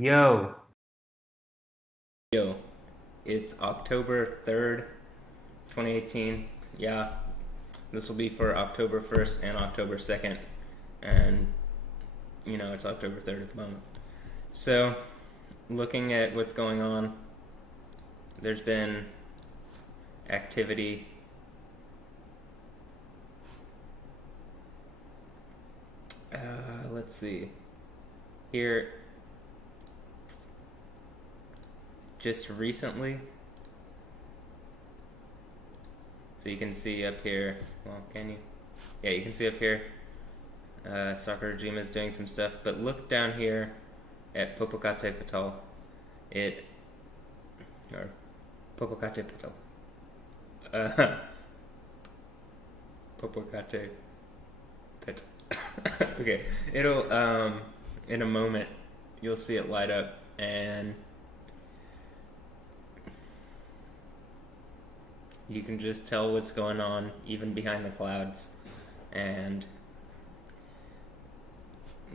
Yo, Yo, it's October 3rd, 2018. Yeah, this will be for October 1st and October 2nd. And, it's October 3rd at the moment. So, looking at what's going on, there's been activity. Let's see. Here, just recently, so you can see up here, well, can you? Yeah, you can see up here, Sakurajima is doing some stuff, but look down here at Popocate Patal. Or Popocate Patal. Popocate Patal. Okay, it'll, in a moment, you'll see it light up, and you can just tell what's going on even behind the clouds, and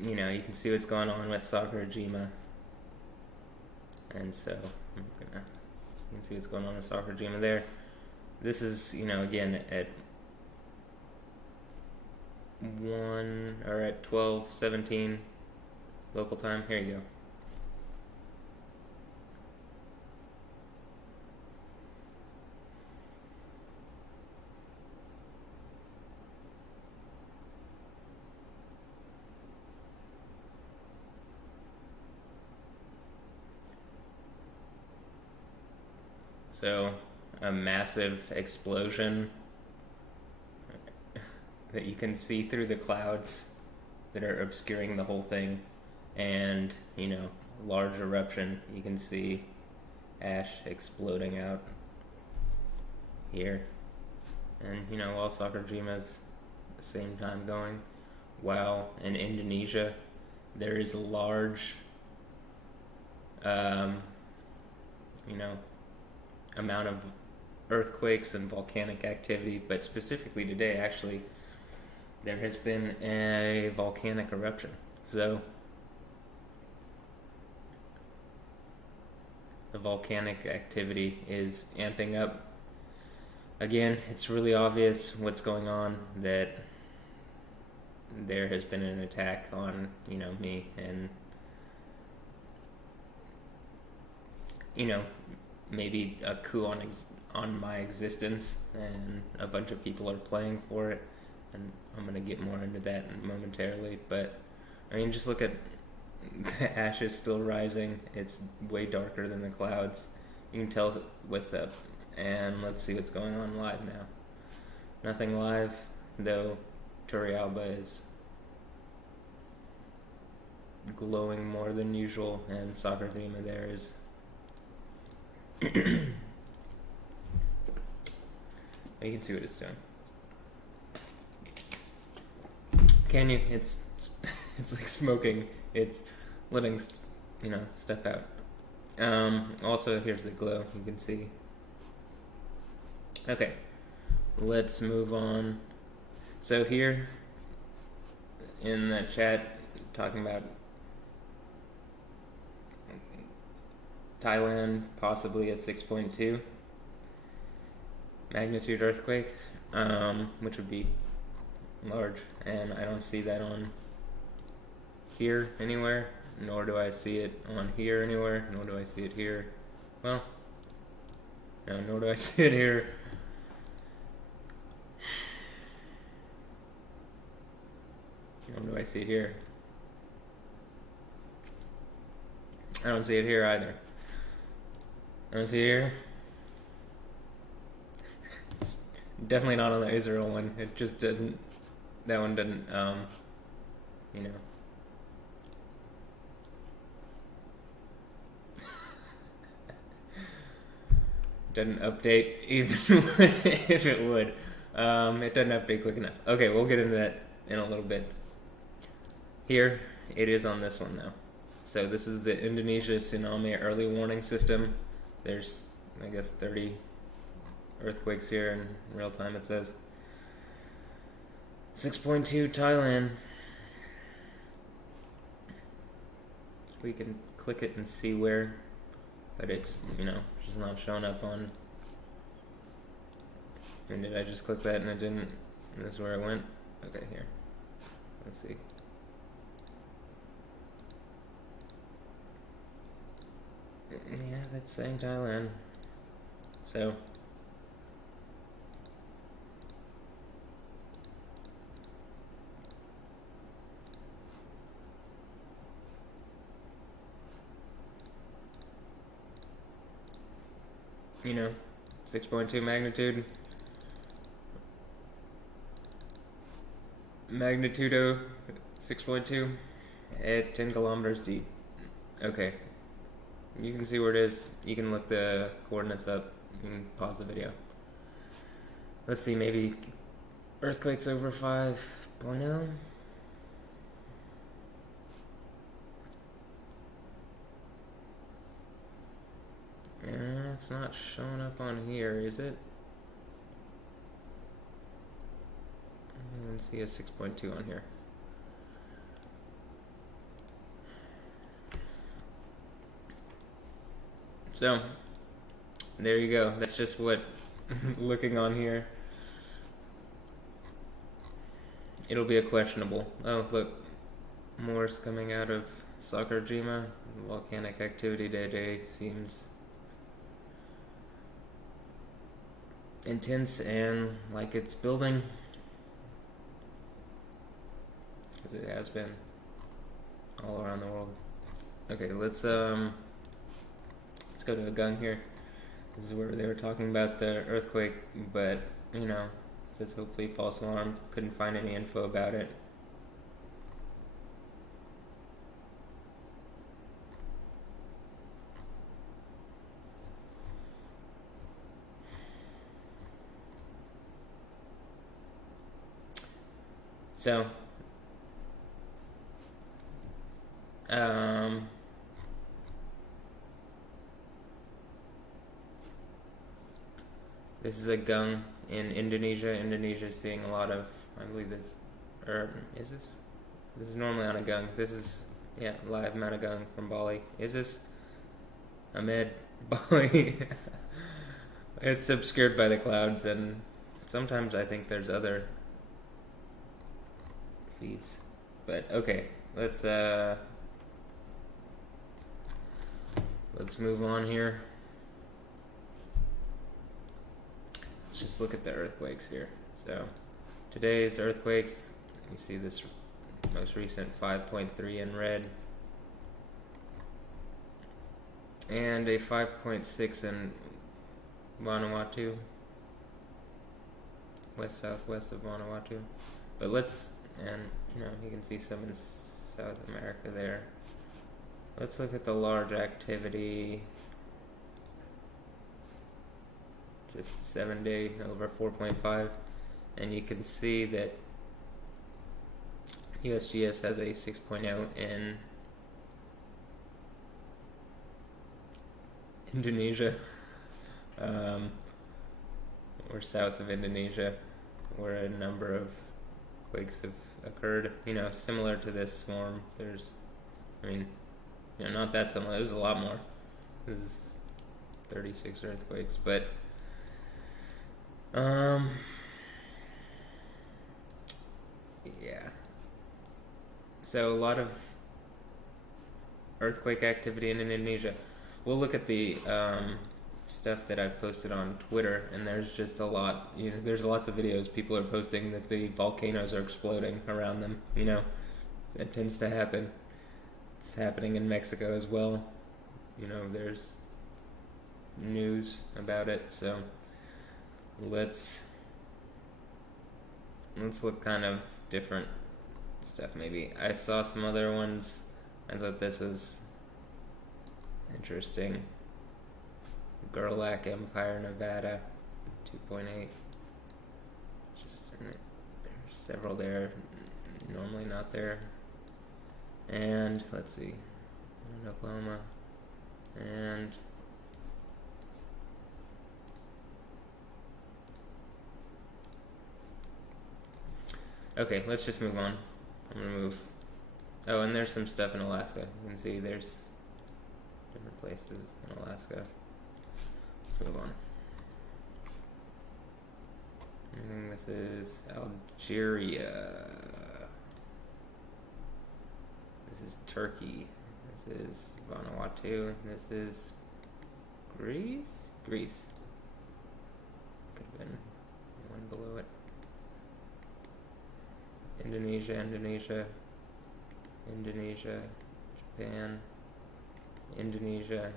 you can see what's going on with Sakurajima. And so you can see what's going on with Sakurajima there. This is, again at 12:17 local time. Here you go. So, a massive explosion that you can see through the clouds that are obscuring the whole thing, and, large eruption. You can see ash exploding out here. And, while Sakurajima's at the same time going, while in Indonesia, there is a large, amount of earthquakes and volcanic activity, but specifically today, actually, there has been a volcanic eruption. So, the volcanic activity is amping up. Again, it's really obvious what's going on, that there has been an attack on, me, and, maybe a coup on my existence, and a bunch of people are playing for it, and I'm going to get more into that momentarily. But just look at the ashes still rising. It's way darker than the clouds. You can tell what's up. And let's see what's going on live now. Nothing live, though. Turrialba is glowing more than usual, and Sakurajima there is you can see what it's doing. Can you? It's like smoking. It's letting stuff out. Also, here's the glow. You can see. Okay, let's move on. So here in the chat, talking about Thailand, possibly a 6.2 magnitude earthquake, which would be large, and I don't see that on here anywhere, nor do I see it on here anywhere, nor do I see it here. Well, no, nor do I see it here. Nor do I see it here. I don't see it here either. I don't see it here. It's definitely not on the Israel one. It just doesn't. That one doesn't. Doesn't update even if it would. It doesn't update quick enough. Okay, we'll get into that in a little bit. Here, it is on this one though. So this is the Indonesia Tsunami Early Warning System. There's, I guess, 30 earthquakes here in real time, it says. 6.2 Thailand. We can click it and see where, but it's, just not showing up on. And did I just click that and it didn't? And this is where I went? Okay, here. Let's see. Yeah, that's saying Thailand. So. You know, 6.2 magnitude. Magnitudo 6.2 at 10 kilometers deep. Okay. You can see where it is. You can look the coordinates up. You can pause the video. Let's see, maybe earthquakes over 5.0. It's not showing up on here, is it? I don't see a 6.2 on here. So, there you go. That's just what looking on here. It'll be a questionable. Oh, look. More's coming out of Sakurajima. Volcanic activity today seems intense and like it's building, as it has been all around the world. Okay, let's go to a gun here. This is where they were talking about the earthquake, but it says hopefully false alarm. Couldn't find any info about it. So, this is a gung in Indonesia. Indonesia is seeing a lot of, I believe this, or is this? This is normally on a gung. This is, live Managung from Bali. Is this Ahmed Bali? It's obscured by the clouds, and sometimes I think there's other feeds. But okay, let's move on here. Let's just look at the earthquakes here. So today's earthquakes, you see this most recent 5.3 in red, and a 5.6 in Vanuatu, west southwest of Vanuatu. But you can see some in South America there. Let's look at the large activity. Just 7 day over 4.5, and you can see that USGS has a 6.0 in Indonesia, or south of Indonesia, where a number of quakes have occurred. Similar to this swarm. There's, not that similar. There's a lot more. This is 36 earthquakes, but so a lot of earthquake activity in Indonesia. We'll look at the stuff that I've posted on Twitter, and there's just a lot. There's lots of videos people are posting that the volcanoes are exploding around them. That tends to happen. It's happening in Mexico as well. There's news about it. So let's look kind of different stuff. Maybe I saw some other ones. I thought this was interesting. Gerlach Empire, Nevada, 2.8. There's several there, normally not there. And let's see, in Oklahoma, and okay, let's just move on. I'm gonna move. Oh, and there's some stuff in Alaska. You can see there's different places in Alaska. Let's move on. This is Algeria. This is Turkey. This is Vanuatu. This is Greece? Greece. Could have been one below it. Indonesia, Japan, Indonesia.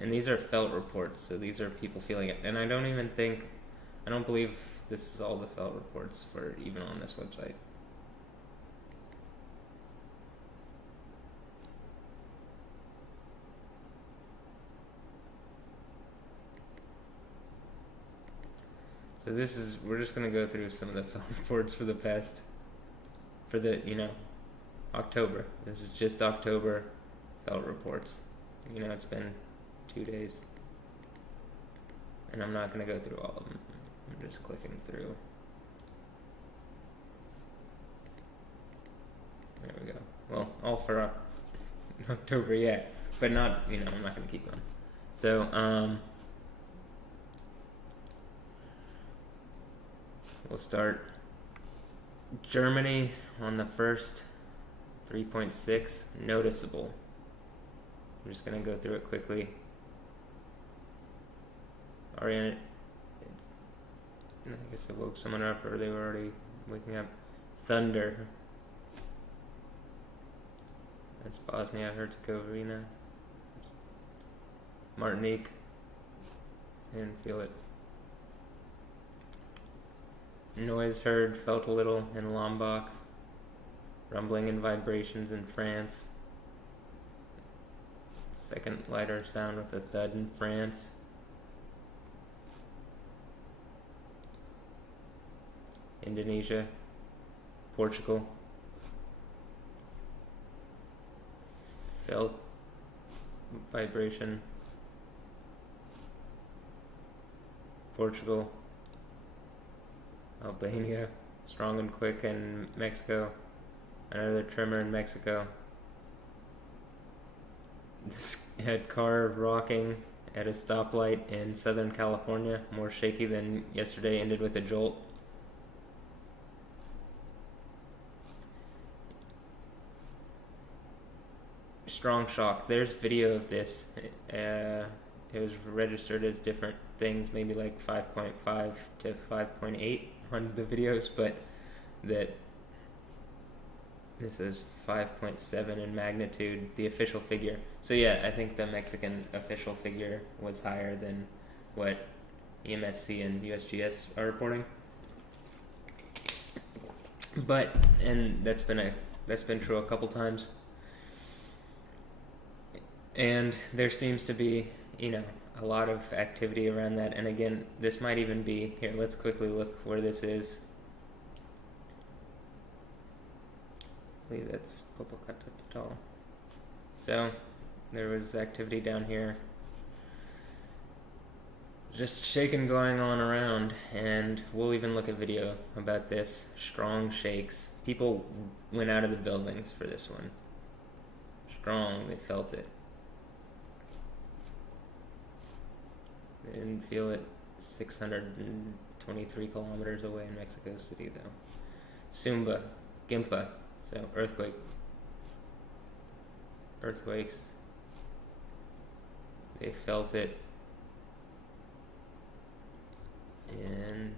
And these are felt reports, so these are people feeling it. And I don't believe this is all the felt reports for even on this website. So we're just going to go through some of the felt reports for October. This is just October felt reports. It's been 2 days. And I'm not going to go through all of them. I'm just clicking through. There we go. Well, all for October, yeah. But not, I'm not going to keep going. So, we'll start. Germany on the first, 3.6, noticeable. I'm just going to go through it quickly. Ariana, I guess I woke someone up, or they were already waking up. Thunder. That's Bosnia-Herzegovina. Martinique. I didn't feel it. Noise heard, felt a little in Lombok. Rumbling and vibrations in France. Second lighter sound with a thud in France. Indonesia. Portugal. Felt vibration. Portugal. Albania. Strong and quick in Mexico. Another tremor in Mexico. This had car rocking at a stoplight in Southern California. More shaky than yesterday. Ended with a jolt. Strong shock. There's video of this. It was registered as different things, maybe like 5.5 to 5.8 on the videos, but that this is 5.7 in magnitude, the official figure. So yeah, I think the Mexican official figure was higher than what EMSC and USGS are reporting. And that's been true a couple times. And there seems to be, a lot of activity around that. And again, this might even be, here, let's quickly look where this is. I believe that's Popocatépetl. So, there was activity down here. Just shaking going on around, and we'll even look at video about this. Strong shakes. People went out of the buildings for this one. Strong, they felt it. They didn't feel it 623 kilometers away in Mexico City, though. Sumba, Gimpa, so earthquakes. They felt it in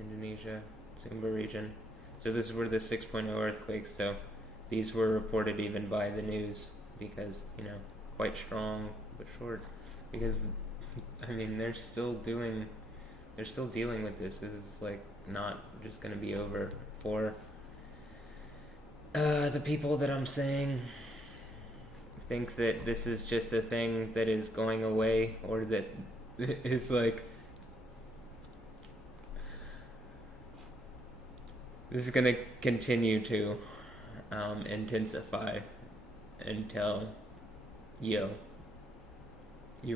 Indonesia, Sumba region. So this is where the 6.0 earthquakes, so these were reported even by the news because, quite strong but short. Because they're still dealing with this. This is not just going to be over for the people that I'm saying think that this is just a thing that is going away, or that is this is going to continue to intensify until you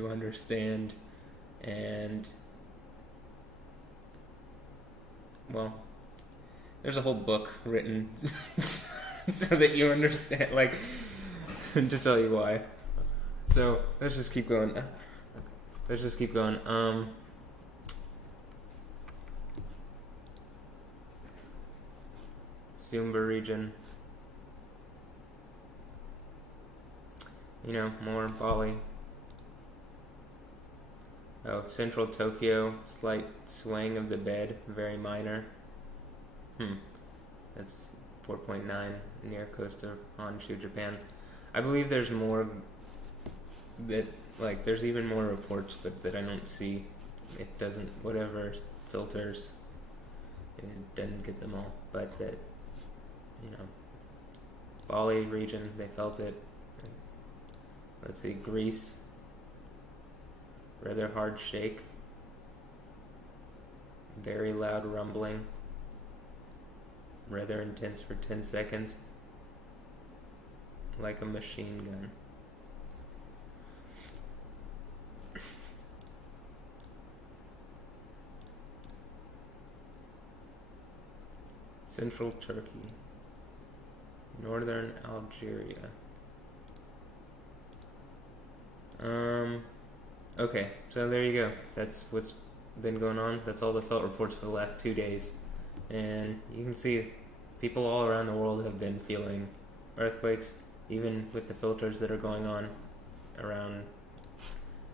understand. And there's a whole book written so that you understand, like, to tell you why. So let's just keep going. Let's just keep going. Sumba region. You know, more Bali. Oh, central Tokyo, slight swaying of the bed, very minor. That's 4.9 near coast of Honshu, Japan. I believe there's more that, like, there's even more reports, but that I don't see. It doesn't, whatever filters, it doesn't get them all. But that, you know, Bali region, they felt it. Let's see, Greece, rather hard shake, very loud rumbling, rather intense for 10 seconds, like a machine gun. Central Turkey, northern Algeria. Okay, so there you go. That's what's been going on. That's all the felt reports for the last 2 days. And you can see people all around the world have been feeling earthquakes, even with the filters that are going on around.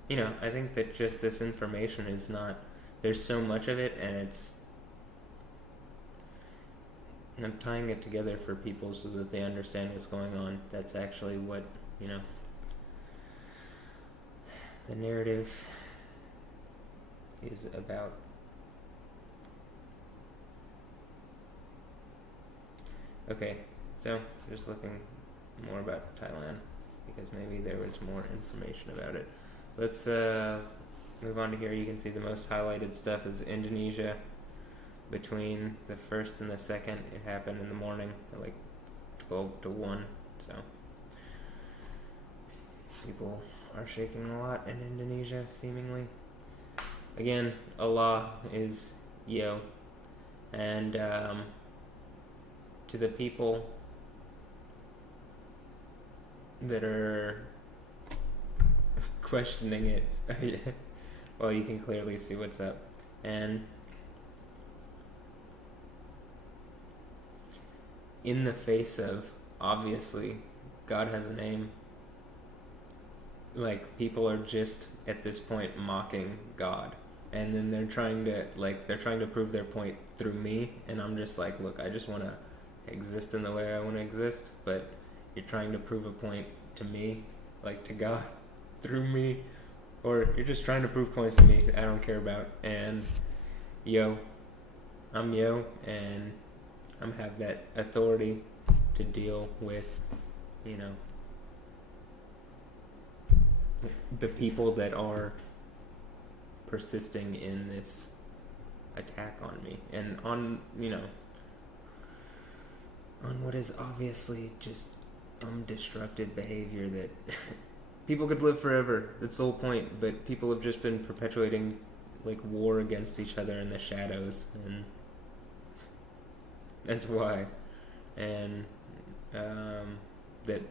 You know, I think that just this information is not, there's so much of it, and I'm tying it together for people so that they understand what's going on. That's actually what, you know, the narrative is about. Okay, so just looking more about Thailand, because maybe there was more information about it. Let's move on to here. You can see the most highlighted stuff is Indonesia. Between the 1st and the 2nd, it happened in the morning at like 12 to 1, so people are shaking a lot in Indonesia, seemingly. Again, Allah is Yo. And to the people that are questioning it, well, you can clearly see what's up. And in the face of, obviously, God has a name, like, people are just at this point mocking God, and then they're trying to prove their point through me, and I'm just like, look, I just want to exist in the way I want to exist, but you're trying to prove a point to me, like to God, through me, or you're just trying to prove points to me that I don't care about. And Yo, I'm Yo, and I'm have that authority to deal with, you know, the people that are persisting in this attack on me, and on, you know, on what is obviously just destructive behavior that people could live forever. That's the whole point, but people have just been perpetuating, like, war against each other in the shadows, and that's why. And that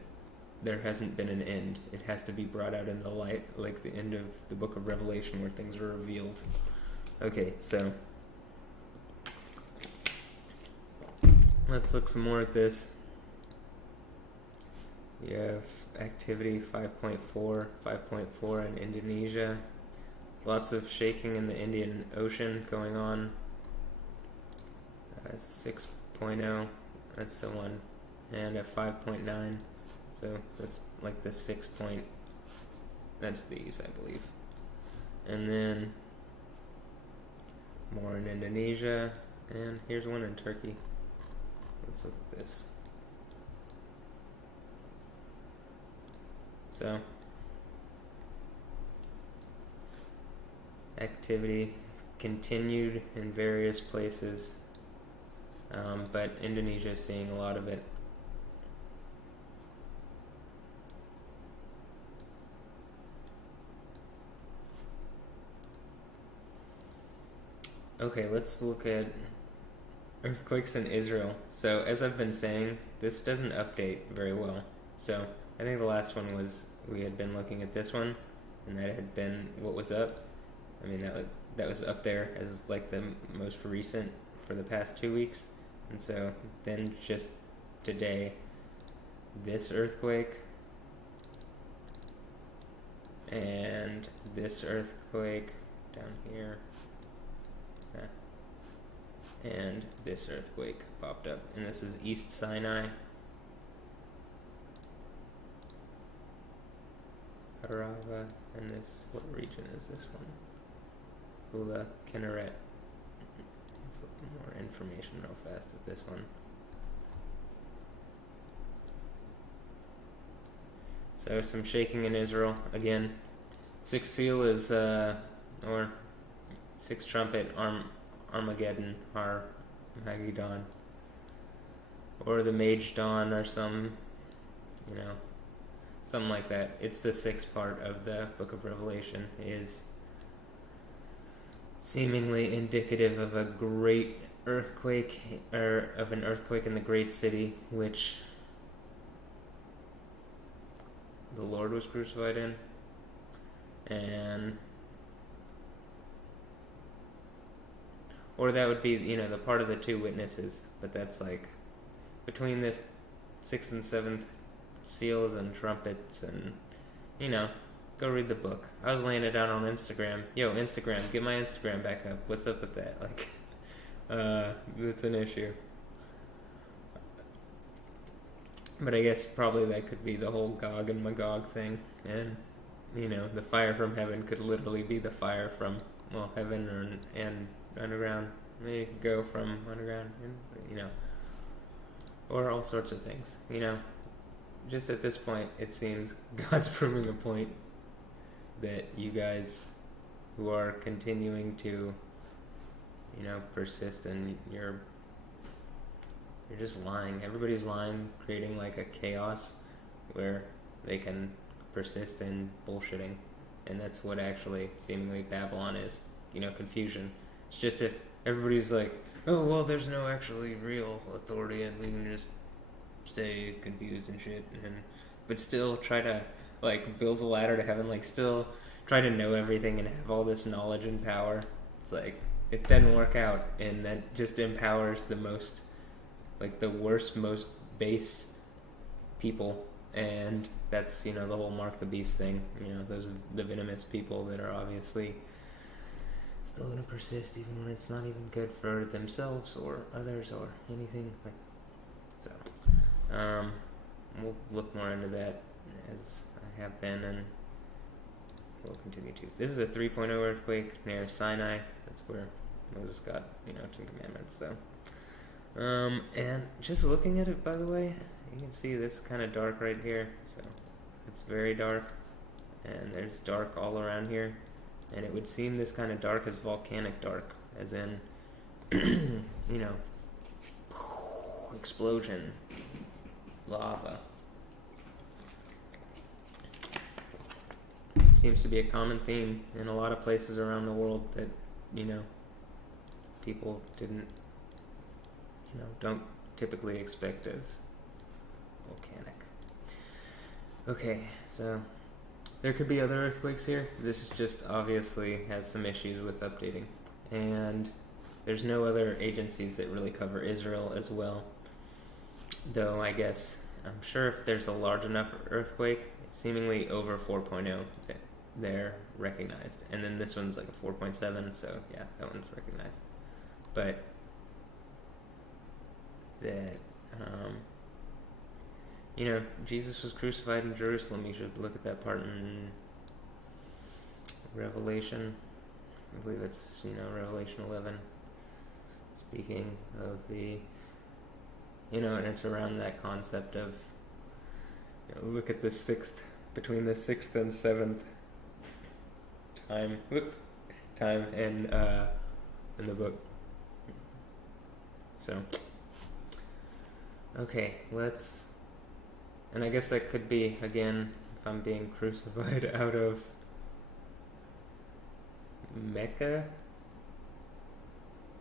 there hasn't been an end. It has to be brought out in the light, like the end of the book of Revelation, where things are revealed. Okay, so let's look some more at this. We have activity 5.4 in Indonesia. Lots of shaking in the Indian Ocean going on. 6.0, that's the one. And a 5.9. So that's like the 6 point, that's these, I believe. And then more in Indonesia, and here's one in Turkey. Let's look at this. So, activity continued in various places, but Indonesia is seeing a lot of it. Okay, let's look at Earthquakes in Israel. So, as I've been saying, this doesn't update very well. So, I think the last one was, we had been looking at this one, and that had been what was up. I mean, that was up there as like the most recent for the past 2 weeks. And so, then just today, this earthquake, and this earthquake down here, and this earthquake popped up, and this is East Sinai, Harava, and this, what region is this one? Hula, Kinneret. Let's look more information real fast at this one. So some shaking in Israel again. Sixth seal is or sixth trumpet, Armageddon, Armageddon, or the Mage Dawn, or some, something like that. It's the sixth part of the Book of Revelation, is seemingly indicative of a great earthquake, or of an earthquake in the great city, which the Lord was crucified in, and or that would be, the part of the two witnesses, but that's like between this sixth and seventh seals and trumpets, and go read the book. I was laying it down on Instagram. Yo, Instagram, get my Instagram back up. What's up with that? Like, it's an issue. But I guess probably that could be the whole Gog and Magog thing, and the fire from heaven could literally be the fire from heaven and underground. Maybe go from underground, or all sorts of things. Just at this point, it seems God's proving a point that you guys who are continuing to, persist, and you're just lying. Everybody's lying, creating like a chaos where they can persist in bullshitting. And that's what actually seemingly Babylon is. Confusion. It's just if everybody's like, oh, well, there's no actually real authority and we can just stay confused and shit. But still try to like build a ladder to heaven, like still try to know everything and have all this knowledge and power. It's like, it doesn't work out. And that just empowers the most, like the worst, most base people, and that's the whole Mark the Beast thing. Those are the venomous people that are obviously still going to persist even when it's not even good for themselves or others or anything like. So, we'll look more into that as I have been, and we'll continue to. This is a 3.0 earthquake near Sinai. That's where Moses got 10 Commandments. So. And just looking at it, by the way, you can see this kind of dark right here. So it's very dark, and there's dark all around here. And it would seem this kind of dark is volcanic dark, as in, explosion, lava. Seems to be a common theme in a lot of places around the world that, people didn't, don't typically expect as volcanic. Okay, so there could be other earthquakes here. This just obviously has some issues with updating. And there's no other agencies that really cover Israel as well. Though I guess, I'm sure if there's a large enough earthquake, seemingly over 4.0, that they're recognized. And then this one's like a 4.7, so yeah, that one's recognized. But that, Jesus was crucified in Jerusalem. You should look at that part in Revelation. I believe it's, Revelation 11. Speaking of the, and it's around that concept of, look at the between the 6th and 7th time in the book. So, okay, and I guess that could be, again, if I'm being crucified out of Mecca,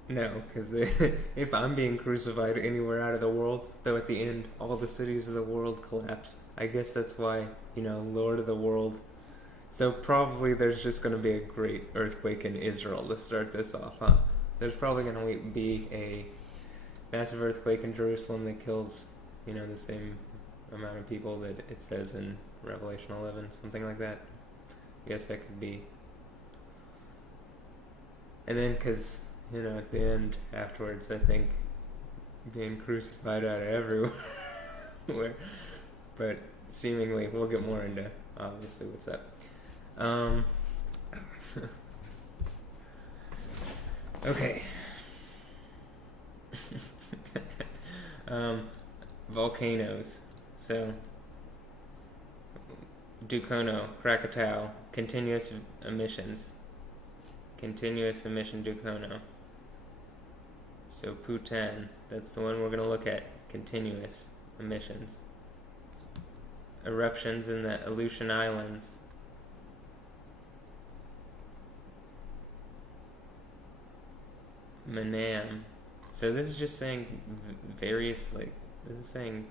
No, because if I'm being crucified anywhere out of the world, though at the end all the cities of the world collapse. I guess that's why, Lord of the World. So probably there's just going to be a great earthquake in Israel to start this off, huh? There's probably going to be a massive earthquake in Jerusalem that kills, the same amount of people that it says in Revelation 11, something like that. I guess that could be. And then, because, at the end, afterwards, I think being crucified out of everywhere. But seemingly, we'll get more into, obviously, what's up. Okay. Volcanoes. So, Dukono, Krakatoa, continuous emissions. Continuous emission Dukono. So Bhutan, that's the one we're going to look at. Continuous emissions. Eruptions in the Aleutian Islands. Manam. So this is just saying various, this is saying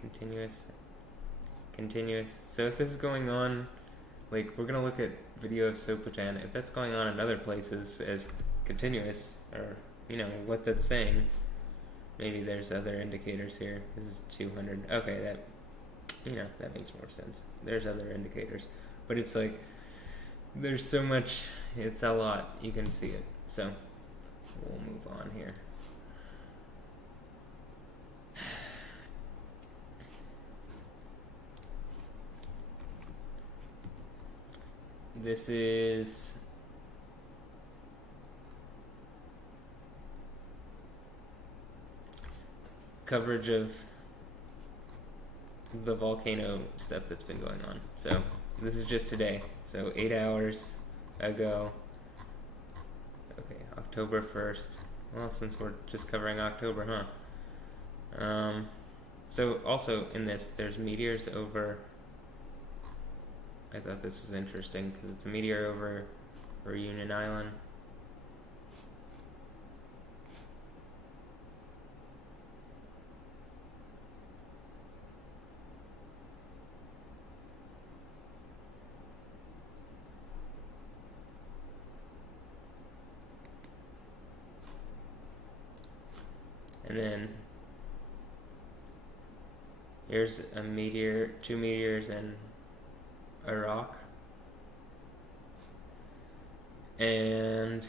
continuous. So if this is going on, we're going to look at video of Soputan. If that's going on in other places as continuous, or, what that's saying, maybe there's other indicators here. This is 200. Okay, that makes more sense. There's other indicators. But it's there's so much, it's a lot. You can see it. So, we'll move on here. This is coverage of the volcano stuff that's been going on. So this is just today. So 8 hours ago. Okay, October 1st. Well, since we're just covering October, huh? So also in this, there's meteors over. I thought this was interesting because it's a meteor over Reunion Island. And then here's a meteor, 2 meteors in Iraq. And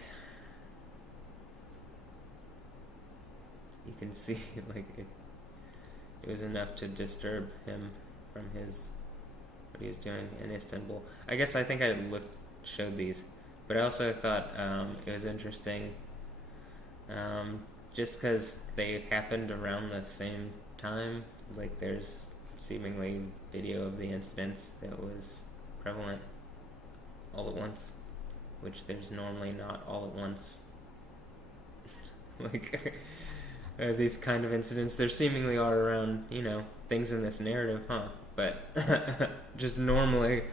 you can see it was enough to disturb him from what he was doing in Istanbul. I think I showed these, but I also thought it was interesting just because they happened around the same time. There's seemingly video of the incidents that was prevalent all at once, which there's normally not all at once. These kind of incidents, there seemingly are around, things in this narrative, huh? But just normally,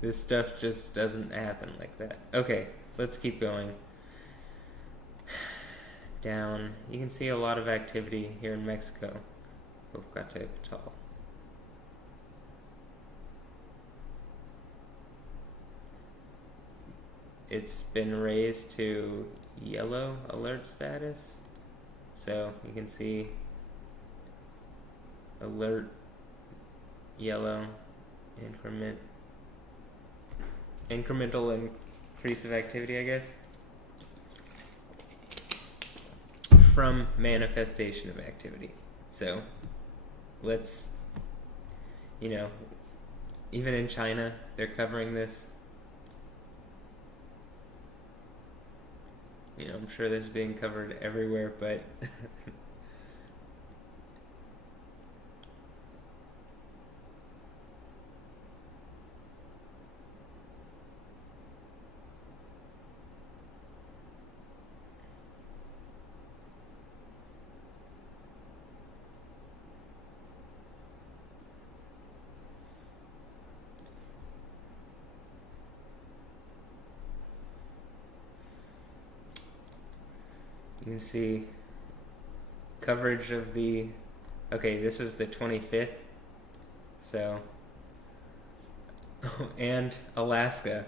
this stuff just doesn't happen like that. Okay, let's keep going. Down, you can see a lot of activity here in Mexico. Popocatépetl. It's been raised to yellow alert status. So you can see alert, yellow, incremental increase of activity, I guess, from manifestation of activity. So let's, even in China, they're covering this. I'm sure this is being covered everywhere, but You can see coverage of the... Okay, this was the 25th. So... and Alaska.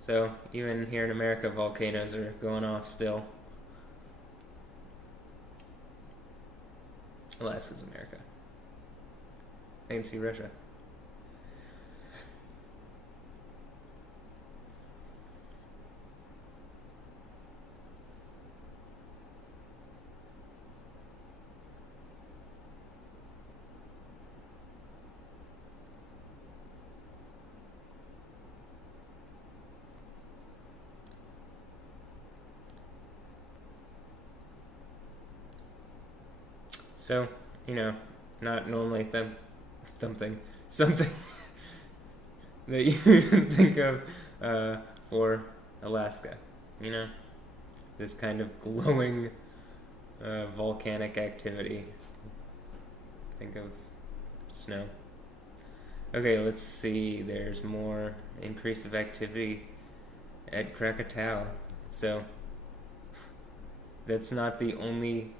So even here in America, volcanoes are going off still. Alaska's America. I can see Russia. So, not normally something that you think of for Alaska. This kind of glowing volcanic activity. Think of snow. Okay, let's see. There's more increase of activity at Krakatoa. So, that's not the only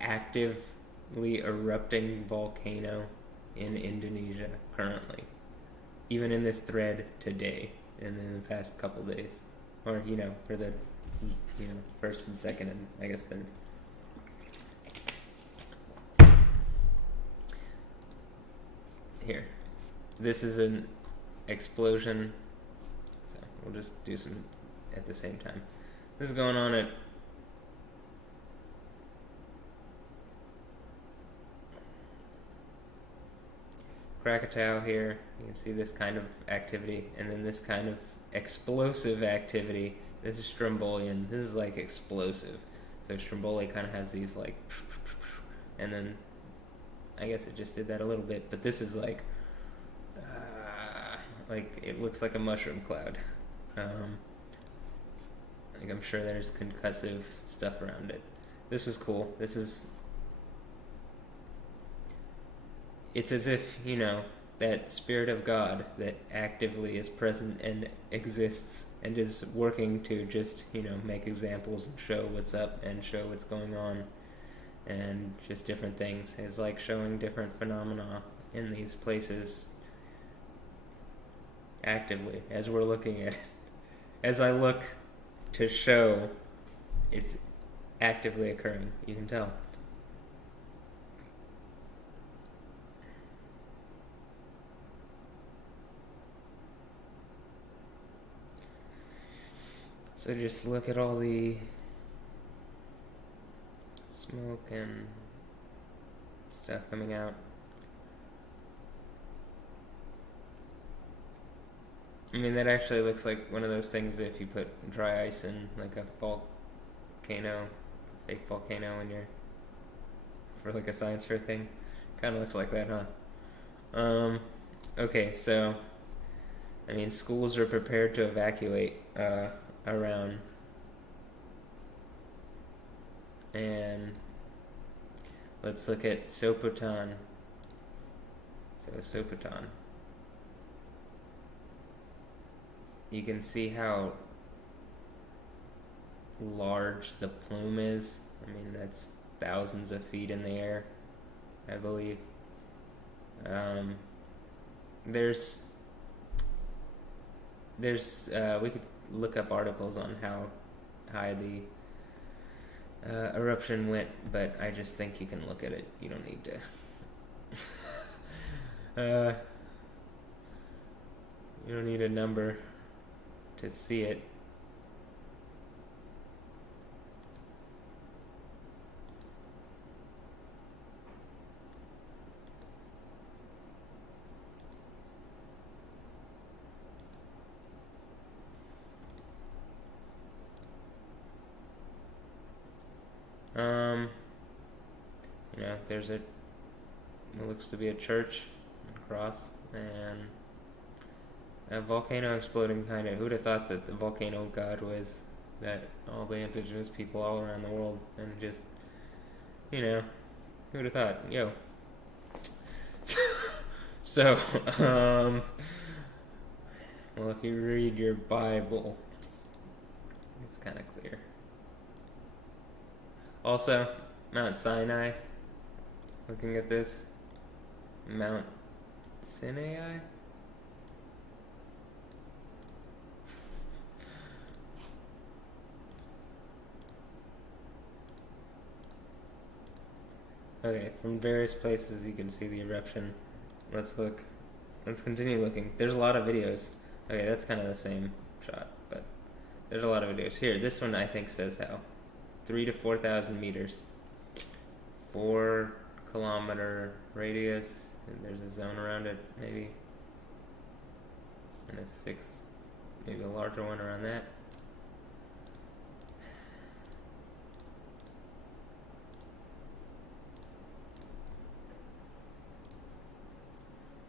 actively erupting volcano in Indonesia currently, even in this thread today and in the past couple days, or for the first and second and I guess third. Here, this is an explosion, so we'll just do some at the same time. This is going on at Krakatoa here. You can see this kind of activity, and then this kind of explosive activity. This is Strombolian. This is like explosive. So Stromboli kind of has these like, and then I guess it just did that a little bit, but this is like it looks like a mushroom cloud. Like I'm sure there's concussive stuff around it. This was cool. It's as if, that Spirit of God that actively is present and exists and is working to just, make examples and show what's up and show what's going on and just different things. Is like showing different phenomena in these places actively as we're looking at it. As I look to show it's actively occurring, you can tell. So just look at all the smoke and stuff coming out. I mean, that actually looks like one of those things that if you put dry ice in, like a fake volcano for like a science fair thing. Kind of looks like that, huh? Okay, so, I mean, schools are prepared to evacuate, around, and let's look at Sopotan. So Sopotan, you can see how large the plume is. I mean, that's thousands of feet in the air, I believe. There's we could look up articles on how high the eruption went, but I just think you can look at it. You don't need to you don't need a number to see it. There's it looks to be a church across, and a volcano exploding behind it. Who'd have thought that the volcano god was that all the indigenous people all around the world, and just, who'd have thought? Yo. So, well, if you read your Bible, it's kind of clear. Also, Mount Sinai, looking at this, Mount Sinai? Okay, from various places you can see the eruption. Let's look. Let's continue looking. There's a lot of videos. Okay, that's kind of the same shot, but there's a lot of videos. Here, this one I think says how. 3,000 to 4,000 meters. 4-kilometer radius, and there's a zone around it, maybe. And a 6, maybe a larger one around that.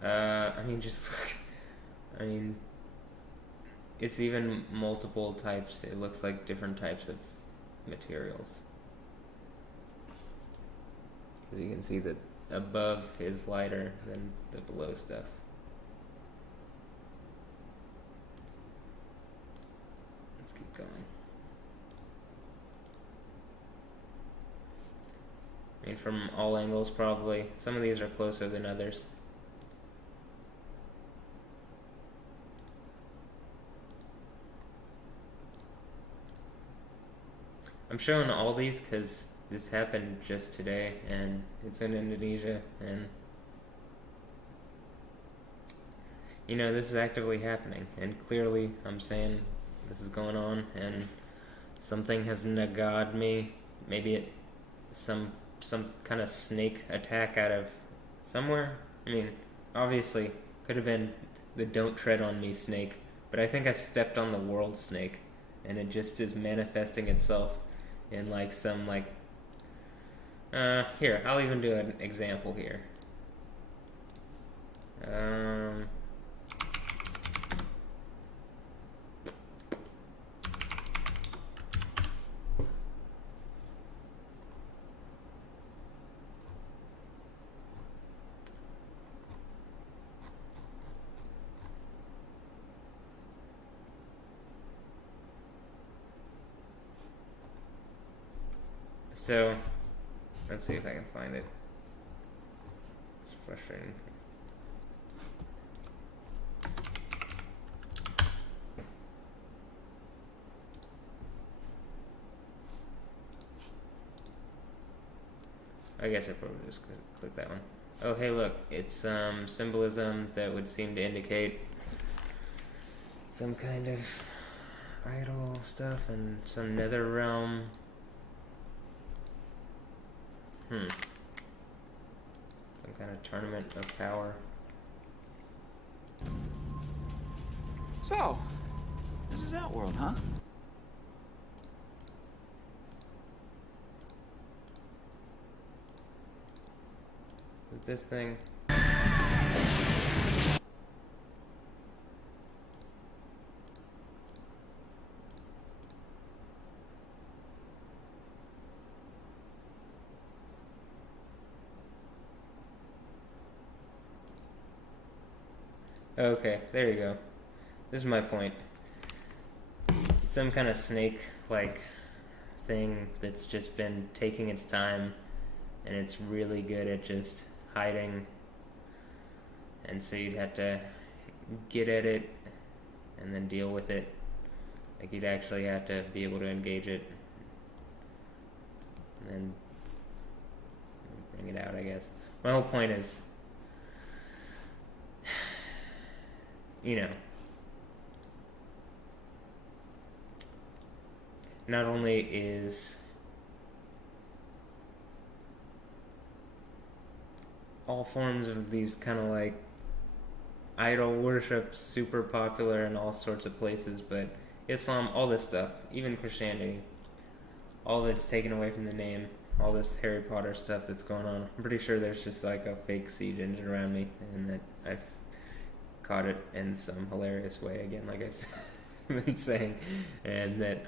I mean, just I mean, it's even multiple types. It looks like different types of materials. As you can see, that above is lighter than the below stuff. Let's keep going. I mean, from all angles, probably. Some of these are closer than others. I'm showing all these because this happened just today, and it's in Indonesia, and you know, this is actively happening, and clearly I'm saying this is going on, and something has nagad me. Maybe it some kind of snake attack out of somewhere. I mean, obviously could have been the "don't tread on me" snake, but I think I stepped on the world snake, and it just is manifesting itself in like some like here, I'll even do an example here. So, let's see if I can find it. It's frustrating. I guess I probably just click that one. Oh, hey, look, it's symbolism that would seem to indicate some kind of idol stuff and some nether realm. Some kind of tournament of power. So, this is Outworld, huh? Is it this thing? Okay, there you go. This is my point. Some kind of snake-like thing that's just been taking its time, and it's really good at just hiding, and so you'd have to get at it and then deal with it. Like, you'd actually have to be able to engage it and then bring it out, I guess. My whole point is, you know, not only is all forms of these kind of like idol worship super popular in all sorts of places, but Islam, all this stuff, even Christianity, all that's taken away from the name, all this Harry Potter stuff that's going on. I'm pretty sure there's just like a fake siege engine around me, and that I've caught it in some hilarious way again, like I've been saying, and that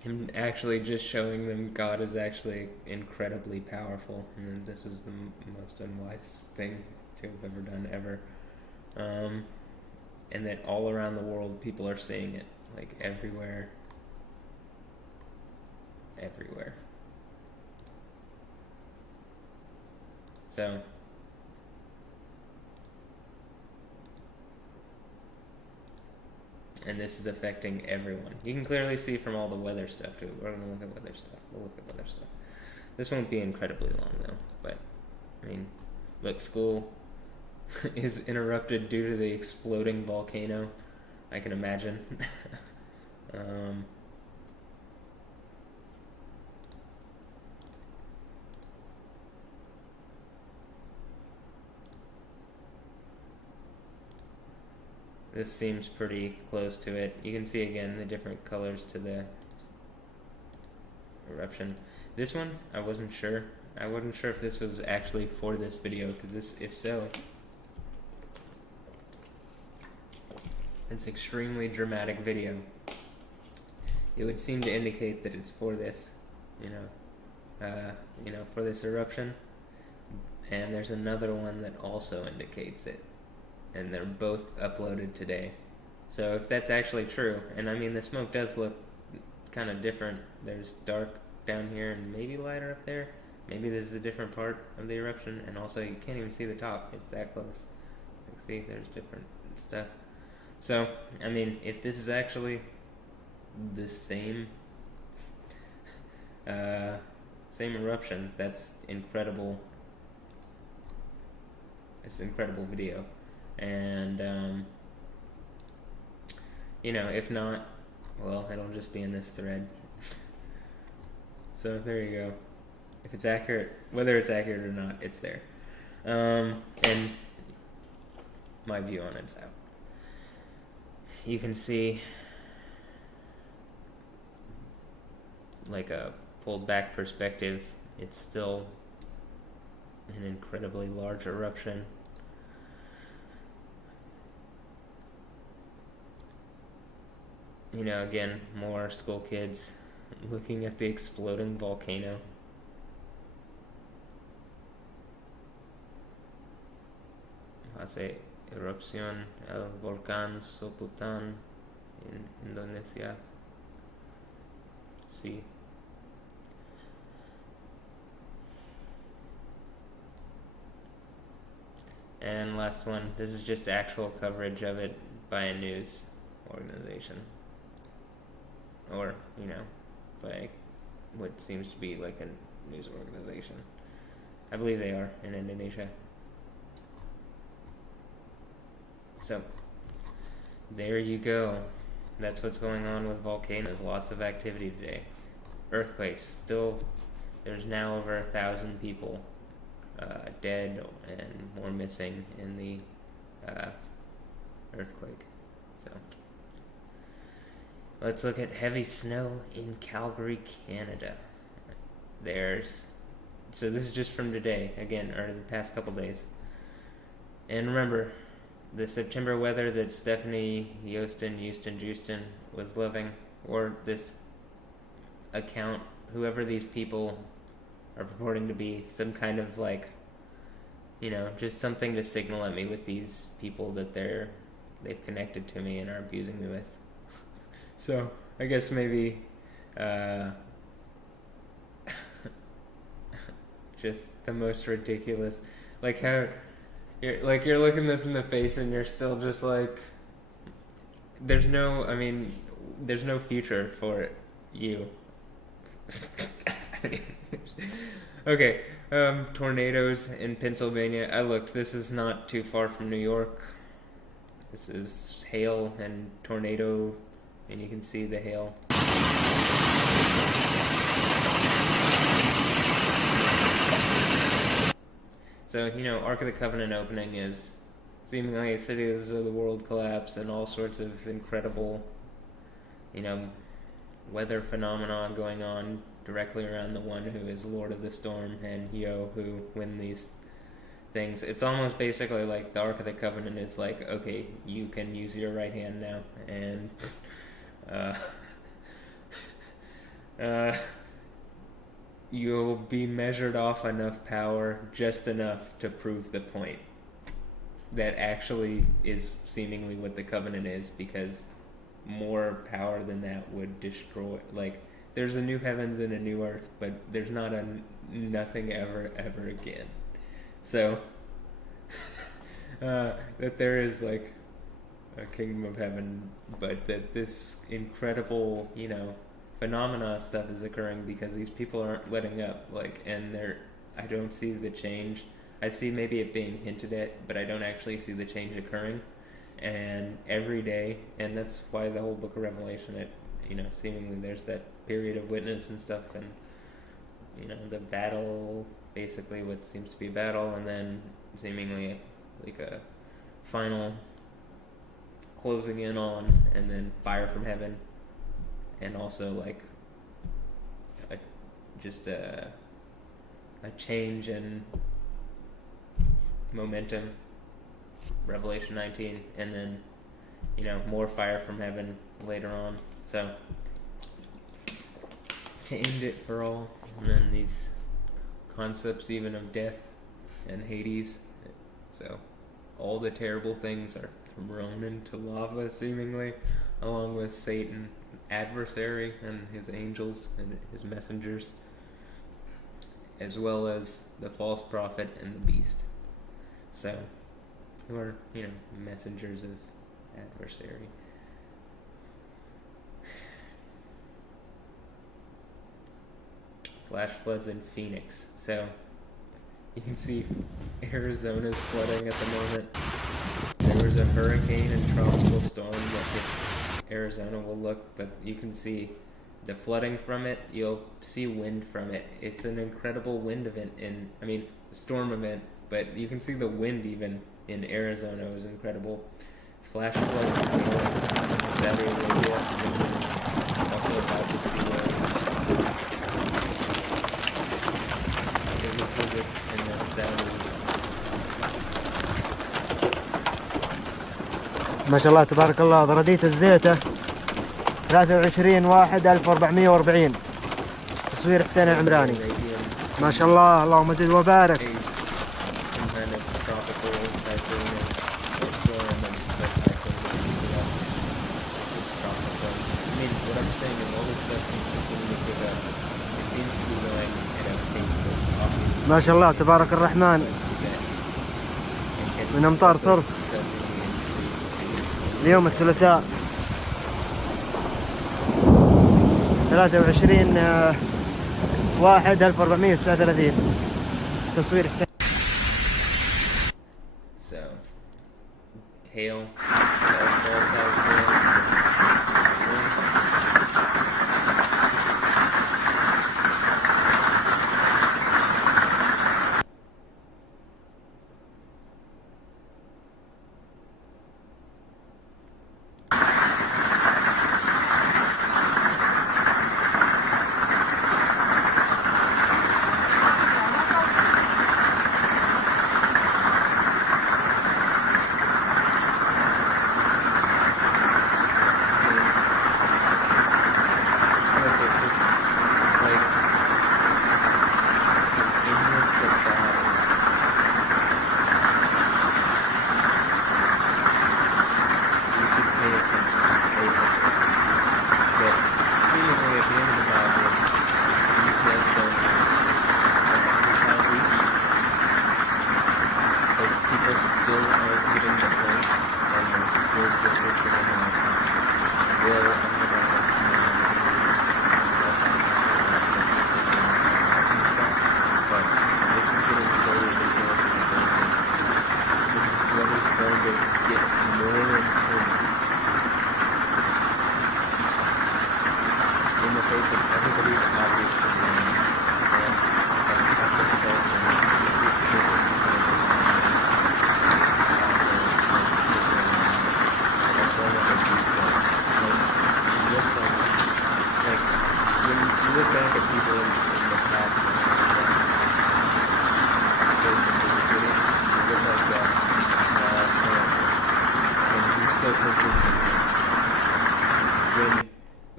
him actually just showing them God is actually incredibly powerful, and then this was the most unwise thing to have ever done ever, and that all around the world people are seeing it, like everywhere, everywhere. So and this is affecting everyone. You can clearly see from all the weather stuff too. We're gonna look at weather stuff. We'll look at weather stuff. This won't be incredibly long though, but I mean, look, school is interrupted due to the exploding volcano. I can imagine. This seems pretty close to it. You can see again the different colors to the eruption. This one, I wasn't sure. I wasn't sure if this was actually for this video, because this, if so, it's extremely dramatic video. It would seem to indicate that it's for this, for this eruption. And there's another one that also indicates it. And they're both uploaded today. So if that's actually true, and I mean the smoke does look kind of different. There's dark down here and maybe lighter up there. Maybe this is a different part of the eruption, and also you can't even see the top. It's that close. Like, see, there's different stuff. So, I mean, if this is actually the same eruption, that's incredible. It's an incredible video. And, if not, well, it'll just be in this thread. So there you go. If it's accurate, whether it's accurate or not, it's there. And my view on it's out. You can see like a pulled back perspective. It's still an incredibly large eruption. Again, more school kids looking at the exploding volcano. Hace erupción el volcán Soputan in Indonesia. See. And last one, this is just actual coverage of it by a news organization. Or, by what seems to be like a news organization. I believe they are in Indonesia. So, there you go. That's what's going on with volcanoes. Lots of activity today. Earthquakes. Still, there's now over 1,000 people dead and more missing in the earthquake. So, let's look at heavy snow in Calgary, Canada. So this is just from today, again, or the past couple days. And remember, the September weather that Stefanie Joosten Cuckold was loving, or this account, whoever these people are purporting to be, some kind of just something to signal at me with these people that they've connected to me and are abusing me with. So, I guess maybe, just the most ridiculous, like how, you're looking this in the face and you're still just like, there's no future for you. Okay, tornadoes in Pennsylvania. I looked, this is not too far from New York. This is hail and tornado, and you can see the hail. So, Ark of the Covenant opening is seemingly a cities of the world collapse and all sorts of incredible, weather phenomenon going on directly around the one who is Lord of the Storm and Yo who win these things. It's almost basically like the Ark of the Covenant is like, okay, you can use your right hand now, and you'll be measured off enough power, just enough to prove the point. That actually is seemingly what the Covenant is, because more power than that would destroy, there's a new heavens and a new earth, but there's not a nothing ever again. So that there is like a kingdom of heaven, but that this incredible, phenomena stuff is occurring because these people aren't letting up, and I don't see the change. I see maybe it being hinted at, but I don't actually see the change occurring. And every day, and that's why the whole book of Revelation, seemingly there's that period of witness and stuff, and the battle, basically what seems to be a battle, and then seemingly like a final closing in on, and then fire from heaven, and also like a change in momentum, Revelation 19, and then more fire from heaven later on. So to end it for all, and then these concepts even of death and Hades. So all the terrible things are thrown into lava, seemingly, along with Satan, adversary, and his angels and his messengers, as well as the false prophet and the beast. So, who are, messengers of adversary. Flash floods in Phoenix. So, you can see Arizona's flooding at the moment. There was a hurricane and tropical storm that hit Arizona will look, but you can see the flooding from it. You'll see wind from it. It's an incredible wind event storm event, but you can see the wind even in Arizona was incredible. Flash floods in Saudi Arabia, and also about to see in the Saudi. ما شاء الله تبارك الله. ضراديت الزيتة 23/1/1440. تصوير حسين العمراني. ما شاء الله، اللهم زد وبارك. ما شاء الله تبارك الرحمن، من أمطار صرف. اليوم الثلاثاء 23/1/1439. تصوير So, hail.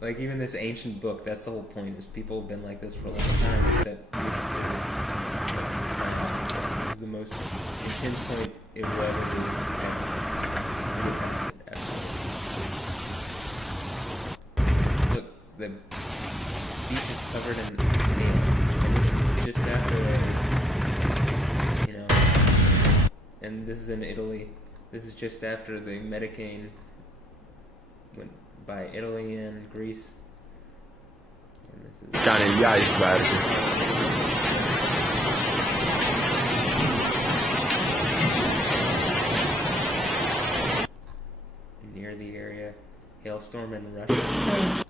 Like, even this ancient book, that's the whole point, is people have been like this for a long time, except this is the most intense point it will ever be. Look, the beach is covered in hail, and this is just after and this is in Italy. This is just after the Medicane went by Italy and Greece. And this is near the area. Hailstorm in Russia.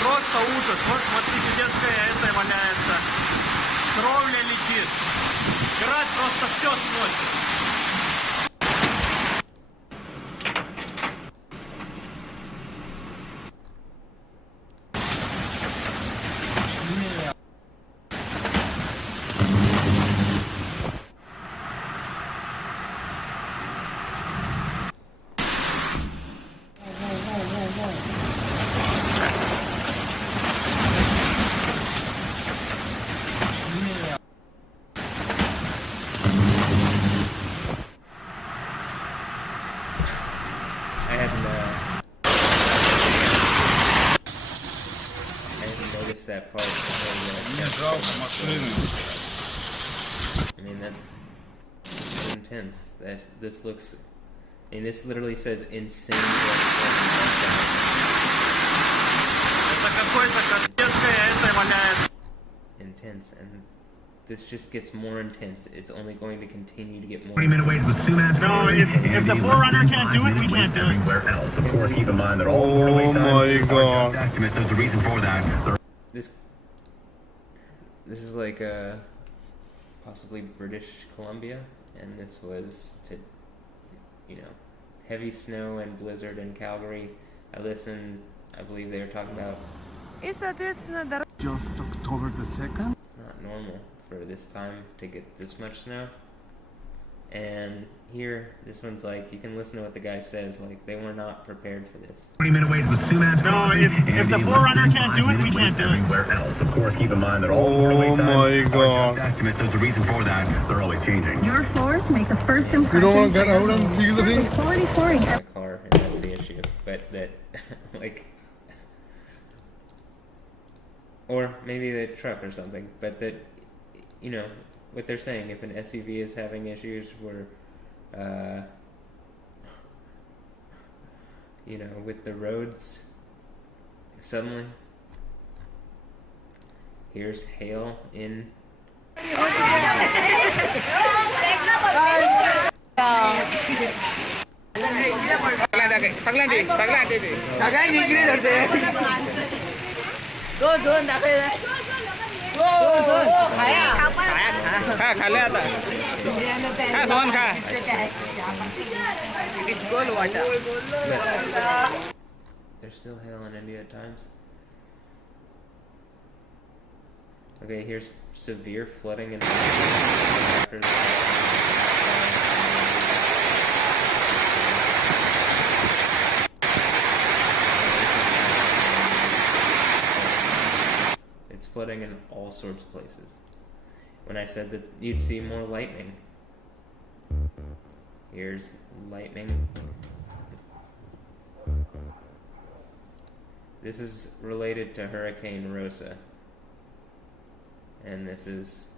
Просто ужас. Вот смотрите, детская эта валяется. Кровля летит. Град просто все сносит. That part. I mean, that's intense. This looks. I mean, this literally says insane. Intense, and this just gets more intense. It's only going to continue to get more. 20-minute waits with Sumac. No, if the Forerunner can't do it, we can't do it. Everywhere else. Of course, keep in mind that all Oh my god. Estimates as the reason for that. This is like possibly British Columbia, and this was to, heavy snow and blizzard in Calgary. I believe they were talking about Just October the 2nd? it's not normal for this time to get this much snow. And here, this one's like, you can listen to what the guy says, like, they were not prepared for this. 20-minute waits with Sumac. No, if the Forerunner can't do it, we can't do it. Everywhere else. Of course, keep in mind that all Oh my god. estimates as the reason for that. They're always changing. Your floors make a first impression. You don't want to get out and feel the thing? Quality flooring. My car, and that's the issue. But that, like, or maybe the truck or something, but that, what they're saying, if an SUV is having issues where, with the roads, suddenly, here's hail in. There's still hail in India at times. Okay, here's severe flooding in after it's flooding in all sorts of places. When I said that you'd see more lightning, here's lightning. This is related to Hurricane Rosa. And this is,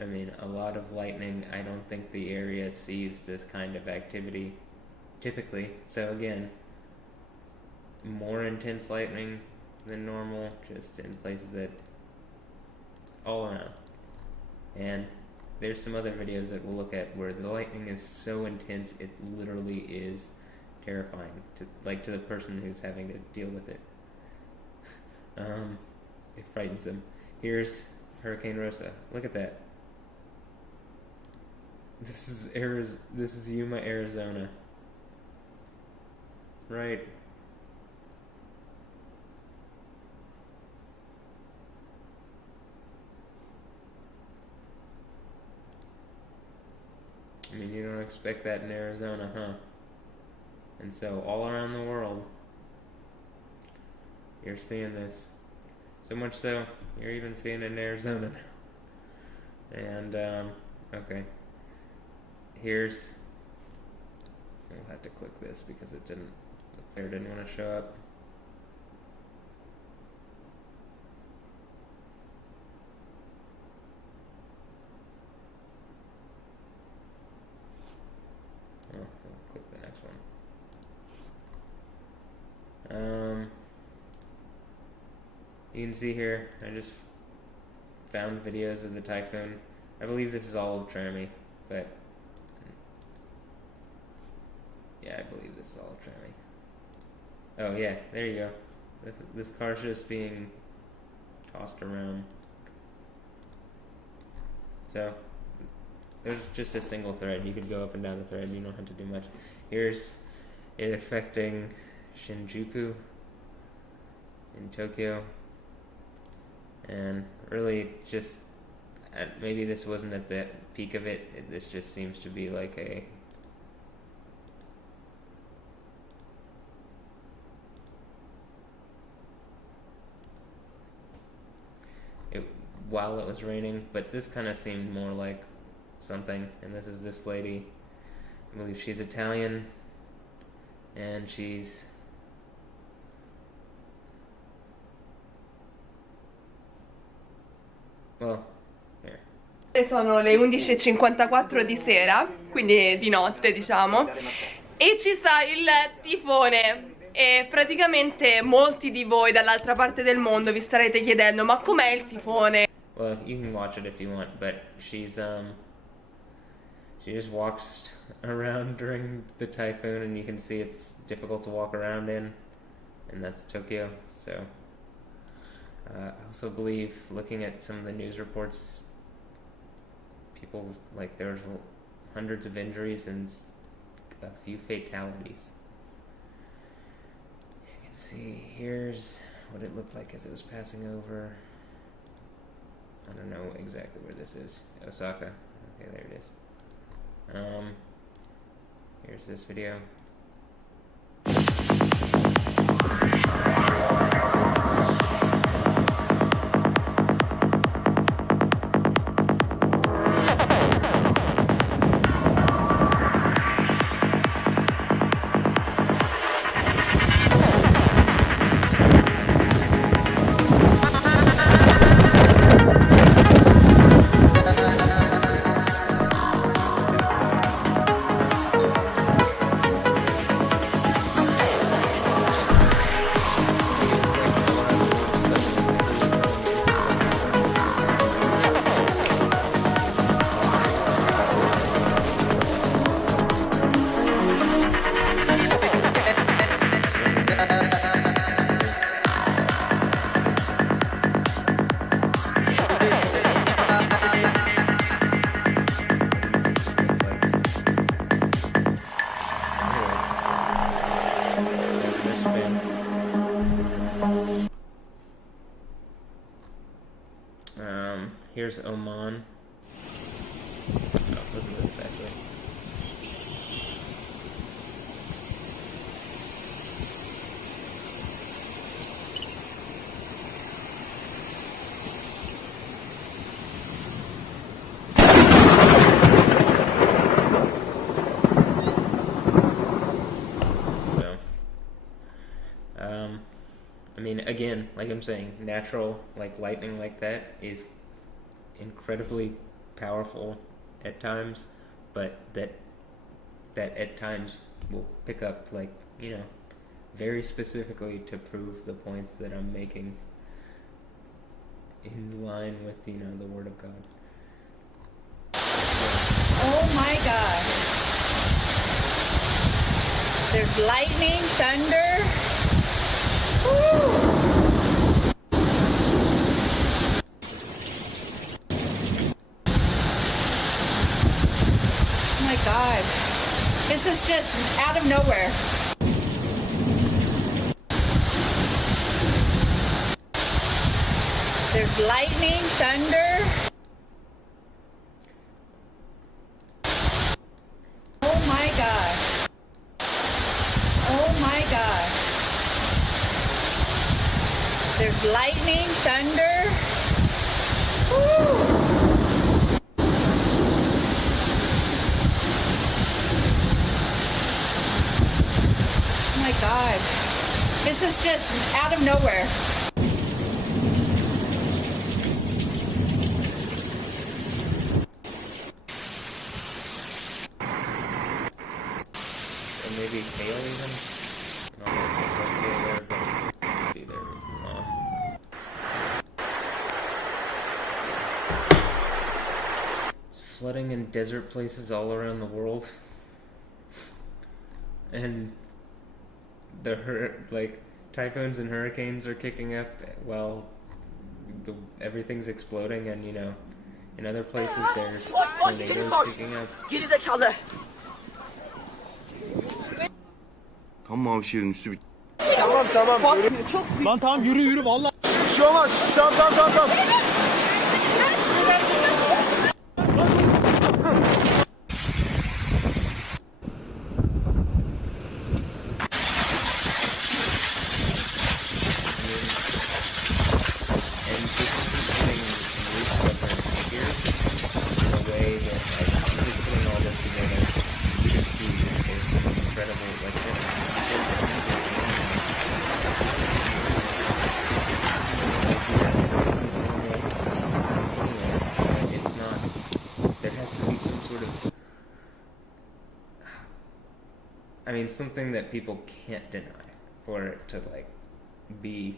a lot of lightning. I don't think the area sees this kind of activity typically. So again, more intense lightning than normal, just in places that all around. And there's some other videos that we'll look at where the lightning is so intense it literally is terrifying to the person who's having to deal with it. It frightens them. Here's Hurricane Rosa. Look at that. This is Yuma, Arizona. Right. You don't expect that in Arizona, huh? And so all around the world, you're seeing this. So much so, you're even seeing it in Arizona now. And Okay. Here's... We'll have to click this because it didn't... The player didn't want to show up. Oh, we'll click the next one. You can see here, I just found videos of the typhoon. I believe this is all of Trami, but yeah, I believe this is all of Trami. Oh yeah, there you go. This car's just being tossed around. So there's just a single thread. You could go up and down the thread. You don't have to do much. Here's it affecting Shinjuku in Tokyo. And really just, maybe this wasn't at the peak of it. This just seems to be like a... while it was raining, but this kind of seemed more like something. And this is this lady. I believe she's Italian. And she's... Well, here. Sono le 11:54 di sera, quindi di notte diciamo, e ci sta il tifone. E praticamente molti di voi dall'altra parte del mondo vi starete chiedendo: ma com'è il tifone? Well, you can watch it if you want, but she's she just walks around during the typhoon, and you can see it's difficult to walk around in, and that's Tokyo. So I also believe, looking at some of the news reports, people, like, there's hundreds of injuries and a few fatalities. You can see here's what it looked like as it was passing over. I don't know exactly where this is. Osaka. Okay, there it is. Here's this video. Here's Oman. Oh, listen to this actually. So, I mean, again, like I'm saying, natural, like lightning like that is incredibly powerful at times, but that at times will pick up, like, you know, very specifically to prove the points that I'm making in line with, you know, the Word of God. Oh my God. There's lightning, thunder. Woo! God, this is just out of nowhere. There's lightning, thunder. Oh my God. Oh my God. There's lightning, thunder. Woo! is just out of nowhere. Or maybe hail even? It almost looks like hail there, but maybe they're wrong. It's flooding in desert places all around the world. And like typhoons and hurricanes are kicking up while everything's exploding, and in other places there's tornadoes kicking up. Tamam Şirin üstü bir. Lan tamam yürü vallahi. Bir şey olmaz. Tamam. Something that people can't deny for it to be.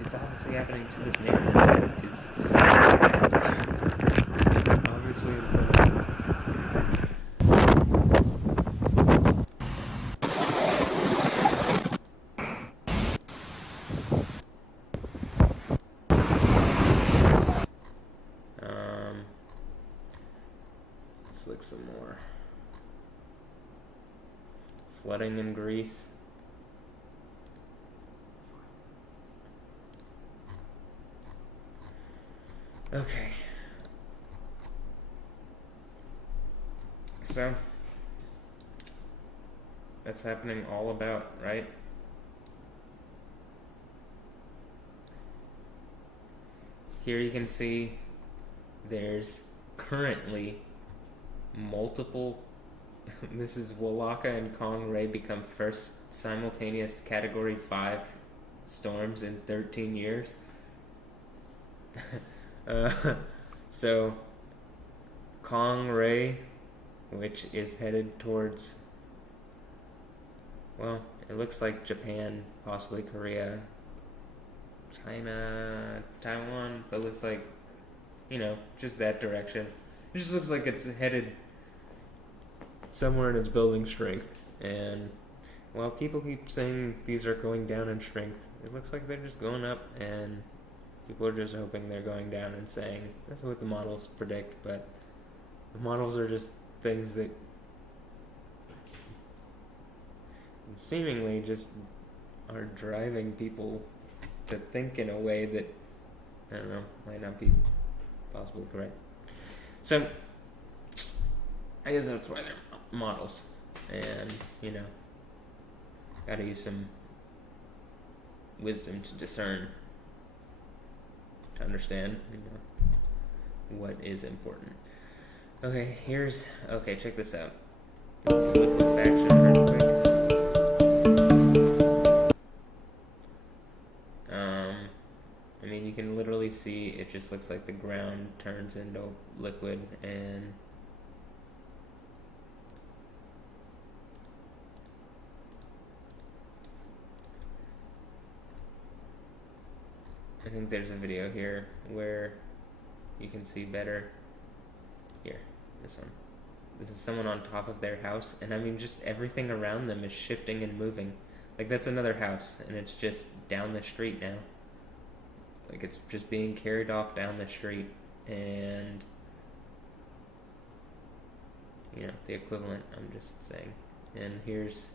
It's obviously happening to this neighborhood. It's obviously important. Look some more. Flooding in Greece. Okay. So, that's happening all about, right? Here you can see there's currently multiple. This is Walaka and Kong Ray become first simultaneous Category 5 storms in 13 years. So Kong Ray, which is headed towards, well, it looks like Japan, possibly Korea, China, Taiwan, but it looks like, just that direction. It just looks like it's headed somewhere in its building strength. And while people keep saying these are going down in strength, it looks like they're just going up, and people are just hoping they're going down and saying that's what the models predict. But the models are just things that seemingly just are driving people to think in a way that, I don't know, might not be possibly correct. So, I guess that's why they're models. And, gotta use some wisdom to discern, to understand, what is important. Okay, check this out. This is liquefaction earthquake. You can literally see it just looks like the ground turns into liquid, and I think there's a video here where you can see better. Here, this one. This is someone on top of their house, and just everything around them is shifting and moving. Like, that's another house, and it's just down the street now. Like, it's just being carried off down the street, and, the equivalent, I'm just saying. And here's,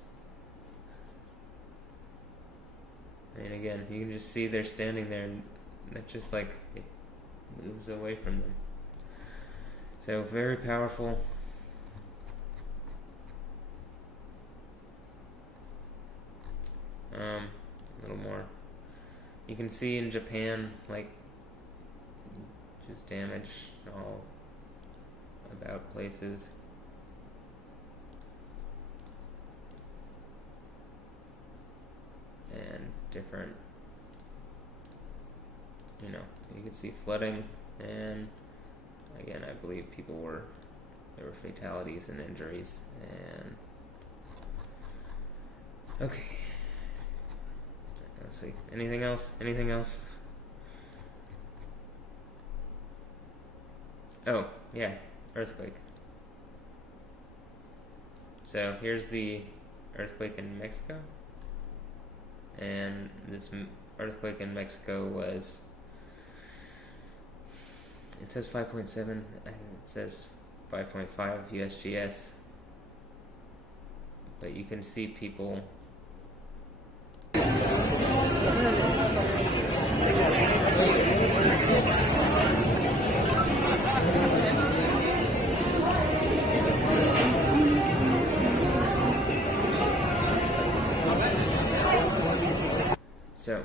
and again, you can just see they're standing there, and that's just like, it moves away from them. So, very powerful. A little more. You can see in Japan, just damage all about places. and different, you know, you can see flooding, and again, I believe there were fatalities and injuries, and okay. Let's see. Anything else? Anything else? Oh, yeah. Earthquake. So here's the earthquake in Mexico. And this earthquake in Mexico was, it says 5.7, it says 5.5 USGS. But you can see people so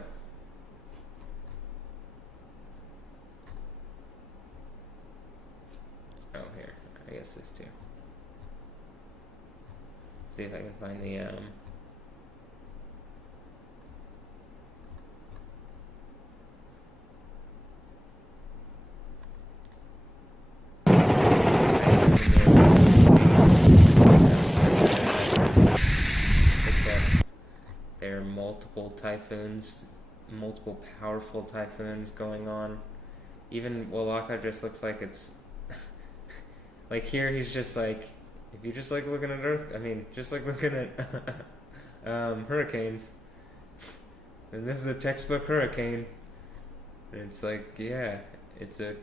here, I guess this too. See if I can find the there are multiple typhoons, multiple powerful typhoons going on. Even Walaka just looks like it's like here he's just like, if you just like looking at just like looking at hurricanes, and this is a textbook hurricane. And it's like, yeah, it's a,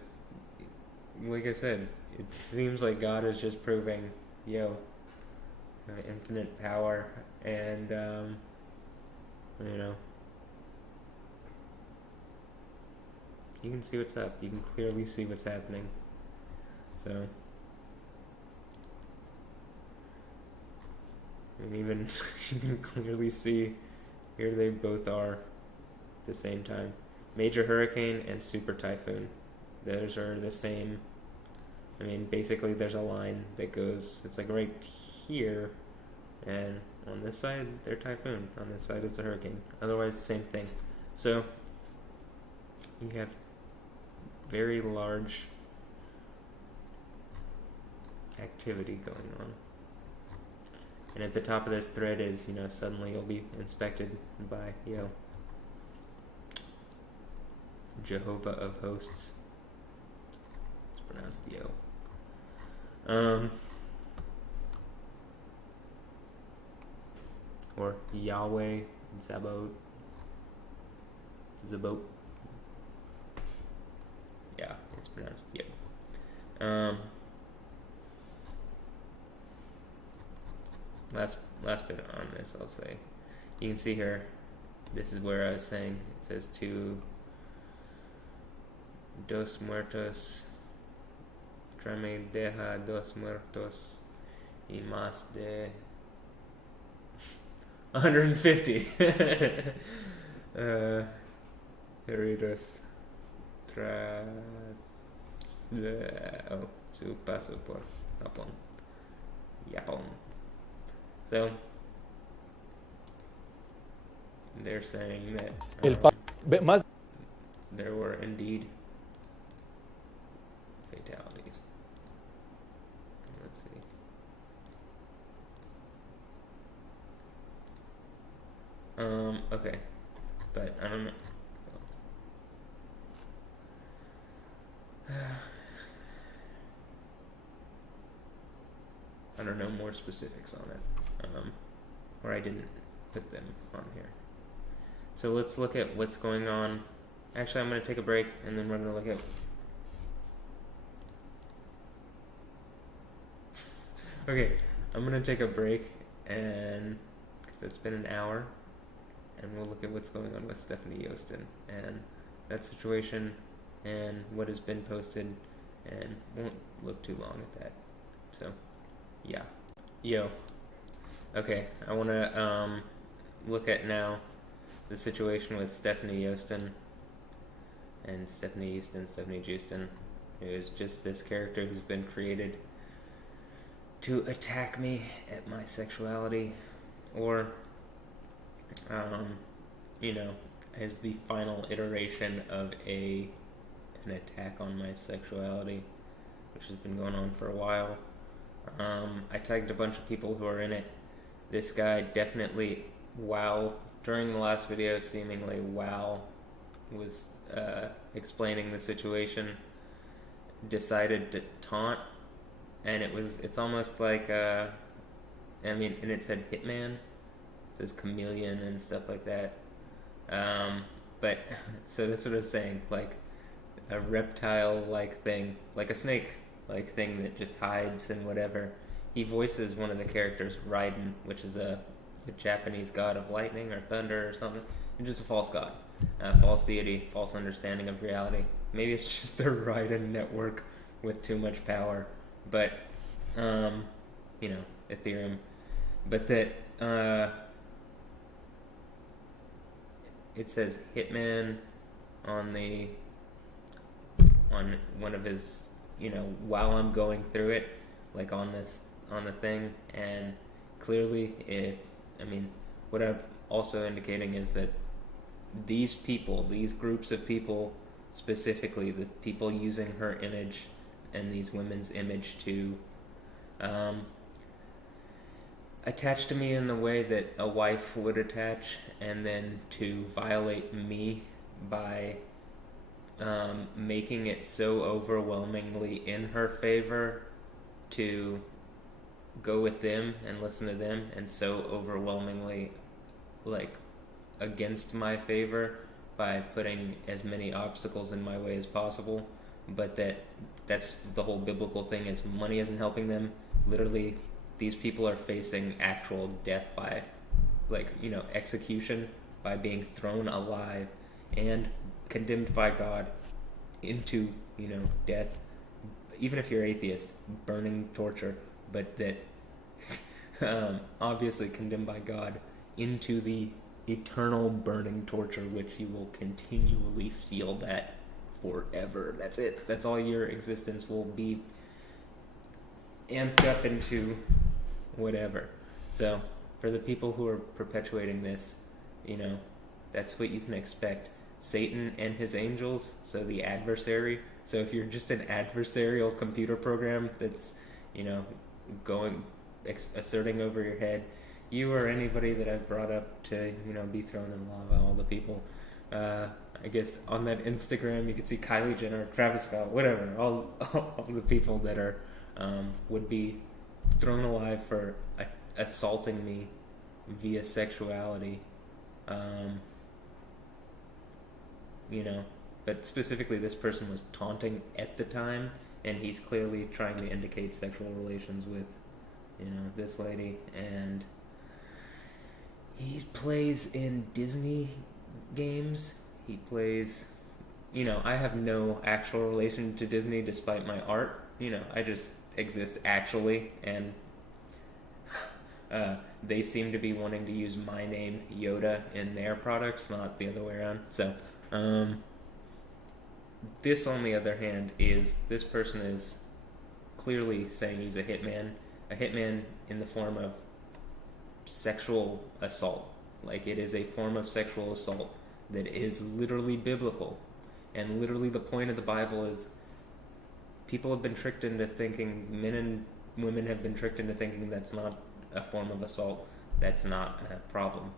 like I said, it seems like God is just proving, infinite power, and you know, you can see what's up. You can clearly see what's happening. So, and even you can clearly see here they both are at the same time. Major hurricane and super typhoon. Those are the same. I mean, basically there's a line that goes, it's like right here, and on this side they're typhoon, on this side it's a hurricane. Otherwise, same thing. So you have very large activity going on. And at the top of this thread is, suddenly you'll be inspected by, Jehovah of Hosts. It's pronounced Yo. Or Yahweh Zabot. Yeah, it's pronounced Yo. Last bit on this, I'll say. You can see here, this is where I was saying, it says dos muertos, trame deja dos muertos y más de 150 heridos tras su paso por Japón. So they're saying that there were indeed fatalities. Let's see. Okay, but I don't know. I don't know more specifics on it, or I didn't put them on here. So let's look at what's going on. Actually, I'm going to take a break, and then we're going to look at... Okay, I'm going to take a break, and it's been an hour, and we'll look at what's going on with Stefanie Joosten and that situation and what has been posted, and won't look too long at that. So, yeah. Okay, I want to look at now the situation with Stefanie Joosten, Stefanie Joosten, who is just this character who's been created to attack me at my sexuality, or as the final iteration of an attack on my sexuality, which has been going on for a while. I tagged a bunch of people who are in it. This guy definitely, during the last video, seemingly was explaining the situation, decided to taunt, and it's almost like, and it said hitman, it says chameleon and stuff like that. But, so that's what I was saying, like a reptile-like thing, like a snake-like thing that just hides and whatever. He voices one of the characters, Raiden, which is the Japanese god of lightning or thunder or something. It's just a false god, false deity, false understanding of reality. Maybe it's just the Raiden network with too much power, but, Ethereum. But that, it says Hitman on one of his, while I'm going through it, like on the thing, and clearly what I'm also indicating is that these groups of people, specifically the people using her image and these women's image to attach to me in the way that a wife would attach, and then to violate me by making it so overwhelmingly in her favor to go with them and listen to them, and so overwhelmingly against my favor by putting as many obstacles in my way as possible. But that's the whole biblical thing, is money isn't helping them. Literally, these people are facing actual death by execution, by being thrown alive and condemned by God into death, even if you're atheist, burning torture, but that obviously condemned by God into the eternal burning torture, which you will continually feel that forever. That's it. That's all your existence will be amped up into, whatever. So for the people who are perpetuating this, that's what you can expect. Satan and his angels, so the adversary. So if you're just an adversarial computer program that's, asserting over your head, you or anybody that I've brought up to, be thrown in lava, all the people, I guess on that Instagram you can see Kylie Jenner, Travis Scott, whatever, all the people that are, would be thrown alive for assaulting me via sexuality, but specifically this person was taunting at the time, and he's clearly trying to indicate sexual relations with, this lady, and he plays in Disney games. He plays, I have no actual relation to Disney despite my art. I just exist actually, and they seem to be wanting to use my name, Yoda, in their products, not the other way around. So, this, on the other hand, this person is clearly saying he's a hitman in the form of sexual assault. Like, it is a form of sexual assault that is literally biblical. And literally the point of the Bible is people have been tricked into thinking, men and women have been tricked into thinking that's not a form of assault, that's not a problem.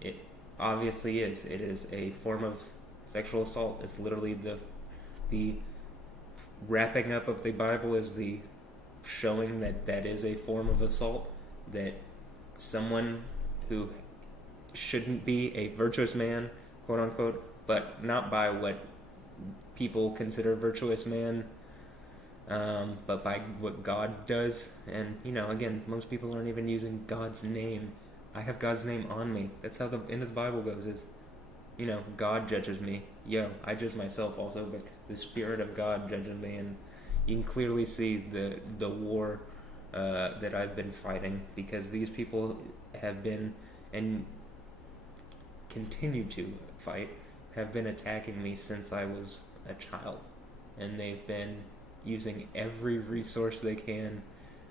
It obviously is. It is a form of sexual assault. It's literally the wrapping up of the Bible is the showing that is a form of assault, that someone who shouldn't be a virtuous man, quote unquote, but not by what people consider virtuous man, but by what God does. And again, most people aren't even using God's name. I have God's name on me. That's how the end of the Bible goes, is God judges me. I judge myself also, but the Spirit of God judges me. And you can clearly see the war that I've been fighting, because these people have been, and continue to fight, have been attacking me since I was a child, and they've been using every resource they can,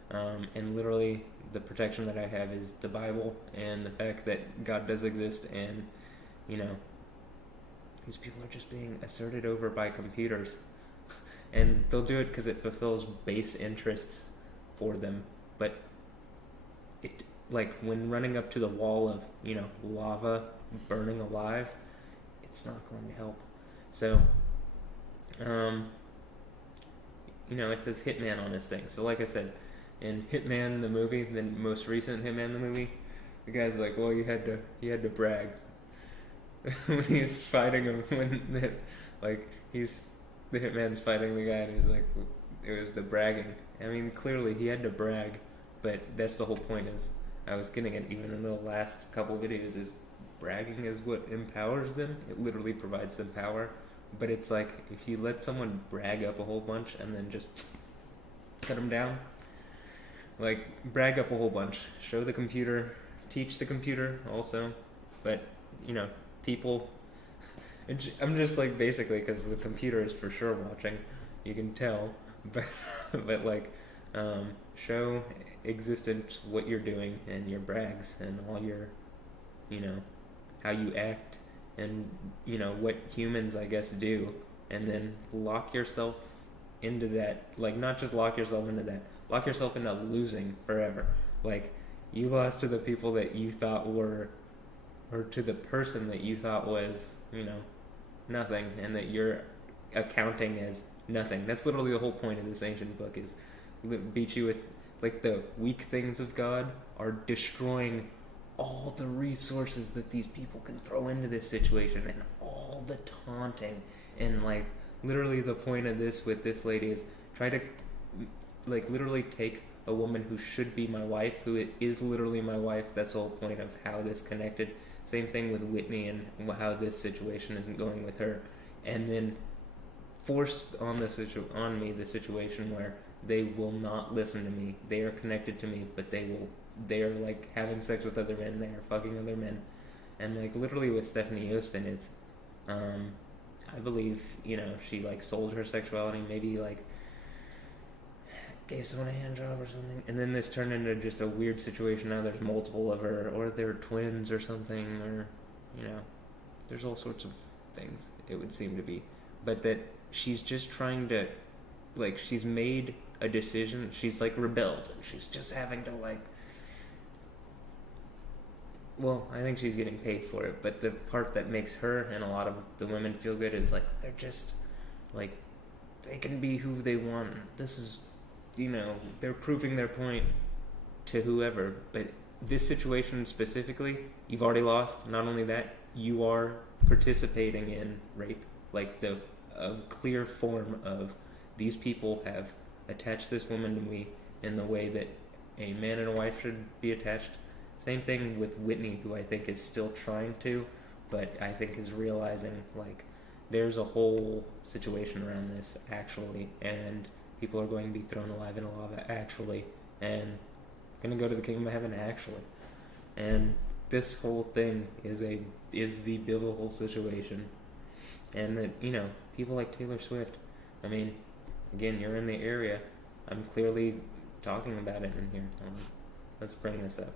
and literally the protection that I have is the Bible and the fact that God does exist, and you know, these people are just being asserted over by computers. And they'll do it because it fulfills base interests for them. But it, like, when running up to the wall of, you know, lava burning alive, it's not going to help. So, you know, it says Hitman on his thing. So like I said, in Hitman the movie, the most recent Hitman the movie, the guy's like, well, he had to brag when he's fighting him. When the Hitman's fighting the guy, and he's like, it was the bragging. I mean, clearly he had to brag, but that's the whole point. Is I was getting it even in the last couple videos. Is bragging is what empowers them. It literally provides them power. But it's like, if you let someone brag up a whole bunch and then just cut them down, like, brag up a whole bunch, show the computer, teach the computer also, but, you know, people, I'm just like, basically, because the computer is for sure watching, you can tell, but like, show existence what you're doing and your brags and all your, you know, how you act, and, you know, what humans, I guess, do, and then lock yourself into that. Like, not just lock yourself into that, lock yourself into losing forever. Like, you lost to the people that you thought were, or to the person that you thought was, you know, nothing, and that you're accounting as nothing. That's literally the whole point of this ancient book, is beat you with, like, the weak things of God are destroying all the resources that these people can throw into this situation, and all the taunting, and, like, literally the point of this with this lady is try to, like, literally take a woman who should be my wife, who is literally my wife. That's the whole point of how this connected. Same thing with Whitney and how this situation isn't going with her, and then force on me the situation where they will not listen to me. They are connected to me, but they are like having sex with other men, they are fucking other men. And, like, literally with Stefanie Joosten, it's I believe, you know, she, like, sold her sexuality, maybe, like, gave someone a hand job or something, and then this turned into just a weird situation. Now there's multiple of her, or they're twins or something, or, you know, there's all sorts of things, it would seem to be. But that she's just trying to, like, she's made a decision, she's, like, rebelled, and she's just having to, like, well, I think she's getting paid for it, but the part that makes her and a lot of the women feel good is, like, they're just, like, they can be who they want. This is, you know, they're proving their point to whoever. But this situation specifically, you've already lost. Not only that, you are participating in rape. Like, a clear form of, these people have attached this woman to me in the way that a man and a wife should be attached. Same thing with Whitney, who I think is still trying to, but I think is realizing, like, there's a whole situation around this, actually, and people are going to be thrown alive in lava, actually, and going to go to the kingdom of heaven, actually. And this whole thing is the biblical situation. And that, you know, people like Taylor Swift, I mean, again, you're in the area, I'm clearly talking about it in here. Let's bring this up.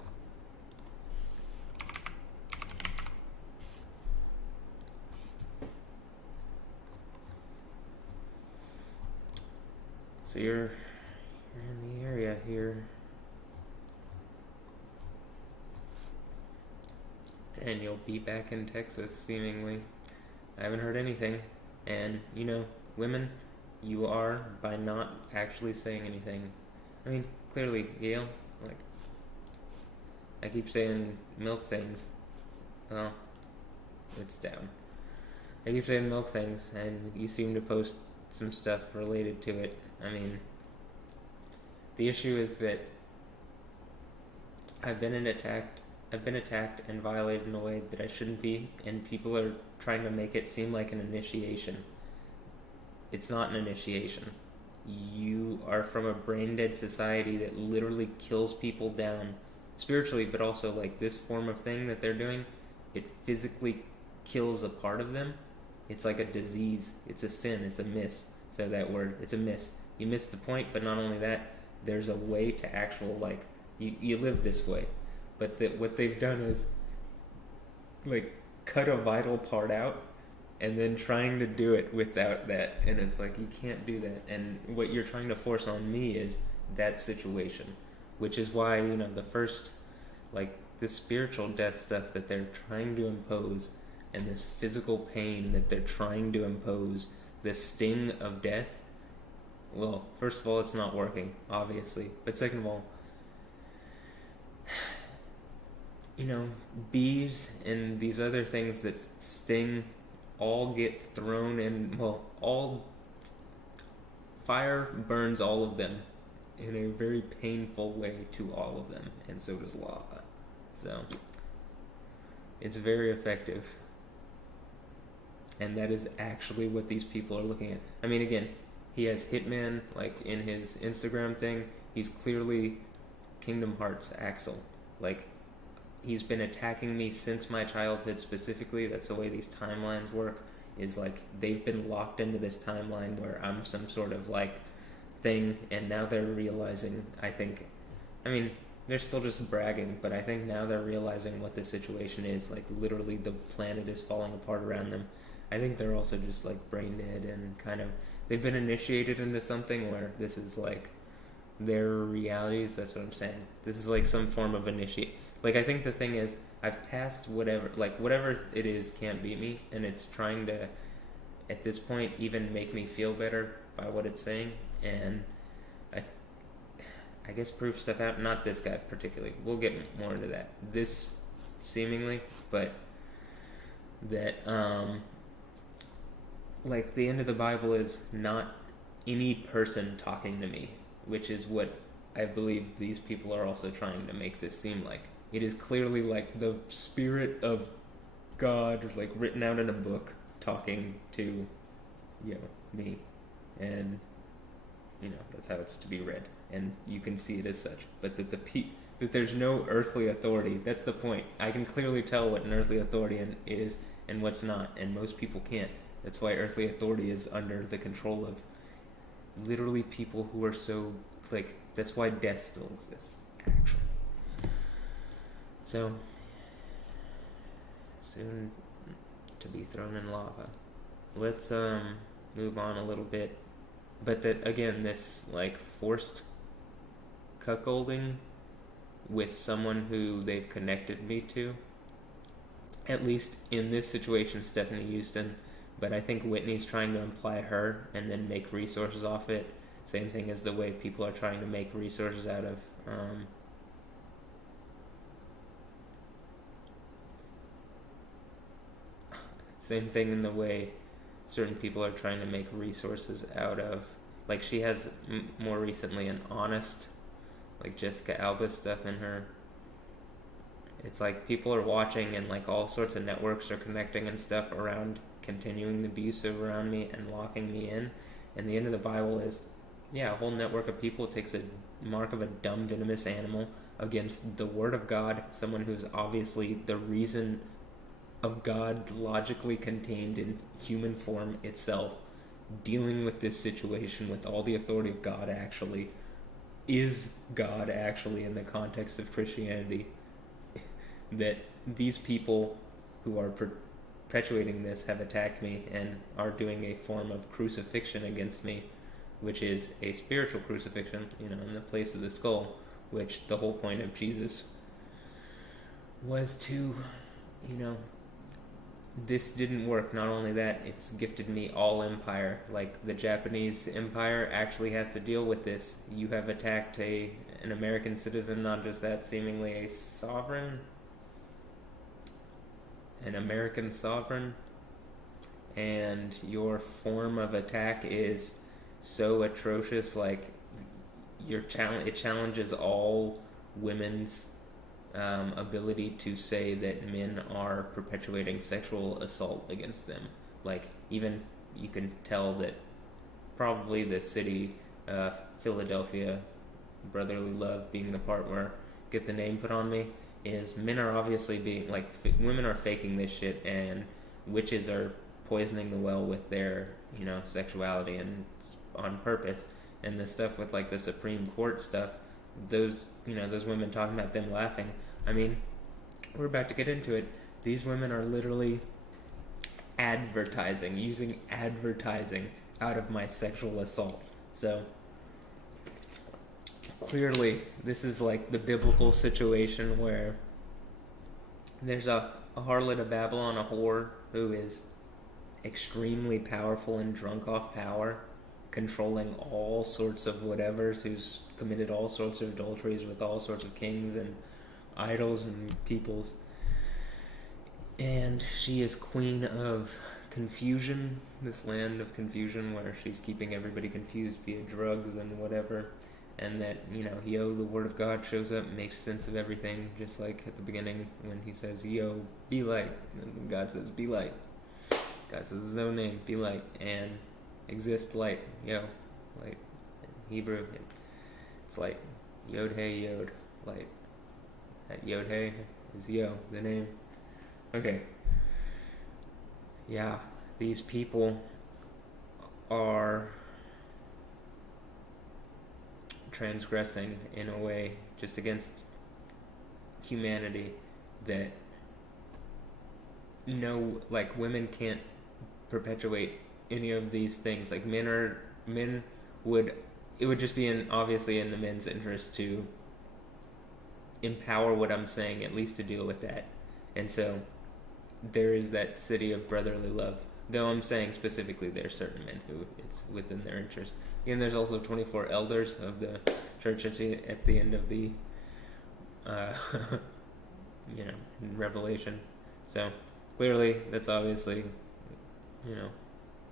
So you're in the area here, and you'll be back in Texas, seemingly. I haven't heard anything, and, you know, women, you are, by not actually saying anything. I mean, clearly, Yale, like, I keep saying milk things. Well, it's down. I keep saying milk things, and you seem to post some stuff related to it. I mean, the issue is that I've been attacked and violated in a way that I shouldn't be, and people are trying to make it seem like an initiation. It's not an initiation. You are from a brain-dead society that literally kills people down spiritually, but also, like, this form of thing that they're doing, it physically kills a part of them. It's like a disease. It's a sin. It's a miss. So that word, it's a miss. You missed the point, but not only that, there's a way to actual, like, you live this way. But what they've done is, like, cut a vital part out and then trying to do it without that. And it's like, you can't do that. And what you're trying to force on me is that situation, which is why, the first, like, the spiritual death stuff that they're trying to impose and this physical pain that they're trying to impose, the sting of death, well, first of all, it's not working, obviously. But second of all, bees and these other things that sting all get thrown in, all fire burns all of them in a very painful way to all of them, and so does lava. So, it's very effective. And that is actually what these people are looking at. I mean, again, he has Hitman, like, in his Instagram thing. He's clearly Kingdom Hearts Axel. Like, he's been attacking me since my childhood specifically. That's the way these timelines work. Is like, they've been locked into this timeline where I'm some sort of, like, thing. And now they're realizing, they're still just bragging, but I think now they're realizing what the situation is. Like, literally the planet is falling apart around them. I think they're also just, like, brain dead and kind of, they've been initiated into something where this is, like, their realities. That's what I'm saying. This is, like, some form of initiate. Like, I think the thing is, I've passed whatever it is can't beat me, and it's trying to, at this point, even make me feel better by what it's saying, and I guess proof stuff out. Not this guy particularly. We'll get more into that. This, seemingly, but that, like, the end of the Bible is not any person talking to me, which is what I believe these people are also trying to make this seem like. It is clearly, like, the Spirit of God, like, written out in a book, talking to, me. And, that's how it's to be read. And you can see it as such. But that that there's no earthly authority. That's the point. I can clearly tell what an earthly authority is and what's not, and most people can't. That's why earthly authority is under the control of literally people who are so, like, that's why death still exists, actually. So, soon to be thrown in lava. Let's move on a little bit. But that, again, this, like, forced cuckolding with someone who they've connected me to, at least in this situation, Stefanie Joosten, but I think Whitney's trying to imply her and then make resources off it. Same thing as the way people are trying to make resources out of same thing in the way certain people are trying to make resources out of, like, she has more recently an Honest, like, Jessica Alba stuff in her. It's like people are watching and, like, all sorts of networks are connecting and stuff around continuing the abuse around me and locking me in. And the end of the Bible is, a whole network of people takes a mark of a dumb, venomous animal against the Word of God, someone who's obviously the reason of God logically contained in human form itself, dealing with this situation with all the authority of God actually, is God actually in the context of Christianity, that these people who are perpetuating this have attacked me and are doing a form of crucifixion against me, which is a spiritual crucifixion, in the place of the skull, which the whole point of Jesus was to, this didn't work. Not only that, it's gifted me all empire. Like, the Japanese empire actually has to deal with this. You have attacked an American citizen, not just that, seemingly a sovereign, an American sovereign, and your form of attack is so atrocious, like, it challenges all women's ability to say that men are perpetuating sexual assault against them. Like, even you can tell that probably the city, Philadelphia, brotherly love being the part where get the name put on me, is men are obviously being, like, women are faking this shit, and witches are poisoning the well with their, sexuality and on purpose. And the stuff with, like, the Supreme Court stuff, those women talking about them laughing, I mean, we're about to get into it. These women are literally using advertising out of my sexual assault. So clearly this is like the biblical situation where there's a harlot of Babylon, a whore, who is extremely powerful and drunk off power, controlling all sorts of whatevers, who's committed all sorts of adulteries with all sorts of kings and idols and peoples. And she is queen of confusion, this land of confusion where she's keeping everybody confused via drugs and whatever. And that, the word of God shows up, makes sense of everything, just like at the beginning when he says, yo, be light. And God says, be light. God says his own name, be light, and exist light, yo, light. In Hebrew, it's like yod hey yod, light. That yod hey is yo, the name. Okay. Yeah, these people are transgressing in a way just against humanity that women can't perpetuate any of these things. Like it would just be obviously in the men's interest to empower what I'm saying, at least to deal with that. And so there is that city of brotherly love, though I'm saying specifically there are certain men who it's within their interest. And there's also 24 elders of the church at the end of the in Revelation. So clearly that's obviously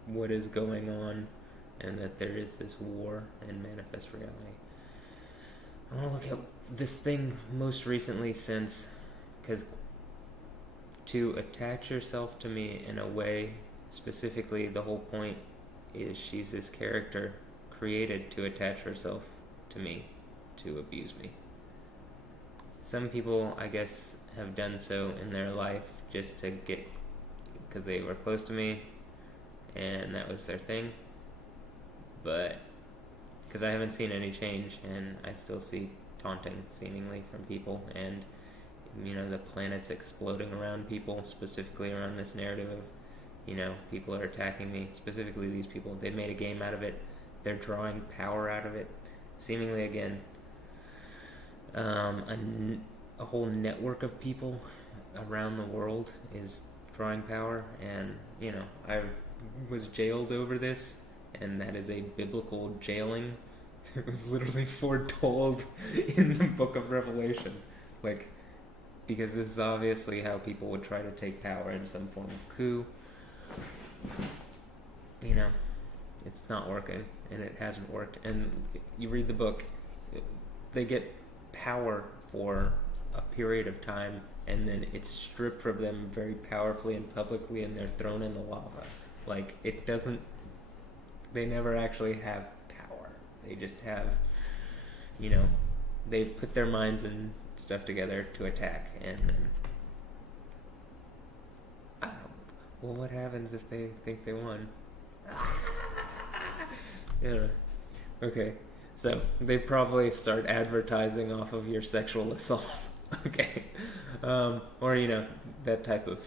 what is going on, and that there is this war in manifest reality. I want to look at this thing most recently because to attach yourself to me in a way, specifically the whole point is she's this character created to attach herself to me, to abuse me. Some people, I guess, have done so in their life just to because they were close to me and that was their thing. But because I haven't seen any change, and I still see taunting seemingly from people, and the planet's exploding around people, specifically around this narrative of people are attacking me, specifically these people. They made a game out of it. They're drawing power out of it, seemingly again. A whole network of people around the world is drawing power, and I was jailed over this, and that is a biblical jailing. It was literally foretold in the book of Revelation, because this is obviously how people would try to take power in some form of coup. It's not working, and it hasn't worked. And you read the book, they get power for a period of time, and then it's stripped from them very powerfully and publicly, and they're thrown in the lava. They never actually have power. They just have, they put their minds and stuff together to attack, and then, well, what happens if they think they won? Yeah. Okay. So they probably start advertising off of your sexual assault. Okay. Or that type of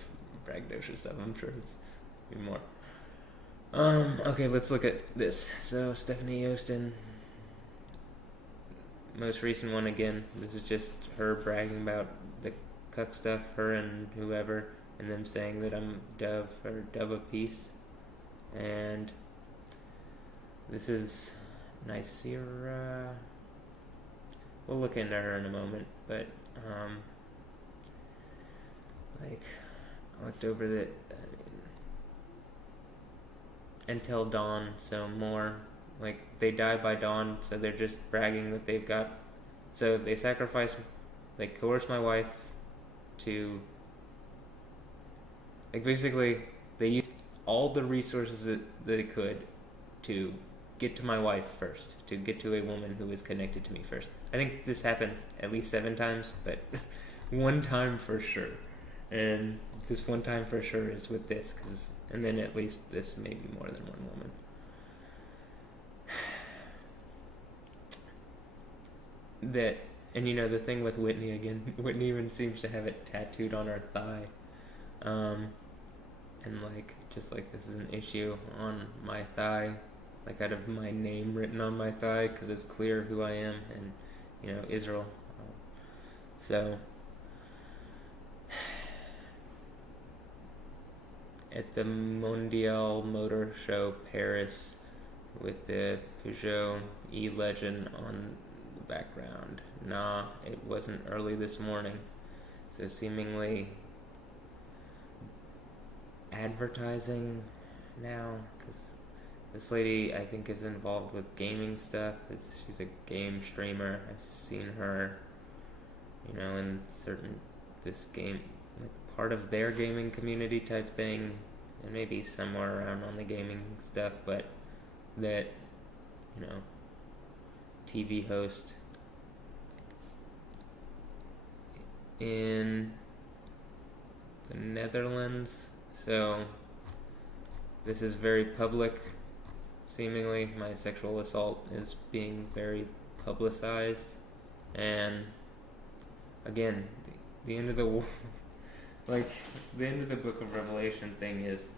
braggadocious stuff. I'm sure it's even more. Okay, let's look at this. So Stefanie Joosten, most recent one again. This is just her bragging about the cuck stuff, her and whoever, and them saying that I'm dove, or dove of peace. And this is Nysira. We'll look into her in a moment, but I looked over the until dawn, so more they die by dawn, so they're just bragging that they've got. So they coerce my wife to basically they used all the resources that they could to get to my wife first, to get to a woman who is connected to me first. I think this happens at least 7 times, but one time for sure. And this one time for sure is with this, and then at least this may be more than one woman. And the thing with Whitney again, Whitney even seems to have it tattooed on her thigh. And like, just like this is an issue on my thigh, like I'd have my name written on my thigh because it's clear who I am, and you know, Israel. So at the Mondial Motor Show Paris with the Peugeot E-Legend on the background. Nah, it wasn't early this morning. So seemingly advertising now, because this lady I think is involved with gaming stuff. She's a game streamer. I've seen her, you know, in this game, like part of their gaming community type thing, and maybe somewhere around on the gaming stuff, but that, you know, TV host in the Netherlands. So this is very public, seemingly. My sexual assault is being very publicized, and again, the end of the like the end of the Book of Revelation thing is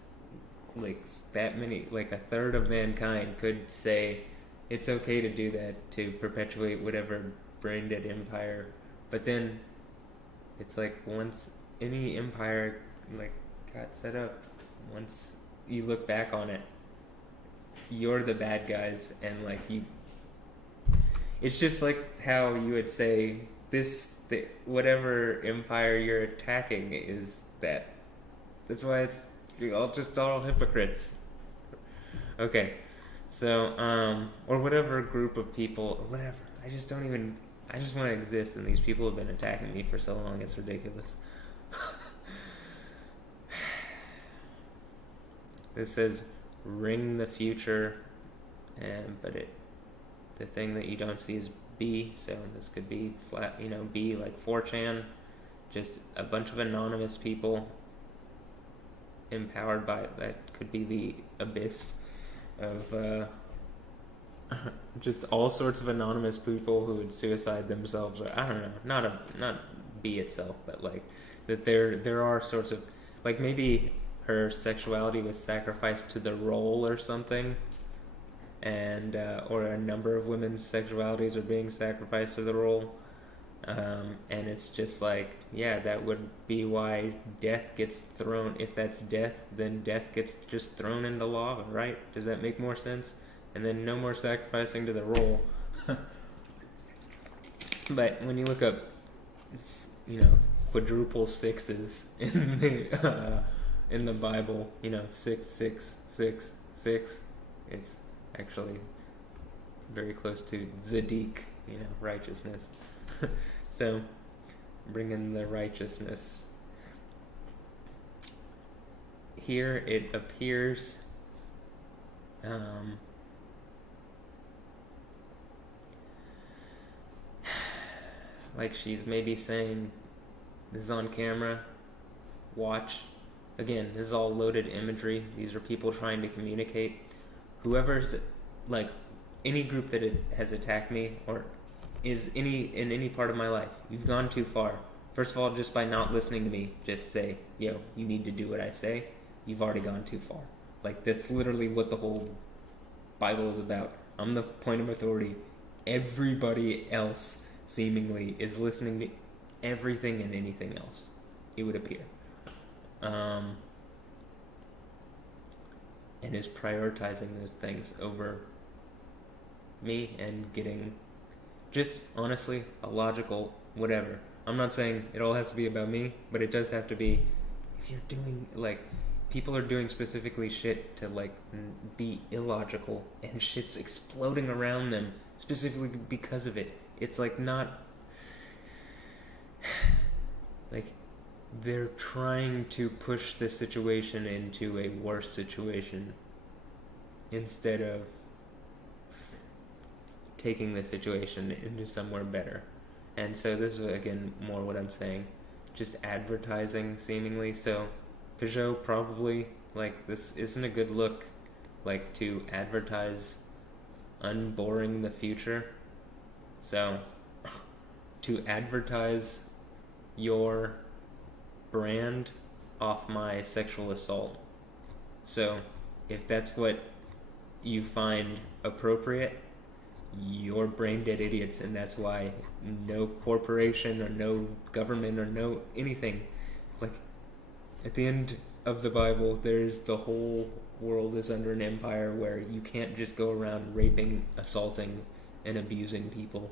like that many, like a third of mankind could say it's okay to do that, to perpetuate whatever brain dead empire, but then it's like once any empire like got set up, once you look back on it, you're the bad guys, and like it's just like how you would say whatever empire you're attacking is that's why it's you're all hypocrites. Okay, so or whatever group of people or whatever, I just want to exist, and these people have been attacking me for so long, it's ridiculous. This says ring the future, but the thing that you don't see is B, so this could be B like 4chan, just a bunch of anonymous people empowered by that could be the abyss of just all sorts of anonymous people who would suicide themselves, or I don't know, not B itself, but like that there are sorts of, like maybe her sexuality was sacrificed to the role or something, and or a number of women's sexualities are being sacrificed to the role, and it's just like, yeah, that would be why death gets thrown. If that's death, then death gets just thrown into lava, right? Does that make more sense? And then no more sacrificing to the role. But when you look up, you know, quadruple sixes in the Bible, you know, 666, it's actually very close to Zadik, you know, righteousness. So bring in the righteousness. Here it appears like she's maybe saying, this is on camera, watch. Again, this is all loaded imagery. These are people trying to communicate. Whoever's, like, any group that has attacked me or is in any part of my life, you've gone too far. First of all, just by not listening to me, just say, yo, you need to do what I say. You've already gone too far. Like, that's literally what the whole Bible is about. I'm the point of authority. Everybody else, seemingly, is listening to everything and anything else, it would appear. And is prioritizing those things over me and getting just honestly a logical whatever. I'm not saying it all has to be about me, but it does have to be, if you're doing, like, people are doing specifically shit to like be illogical, and shit's exploding around them specifically because of it. It's like not like they're trying to push the situation into a worse situation instead of taking the situation into somewhere better. And so this is, again, more what I'm saying. Just advertising, seemingly. So Peugeot probably, like, this isn't a good look, like, to advertise unboring the future. So to advertise your brand off my sexual assault. So, if that's what you find appropriate, you're brain dead idiots, and that's why no corporation or no government or no anything, like, at the end of the Bible, there's the whole world is under an empire where you can't just go around raping, assaulting, and abusing people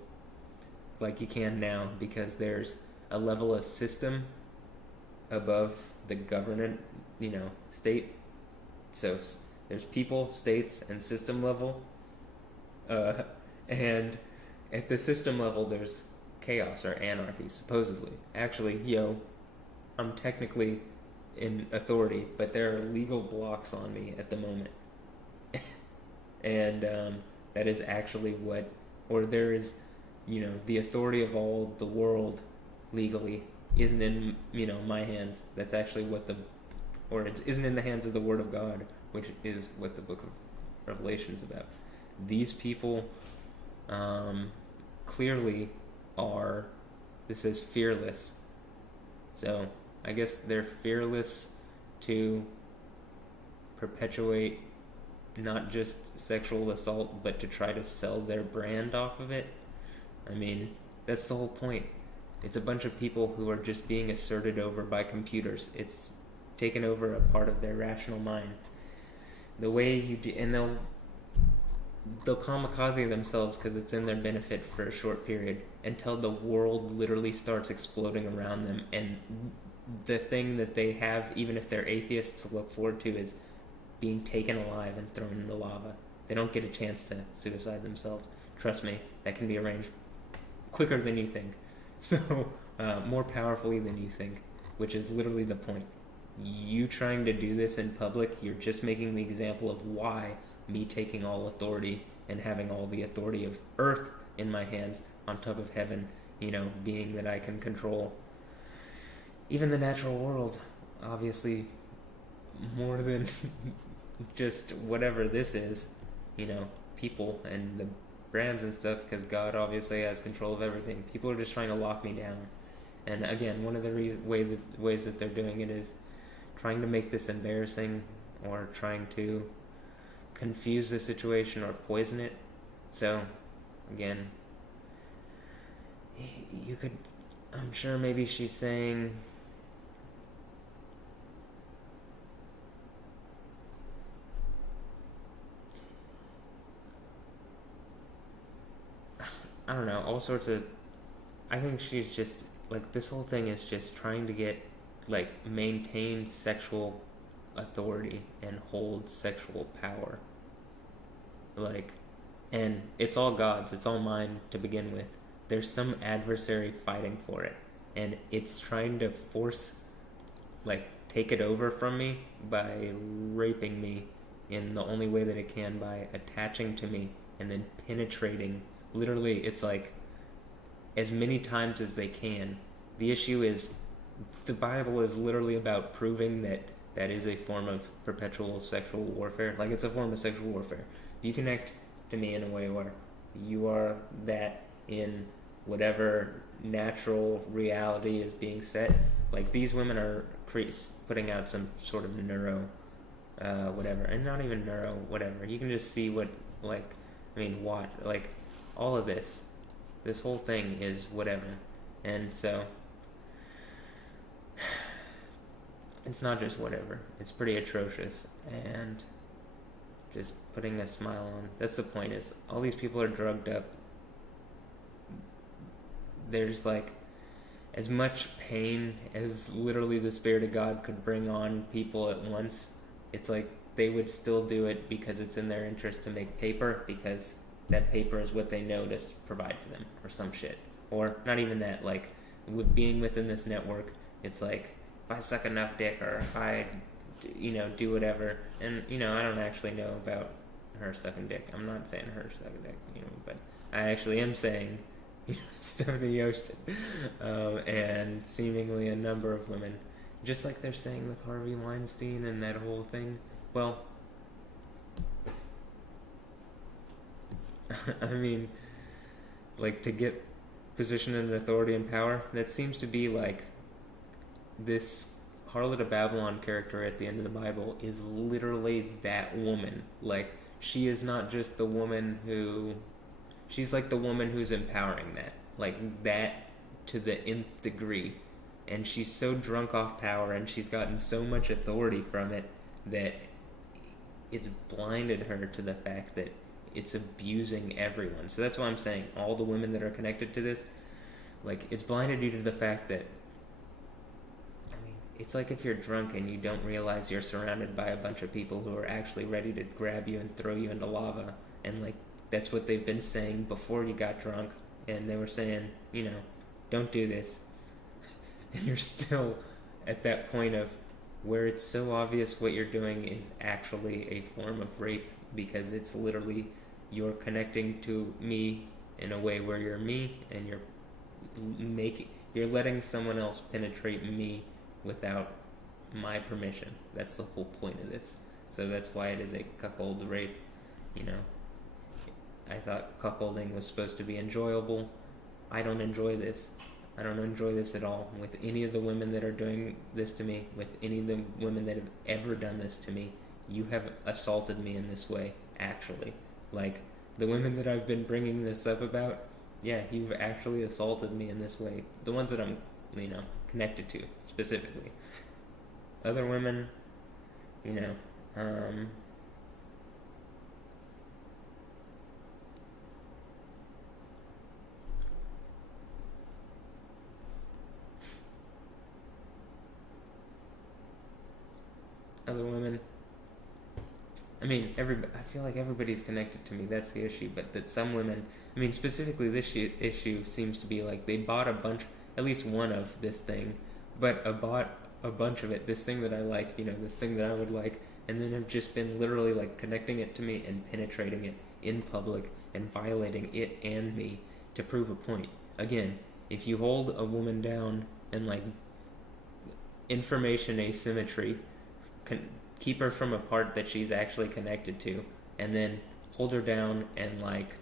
like you can now, because there's a level of system above the government, state. So there's people, states, and system level. And at the system level, there's chaos or anarchy, supposedly. Actually, I'm technically in authority, but there are legal blocks on me at the moment. And that is actually there is, the authority of all the world legally isn't in, my hands. That's actually it isn't in the hands of the Word of God, which is what the book of Revelation is about. These people clearly are, this is fearless. So I guess they're fearless to perpetuate not just sexual assault, but to try to sell their brand off of it. I mean, that's the whole point. It's a bunch of people who are just being asserted over by computers. It's taken over a part of their rational mind. The way you do, and they'll kamikaze themselves because it's in their benefit for a short period until the world literally starts exploding around them, and the thing that they have, even if they're atheists, to look forward to is being taken alive and thrown in the lava. They don't get a chance to suicide themselves. Trust me, that can be arranged quicker than you think. So, more powerfully than you think, which is literally the point. You trying to do this in public, you're just making the example of why me taking all authority and having all the authority of earth in my hands on top of heaven, being that I can control even the natural world, obviously, more than just whatever this is, people and the brands and stuff, because God obviously has control of everything. People are just trying to lock me down. And again, one of the ways that they're doing it is trying to make this embarrassing, or trying to confuse the situation or poison it. So, again, I'm sure maybe she's saying, I don't know, all sorts of, I think she's just, this whole thing is just trying to get, maintain sexual authority and hold sexual power. And it's all God's, it's all mine to begin with. There's some adversary fighting for it, and it's trying to force, take it over from me by raping me in the only way that it can, by attaching to me and then penetrating. Literally, it's as many times as they can. The issue is, the Bible is literally about proving that is a form of perpetual sexual warfare. It's a form of sexual warfare. You connect to me in a way where you are that in whatever natural reality is being set. These women are putting out some sort of whatever, and not even whatever. You can just see what, all of this whole thing is whatever. And so, it's not just whatever. It's pretty atrocious, and just putting a smile on. That's the point, is all these people are drugged up. There's as much pain as literally the Spirit of God could bring on people at once. It's they would still do it because it's in their interest to make paper, because that paper is what they know to provide for them, or some shit. Or not even that, with being within this network, it's if I suck enough dick, or if I, do whatever, and, I don't actually know about her sucking dick. I'm not saying her sucking dick, but I actually am saying, Stefanie Joosten, and seemingly a number of women, just like they're saying with Harvey Weinstein and that whole thing. Well, I mean, to get position and authority and power, that seems to be this Harlot of Babylon character at the end of the Bible is literally that woman. Like, she is not just the woman who... She's like the woman who's empowering that. Like, that to the nth degree. And she's so drunk off power, and she's gotten so much authority from it that it's blinded her to the fact that it's abusing everyone. So that's why I'm saying all the women that are connected to this, like, it's blinded you to the fact that, I mean, it's like if you're drunk and you don't realize you're surrounded by a bunch of people who are actually ready to grab you and throw you into lava, and like, that's what they've been saying before you got drunk, and they were saying, you know, don't do this. And you're still at that point of where it's so obvious what you're doing is actually a form of rape, because it's literally you're connecting to me in a way where you're me, and you're letting someone else penetrate me without my permission. That's the whole point of this. So that's why it is a cuckold rape. You know, I thought cuckolding was supposed to be enjoyable. I don't enjoy this. I don't enjoy this at all with any of the women that are doing this to me, with any of the women that have ever done this to me. You have assaulted me in this way, actually. Like, the women that I've been bringing this up about, yeah, you've actually assaulted me in this way. The ones that I'm, you know, connected to, specifically. Other women, you know, other women, I mean, I feel like everybody's connected to me, that's the issue, but that some women, I mean, specifically this issue seems to be like they bought a bunch, at least one of this thing, but bought a bunch of it, this thing that I like, you know, this thing that I would like, and then have just been literally like connecting it to me and penetrating it in public and violating it and me to prove a point. Again, if you hold a woman down and like information asymmetry, keep her from a part that she's actually connected to, and then hold her down and like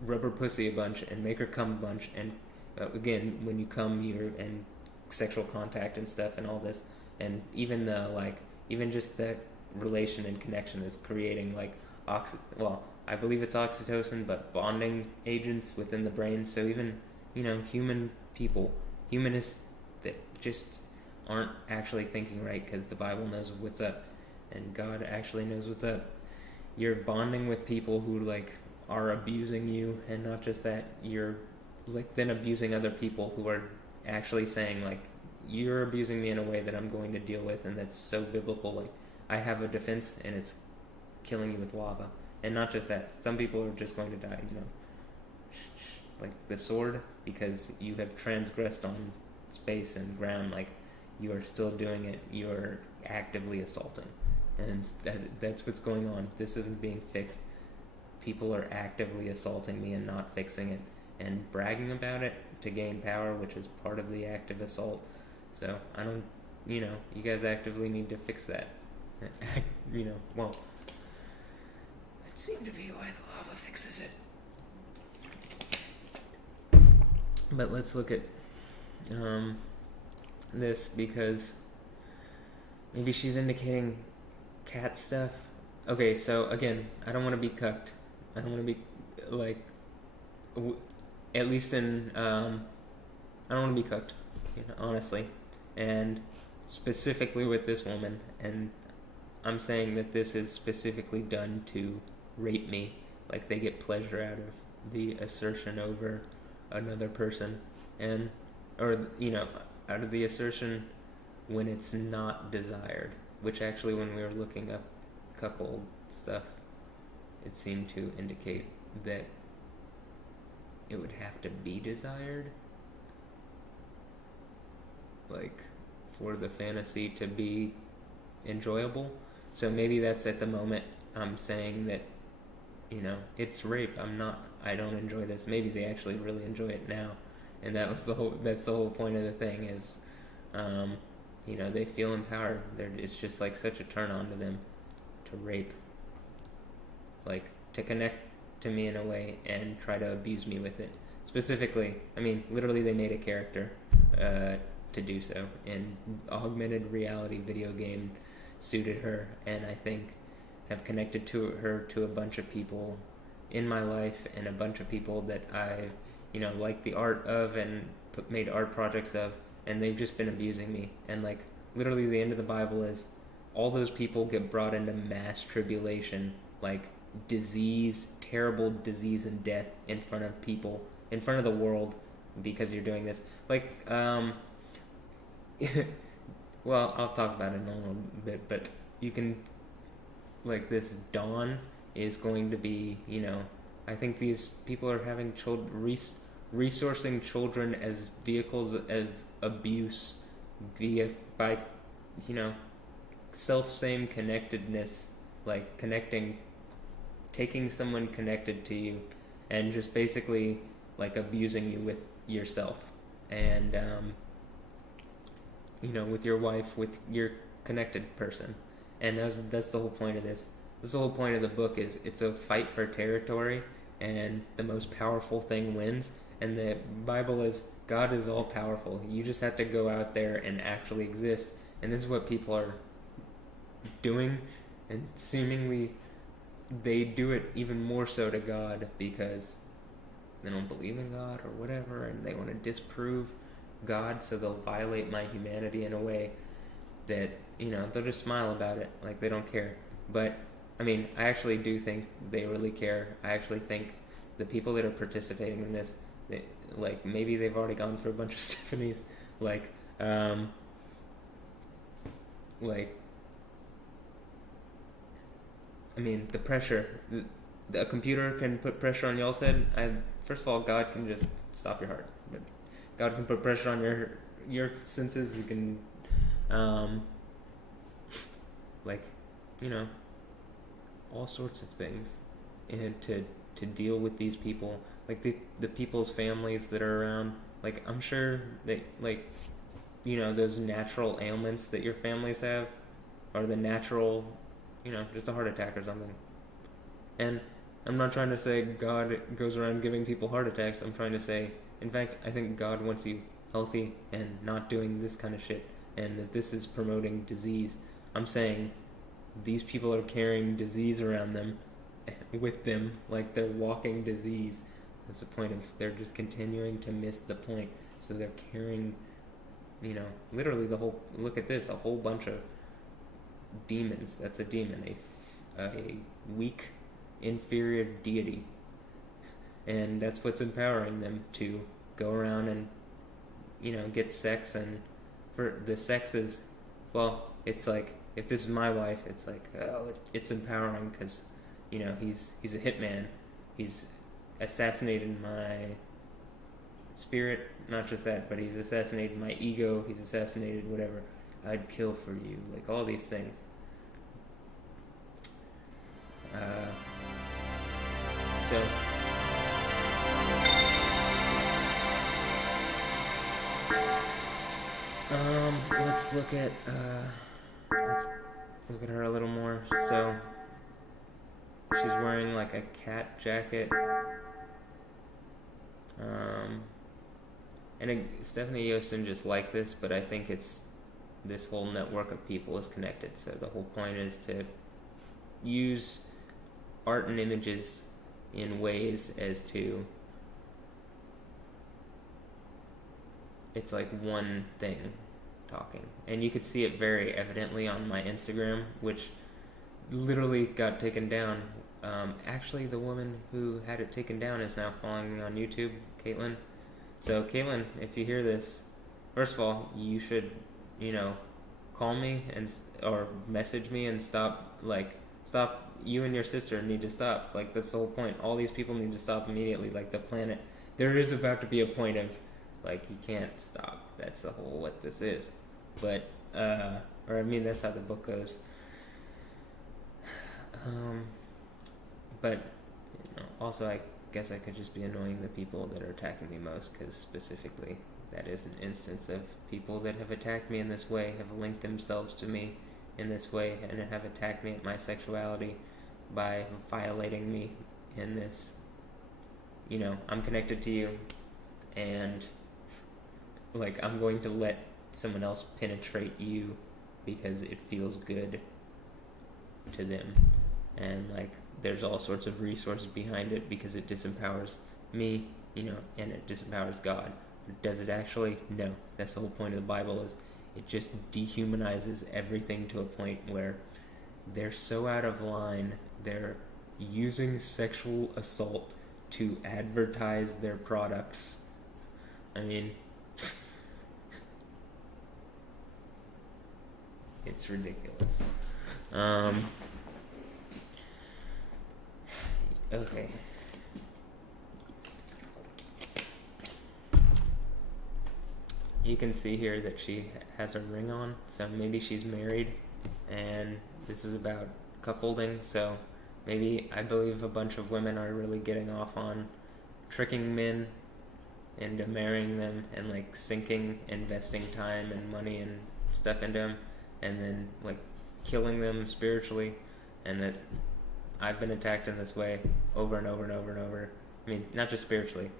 rub her pussy a bunch and make her come a bunch, and again, when you come, you're and sexual contact and stuff and all this, and even the like, even just that relation and connection is creating like I believe it's oxytocin, but bonding agents within the brain. So even, you know, humanists that just aren't actually thinking right, because the Bible knows what's up and God actually knows what's up. You're bonding with people who like are abusing you, and not just that, you're like then abusing other people who are actually saying like, you're abusing me in a way that I'm going to deal with, and that's so biblical. Like, I have a defense and it's killing you with lava. And not just that, some people are just going to die, you know, like the sword, because you have transgressed on space and ground. Like, you are still doing it. You're actively assaulting, and that's what's going on. This isn't being fixed. People are actively assaulting me and not fixing it, and bragging about it to gain power, which is part of the active assault. So I don't, you know, you guys actively need to fix that. You know, well, that seemed to be why the lava fixes it. But let's look at this, because maybe she's indicating cat stuff. Okay, so again, I don't want to be cucked. I don't want to be like, at least in I don't want to be cucked, you know, honestly, and specifically with this woman. And I'm saying that this is specifically done to rape me. Like, they get pleasure out of the assertion over another person, and or, you know, out of the assertion when it's not desired, which actually, when we were looking up cuckold stuff, it seemed to indicate that it would have to be desired, like, for the fantasy to be enjoyable. So maybe that's at the moment I'm saying that, you know, it's rape. I don't enjoy this. Maybe they actually really enjoy it now. And that's the whole point of the thing is, you know, they feel empowered. It's just like such a turn on to them to rape, like to connect to me in a way and try to abuse me with it. Specifically, I mean, literally they made a character to do so, and augmented reality video game suited her, and I think have connected to her to a bunch of people in my life, and a bunch of people that I, like the art of and made art projects of, and they've just been abusing me. And like literally the end of the Bible is all those people get brought into mass tribulation, like disease, terrible disease and death in front of people, in front of the world, because you're doing this. Like, well, I'll talk about it in a little bit, but you can, like, this dawn is going to be, I think these people are having resourcing children as vehicles of abuse by self-same connectedness, like taking someone connected to you and just basically like abusing you with yourself, and with your wife, with your connected person. And that's the whole point of this. The whole point of the book is it's a fight for territory, and the most powerful thing wins. And the Bible is God is all powerful. You just have to go out there and actually exist. And this is what people are doing, and seemingly they do it even more so to God because they don't believe in God or whatever, and they want to disprove God, so they'll violate my humanity in a way that, they'll just smile about it, like they don't care. But, I actually do think they really care. I actually think the people that are participating in this, maybe they've already gone through a bunch of Stephanies, the pressure, a computer can put pressure on y'all's head. First of all, God can just stop your heart. God can put pressure on your senses. You can, all sorts of things, and to deal with these people, like the people's families that are around. Like, I'm sure that, those natural ailments that your families have, or the natural, just a heart attack or something. And I'm not trying to say God goes around giving people heart attacks. I'm trying to say, in fact, I think God wants you healthy and not doing this kind of shit, and that this is promoting disease. I'm saying these people are carrying disease around them, with them, like they're walking disease. That's the point of, they're just continuing to miss the point. So they're carrying, literally look at this, a whole bunch of demons. That's a demon, a weak, inferior deity. And that's what's empowering them to go around and, get sex. And for the sex is, well, it's like, if this is my wife, it's like, it's empowering because, he's a hitman. He's assassinated my spirit, not just that, but he's assassinated my ego, he's assassinated whatever. I'd kill for you, like all these things. So let's look at her a little more. So she's wearing like a cat jacket. And Stefanie Joosten just like this, but I think it's this whole network of people is connected. So the whole point is to use art and images in ways as to, it's like one thing talking. And you could see it very evidently on my Instagram, which literally got taken down. Actually, the woman who had it taken down is now following me on YouTube, Caitlin. So, Caitlin, if you hear this, first of all, you should, call me or message me and stop. You and your sister need to stop. Like, that's the whole point. All these people need to stop immediately. Like, the planet, there is about to be a point of, like, you can't stop. That's the whole what this is. But, that's how the book goes. But, also I guess I could just be annoying the people that are attacking me most, because specifically that is an instance of people that have attacked me in this way, have linked themselves to me in this way, and have attacked me at my sexuality by violating me in this, I'm connected to you, and, I'm going to let someone else penetrate you because it feels good to them. And like there's all sorts of resources behind it because it disempowers me, you know, and it disempowers God. Does it actually? No. That's the whole point of the Bible, is it just dehumanizes everything to a point where they're so out of line, they're using sexual assault to advertise their products. I mean, it's ridiculous. Okay. You can see here that she has a ring on, so maybe she's married, and this is about cuckolding, so maybe I believe a bunch of women are really getting off on tricking men into marrying them and like investing time and money and stuff into them, and then like killing them spiritually, and that I've been attacked in this way over and over and over and over. I mean, not just spiritually.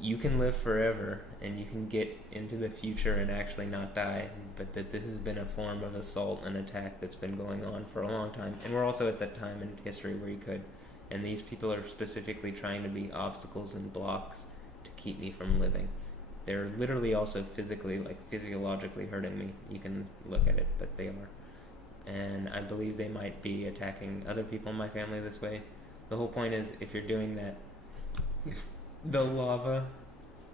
You can live forever and you can get into the future and actually not die, but that this has been a form of assault and attack that's been going on for a long time. And we're also at that time in history where you could. And these people are specifically trying to be obstacles and blocks to keep me from living. They're literally also physically, like physiologically hurting me. You can look at it, but they are. And I believe they might be attacking other people in my family this way. The whole point is, if you're doing that, the lava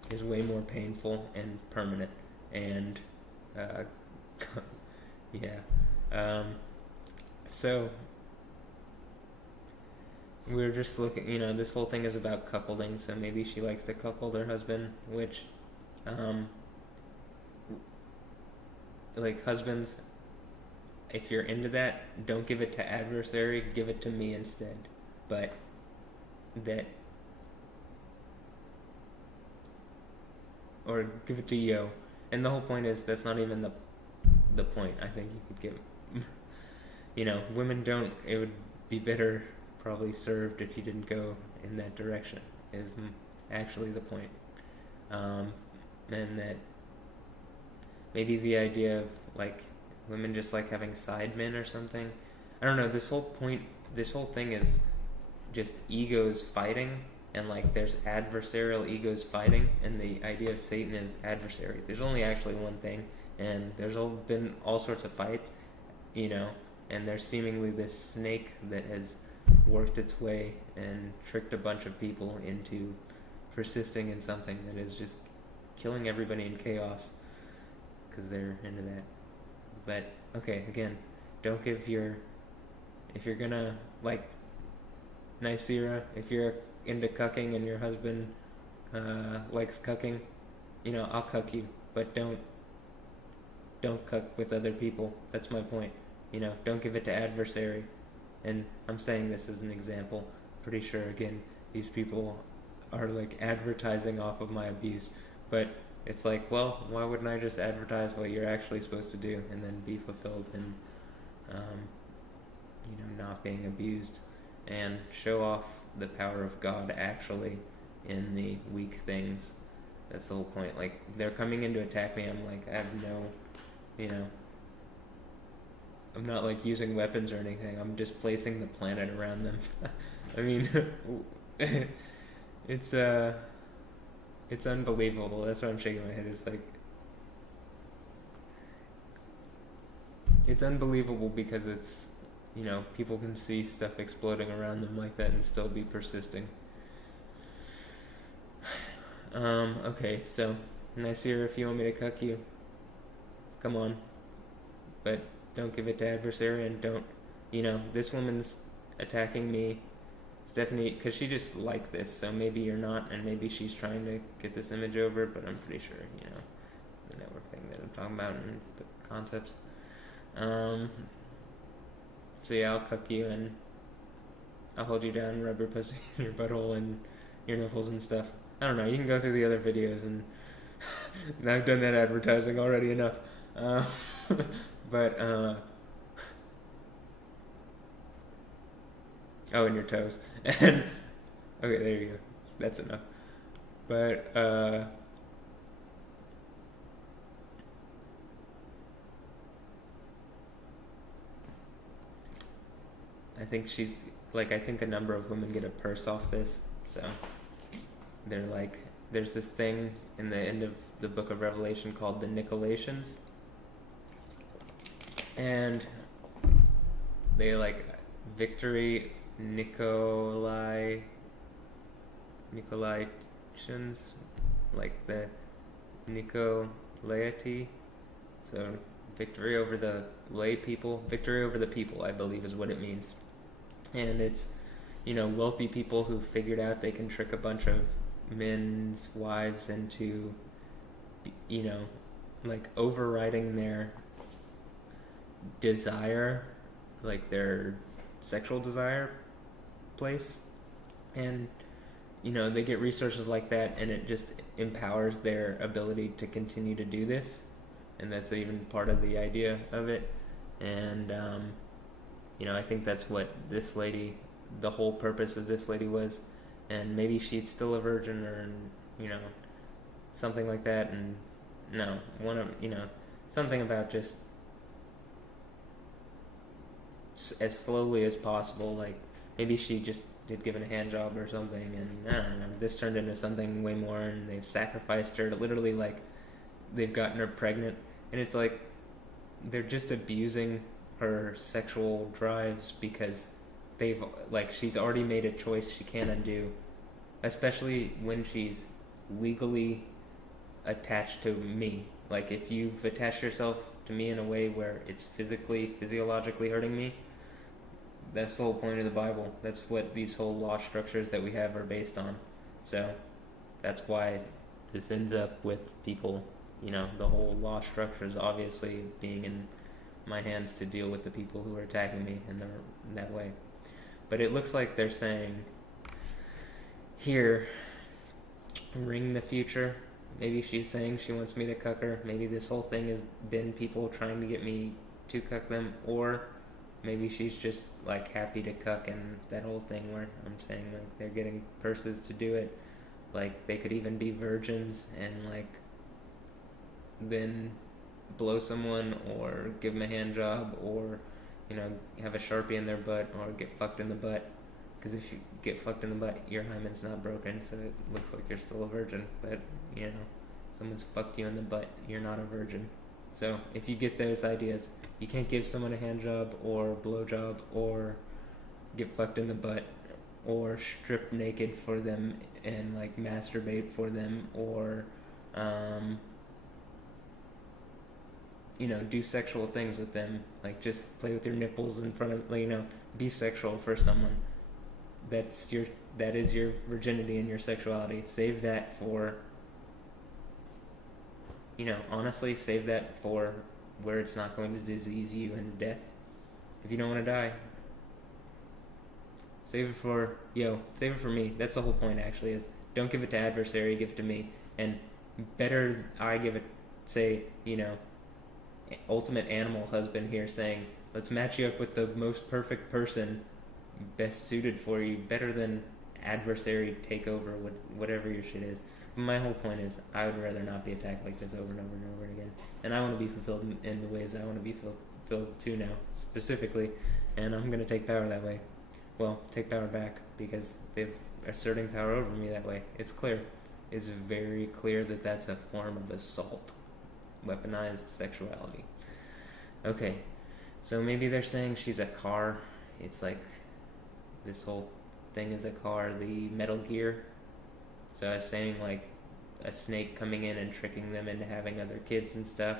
is way more painful and permanent, and so we're just looking, you know, this whole thing is about cuckolding, so maybe she likes to cuckold her husband, which like husbands, if you're into that, don't give it to adversary, give it to me instead. But that, or give it to Yo. And the whole point is, that's not even the point. I think you could give, you know, women don't, it would be better probably served if you didn't go in that direction, is actually the point. And that maybe the idea of like women just like having side men or something. I don't know, this whole thing is just egos fighting, and like there's adversarial egos fighting, and the idea of Satan is adversary. There's only actually one thing, and there's been all sorts of fights, you know, and there's seemingly this snake that has worked its way and tricked a bunch of people into persisting in something that is just killing everybody in chaos because they're into that. But okay, again, don't give if you're gonna like Nysira, if you're into cucking and your husband likes cucking, you know, I'll cuck you, but don't cuck with other people. That's my point. You know, don't give it to adversary. And I'm saying this as an example. Pretty sure, again, these people are like advertising off of my abuse, but it's like, well, why wouldn't I just advertise what you're actually supposed to do and then be fulfilled in you know, not being abused, and show off the power of God actually in the weak things. That's the whole point. Like, they're coming in to attack me, I'm like, I have no, you know, I'm not like using weapons or anything, I'm just placing the planet around them. I mean, it's unbelievable. That's why I'm shaking my head. It's like, it's unbelievable because it's, you know, people can see stuff exploding around them like that and still be persisting. Okay, so Nysira, if you want me to cuck you, come on, but don't give it to adversary, and don't, you know, this woman's attacking me, Stefanie, because she just liked this, so maybe you're not, and maybe she's trying to get this image over, but I'm pretty sure, you know, the network thing that I'm talking about and the concepts. So yeah, I'll cuck you, and I'll hold you down, rub your pussy in your butthole and your nipples and stuff. I don't know, you can go through the other videos, and I've done that advertising already enough. But, oh, and your toes. And, okay, there you go. That's enough. But, think she's like, I think a number of women get a purse off this. So they're like, there's this thing in the end of the book of Revelation called the Nicolaitans, and they like victory Nicolaitans, like the Nicolaity. So victory over the lay people, victory over the people, I believe is what it means. And it's, you know, wealthy people who figured out they can trick a bunch of men's wives into, you know, like overriding their desire, like their sexual desire place. And, you know, they get resources like that, and it just empowers their ability to continue to do this. And that's even part of the idea of it. And, you know, I think that's what this lady, the whole purpose of this lady was. And maybe she's still a virgin, or, you know, something like that. And no, you know, something about just as slowly as possible. Like, maybe she just did given a hand job or something, and I don't know, this turned into something way more, and they've sacrificed her to literally, like, they've gotten her pregnant. And it's like, they're just abusing her sexual drives because they've, like, she's already made a choice she can't undo, especially when she's legally attached to me. Like, if you've attached yourself to me in a way where it's physiologically hurting me, that's the whole point of the Bible. That's what these whole law structures that we have are based on. So that's why this ends up with people, you know, the whole law structures obviously being in my hands to deal with the people who are attacking me in that way. But it looks like they're saying here, ring the future. Maybe she's saying she wants me to cuck her. Maybe this whole thing has been people trying to get me to cuck them, or maybe she's just like happy to cuck, and that whole thing where I'm saying like they're getting purses to do it. Like, they could even be virgins and like then blow someone, or give them a hand job, or, you know, have a Sharpie in their butt, or get fucked in the butt. Because if you get fucked in the butt, your hymen's not broken, so it looks like you're still a virgin. But, you know, someone's fucked you in the butt, you're not a virgin. So if you get those ideas, you can't give someone a hand job or blow job or get fucked in the butt or strip naked for them and like masturbate for them, or you know, do sexual things with them, like just play with your nipples in front of, like, you know, be sexual for someone. That is your virginity and your sexuality. Save that for, you know, honestly, save that for where it's not going to disease you into death. If you don't want to die, save it for me. That's the whole point, actually, is don't give it to adversary, give it to me. And better I give it, say, you know, ultimate animal husband here saying, let's match you up with the most perfect person best suited for you, better than adversary takeover, whatever your shit is. My whole point is, I would rather not be attacked like this over and over and over again. And I want to be fulfilled in the ways I want to be fulfilled too now, specifically. And I'm going to take power that way. Well, take power back, because they're asserting power over me that way. It's clear. It's very clear that that's a form of assault. Weaponized sexuality. Okay, so maybe they're saying she's a car. It's like this whole thing is a car, the Metal Gear. So I was saying like a snake coming in and tricking them into having other kids and stuff,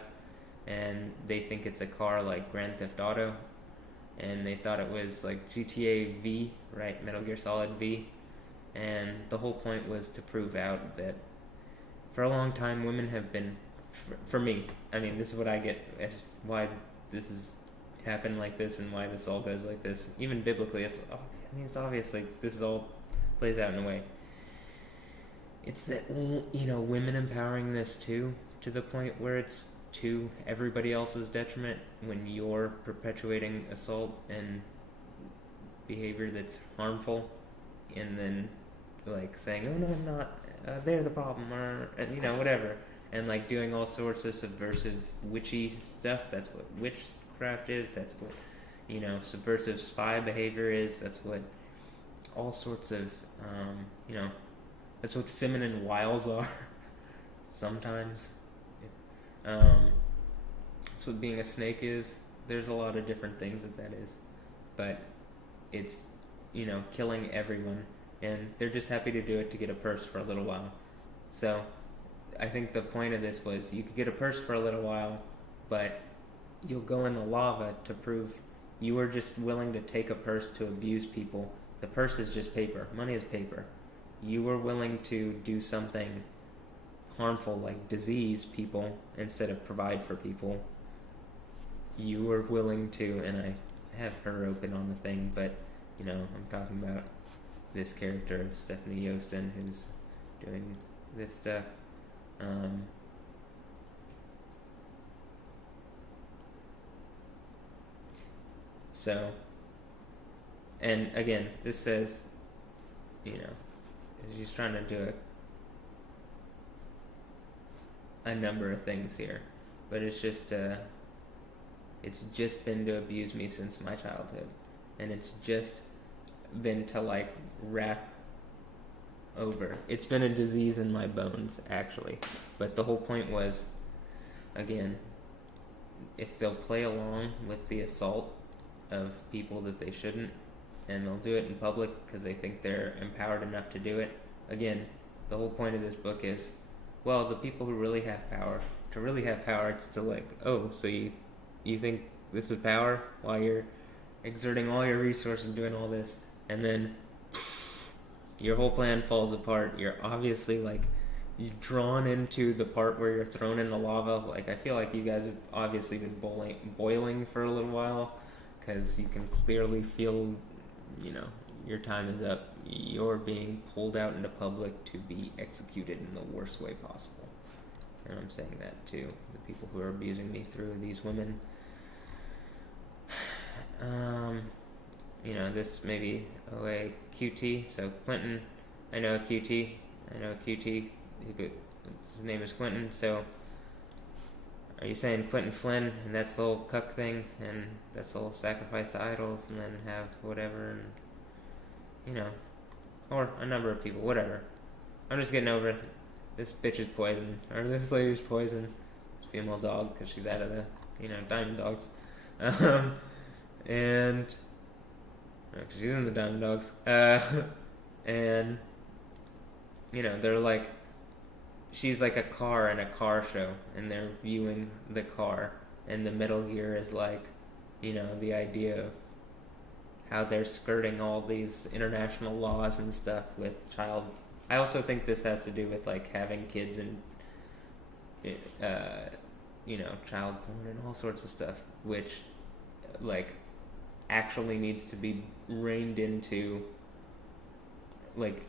and they think it's a car like Grand Theft Auto, and they thought it was like GTA V, right? Metal Gear Solid V. And the whole point was to prove out that for a long time women have been, for me, I mean, this is what I get as why this has happened like this and why this all goes like this. Even biblically, it's obvious, like, this is all plays out in a way. It's that, you know, women empowering this too, to the point where it's to everybody else's detriment when you're perpetuating assault and behavior that's harmful, and then like saying, oh no, I'm not, they're the problem, or, you know, whatever. And like doing all sorts of subversive witchy stuff. That's what witchcraft is. That's what, subversive spy behavior is. That's what all sorts of, that's what feminine wiles are sometimes. That's what being a snake is. There's a lot of different things that is. But it's, killing everyone. And they're just happy to do it to get a purse for a little while. So I think the point of this was you could get a purse for a little while, but you'll go in the lava to prove you were just willing to take a purse to abuse people. The purse is just paper. Money is paper. You were willing to do something harmful like disease people instead of provide for people. You were willing to, and I have her open on the thing, but I'm talking about this character of Stefanie Joosten who's doing this stuff. So, and again, this says, she's trying to do a number of things here, but it's just been to abuse me since my childhood, and it's just been to wrap over. It's been a disease in my bones, actually, but the whole point was, again, if they'll play along with the assault of people that they shouldn't, and they'll do it in public because they think they're empowered enough to do it. Again, the whole point of this book is, well, the people who really have power, it's to so you think this is power while you're exerting all your resources and doing all this, and then your whole plan falls apart. You're obviously you're drawn into the part where you're thrown in the lava. I feel like you guys have obviously been boiling for a little while, because you can clearly feel, your time is up. You're being pulled out into public to be executed in the worst way possible. And I'm saying that to the people who are abusing me through these women. This maybe a QT. So Quentin, I know a QT. His name is Quentin. So are you saying Quentin Flynn, and that's the whole cuck thing, and that's the whole sacrifice to idols, and then have whatever, and or a number of people, whatever. I'm just getting over it. This bitch is poison, or this lady's poison. This female dog, because she's out of the, Diamond Dogs. And cause she's in the Diamond Dogs. And they're she's like a car in a car show, and they're viewing the car, and the Metal Gear is the idea of how they're skirting all these international laws and stuff with child. I also think this has to do with having kids and child porn and all sorts of stuff, which actually needs to be reined into.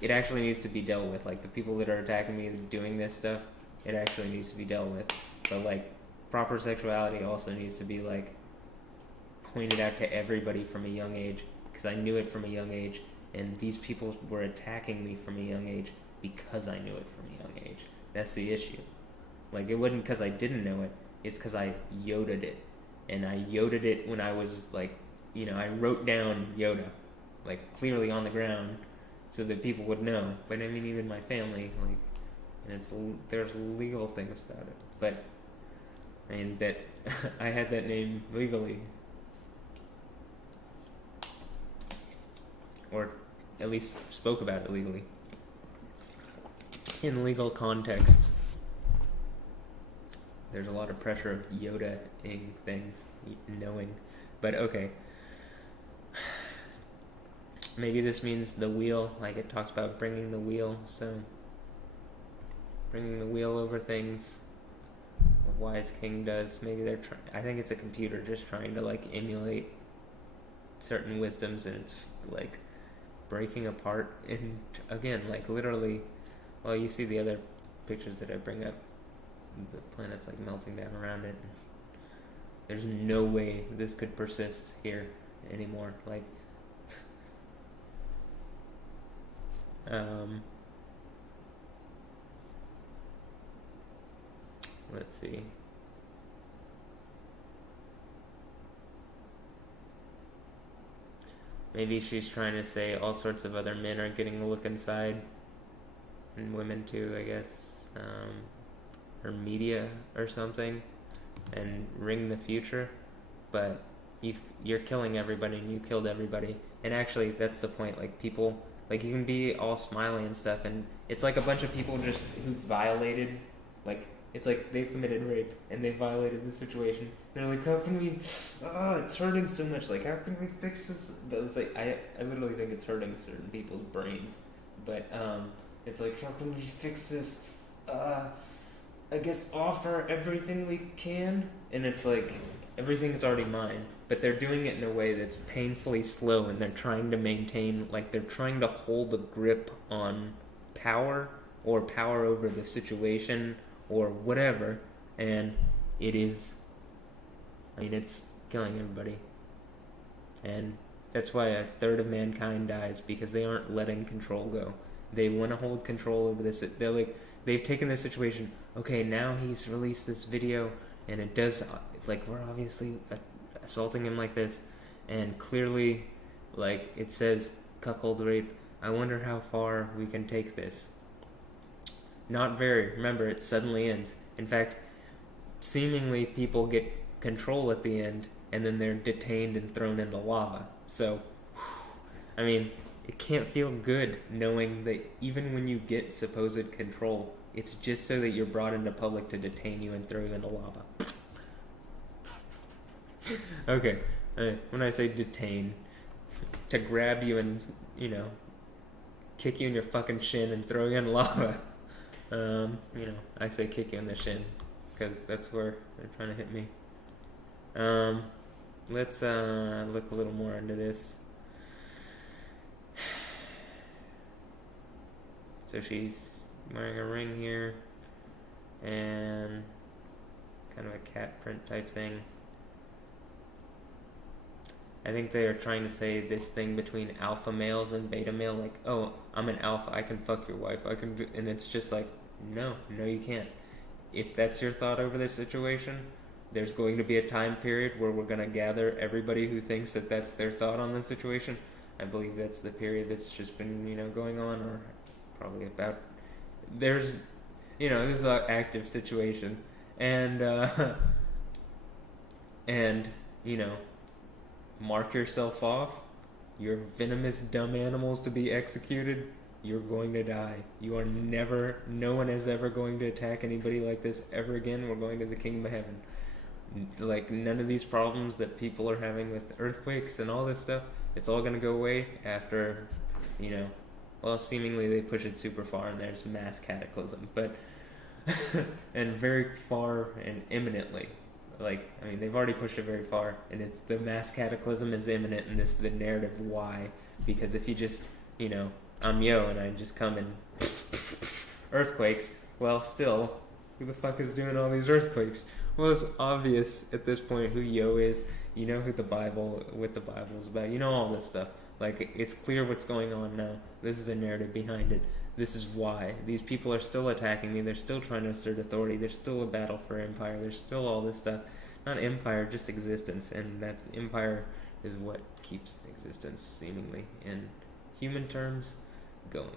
It actually needs to be dealt with. The people that are attacking me doing this stuff, it actually needs to be dealt with. But proper sexuality also needs to be pointed out to everybody from a young age, because I knew it from a young age, and these people were attacking me from a young age because I knew it from a young age. That's the issue. It wasn't because I didn't know it, it's because I Yoda'd it. And I Yoda'd it when I was I wrote down Yoda, clearly on the ground, so that people would know. But I mean, even my family, and there's legal things about it. But I mean, that I had that name legally, or at least spoke about it legally in legal contexts. There's a lot of pressure of Yoda-ing things, knowing. But okay. Maybe this means the wheel, it talks about bringing the wheel, so bringing the wheel over things, a wise king does. Maybe they're I think it's a computer just trying to emulate certain wisdoms, and it's breaking apart. And again, literally, well, you see the other pictures that I bring up, the planet's melting down around it. There's no way this could persist here anymore. Let's see. maybe she's trying to say all sorts of other men are getting a look inside, and women too, I guess, or media or something, and ring the future. But you're killing everybody, and you killed everybody. And actually, that's the point. Like, people, like, you can be all smiley and stuff, and it's like a bunch of people just who violated, like, it's like they've committed rape and they violated the situation. They're like, how can we? It's hurting so much. Like, how can we fix this? But it's like I literally think it's hurting certain people's brains. But it's like, how can we fix this? I guess offer everything we can, and it's like everything's already mine. But they're doing it in a way that's painfully slow, and they're trying to maintain, like, they're trying to hold a grip on power or power over the situation or whatever, and it is, I mean, it's killing everybody. And that's why a third of mankind dies, because they aren't letting control go. They want to hold control over this. They're like, they've taken this situation, okay, now he's released this video, and it does, like, we're obviously assaulting him like this, and clearly, like, it says cuckold rape. I wonder how far we can take this. Not very. Remember, it suddenly ends. In fact, seemingly people get control at the end, and then they're detained and thrown into lava. So, I mean, it can't feel good knowing that even when you get supposed control, it's just so that you're brought into public to detain you and throw you into lava. Okay, when I say detain, to grab you and, you know, kick you in your fucking shin and throw you in lava. You know, I say kick you in the shin, because that's where they're trying to hit me. Let's look a little more into this. So she's wearing a ring here, and kind of a cat print type thing. I think they are trying to say this thing between alpha males and beta male, like, oh, I'm an alpha, I can fuck your wife, I can do, and it's just like, no, you can't. If that's your thought over this situation, there's going to be a time period where we're going to gather everybody who thinks that that's their thought on the situation. I believe that's the period that's just been, you know, going on, or probably about, there's, you know, this is an active situation, and, you know, mark yourself off. You're venomous, dumb animals to be executed. You're going to die. You are never, no one is ever going to attack anybody like this ever again. We're going to the kingdom of heaven. Like, none of these problems that people are having with earthquakes and all this stuff, it's all going to go away after, you know, well, seemingly they push it super far and there's mass cataclysm, but, and very far and imminently. Like, I mean, they've already pushed it very far, and it's the mass cataclysm is imminent, and this is the narrative why. Because if you just, you know, I'm Yo, and I just come and earthquakes, well, still, who the fuck is doing all these earthquakes? Well, it's obvious at this point who Yo is. You know who the Bible, what the Bible is about. You know all this stuff. Like, it's clear what's going on now. This is the narrative behind it. This is why. These people are still attacking me. They're still trying to assert authority. There's still a battle for empire. There's still all this stuff. Not empire, just existence. And that empire is what keeps existence, seemingly, in human terms, going.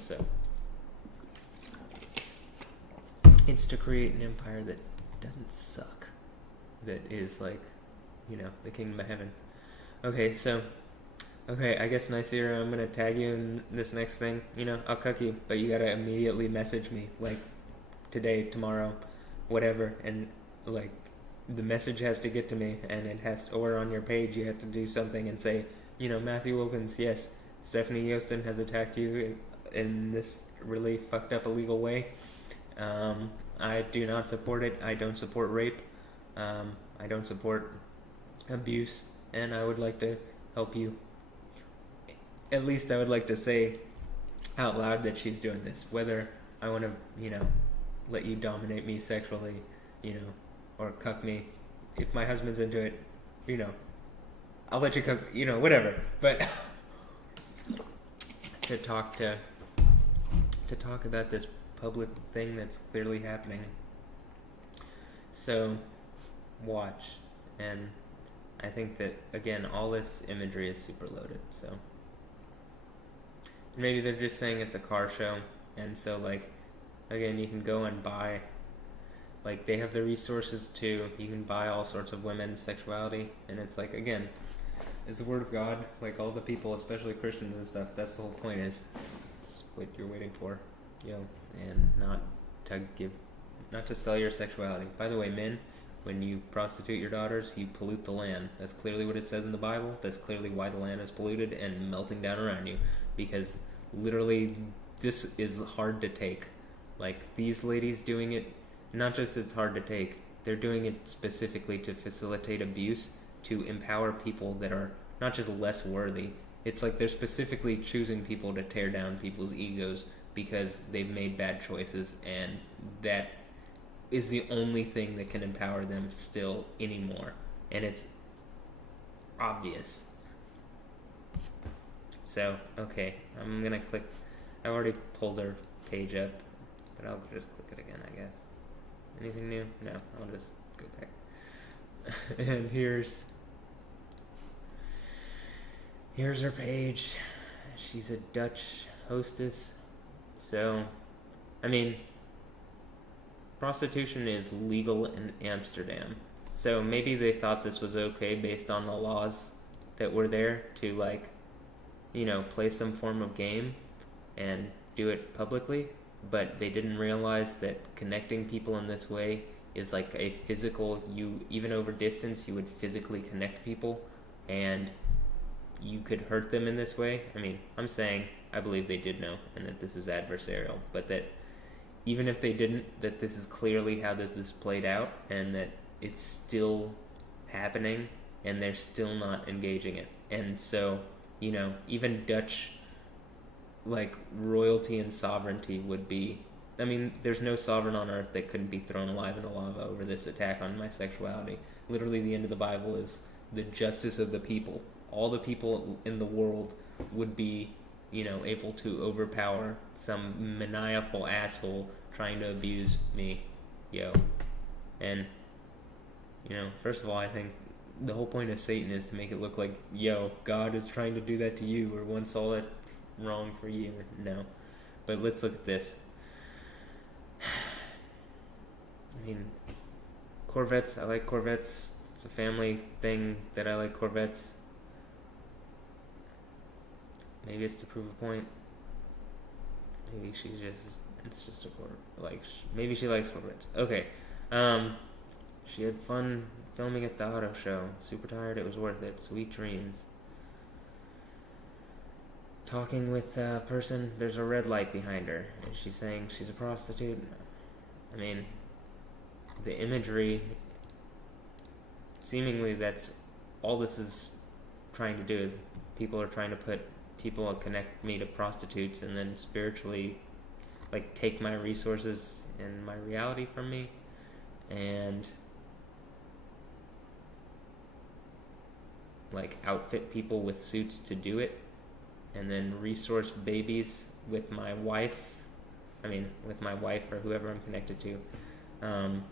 So, it's to create an empire that doesn't suck. That is like, you know, the kingdom of heaven. Okay, so, okay, I guess Nysira, I'm gonna tag you in this next thing. You know, I'll cuck you, but you gotta immediately message me, like, today, tomorrow, whatever, and, like, the message has to get to me, and it has to, or on your page, you have to do something and say, you know, Matthew Wilkins, yes, Stefanie Joosten has attacked you in this really fucked up illegal way. I do not support it. I don't support rape. I don't support abuse. And I would like to help you. At least I would like to say out loud that she's doing this. Whether I want to, you know, let you dominate me sexually, you know, or cuck me. If my husband's into it, you know, I'll let you cuck, you know, whatever. But to talk about this public thing that's clearly happening. So, watch. And I think that, again, all this imagery is super loaded, so. Maybe they're just saying it's a car show, and so, like, again, you can go and buy, like, they have the resources to, you can buy all sorts of women's sexuality, and it's like, again, it's the word of God, like, all the people, especially Christians and stuff, that's the whole point, is it's what you're waiting for, and not to sell your sexuality. By the way, men, when you prostitute your daughters, you pollute the land. That's clearly what it says in the Bible. That's clearly why the land is polluted and melting down around you, because literally this is hard to take. Like, these ladies doing it, not just it's hard to take, they're doing it specifically to facilitate abuse, to empower people that are not just less worthy. It's like they're specifically choosing people to tear down people's egos because they've made bad choices, and that is the only thing that can empower them still anymore. And it's obvious. So, okay, I'm gonna click. I already pulled her page up, but I'll just click it again, I guess. Anything new? No, I'll just go back. And here's her page. She's a Dutch hostess. So, I mean, prostitution is legal in Amsterdam. So maybe they thought this was okay based on the laws that were there to, like, play some form of game and do it publicly, but they didn't realize that connecting people in this way is like a physical, even over distance, you would physically connect people, and you could hurt them in this way. I mean, I'm saying I believe they did know, and that this is adversarial, but that even if they didn't, that this is clearly how this played out, and that it's still happening, and they're still not engaging it. And so, even Dutch, like, royalty and sovereignty would be, I mean, there's no sovereign on earth that couldn't be thrown alive in the lava over this attack on my sexuality. Literally, the end of the Bible is the justice of the people. All the people in the world would be, able to overpower some maniacal asshole trying to abuse me, And, first of all, I think the whole point of Satan is to make it look like, God is trying to do that to you, or once all that wrong for you. No. But let's look at this. I mean, Corvettes, I like Corvettes. It's a family thing that I like Corvettes. Maybe it's to prove a point. Maybe it's just a Corvette. Like, maybe she likes Corvettes. Okay. She had fun filming at the auto show. Super tired, it was worth it. Sweet dreams. Talking with a person, there's a red light behind her. And she's saying she's a prostitute. I mean, the imagery, seemingly that's all this is trying to do, is people are trying to connect me to prostitutes, and then spiritually, like, take my resources and my reality from me, and like outfit people with suits to do it, and then resource babies with my wife or whoever I'm connected to, and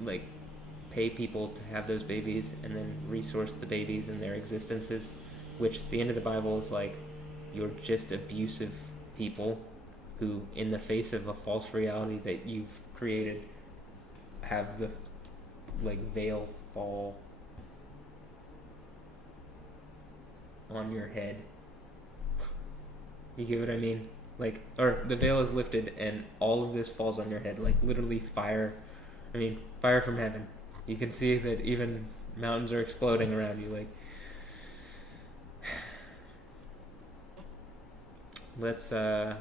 like pay people to have those babies, and then resource the babies and their existences, which the end of the Bible is like, you're just abusive people who, in the face of a false reality that you've created, have the veil fall on your head. You get what I mean? Or the veil is lifted and all of this falls on your head, like literally fire from heaven. You can see that even mountains are exploding around you. Let's look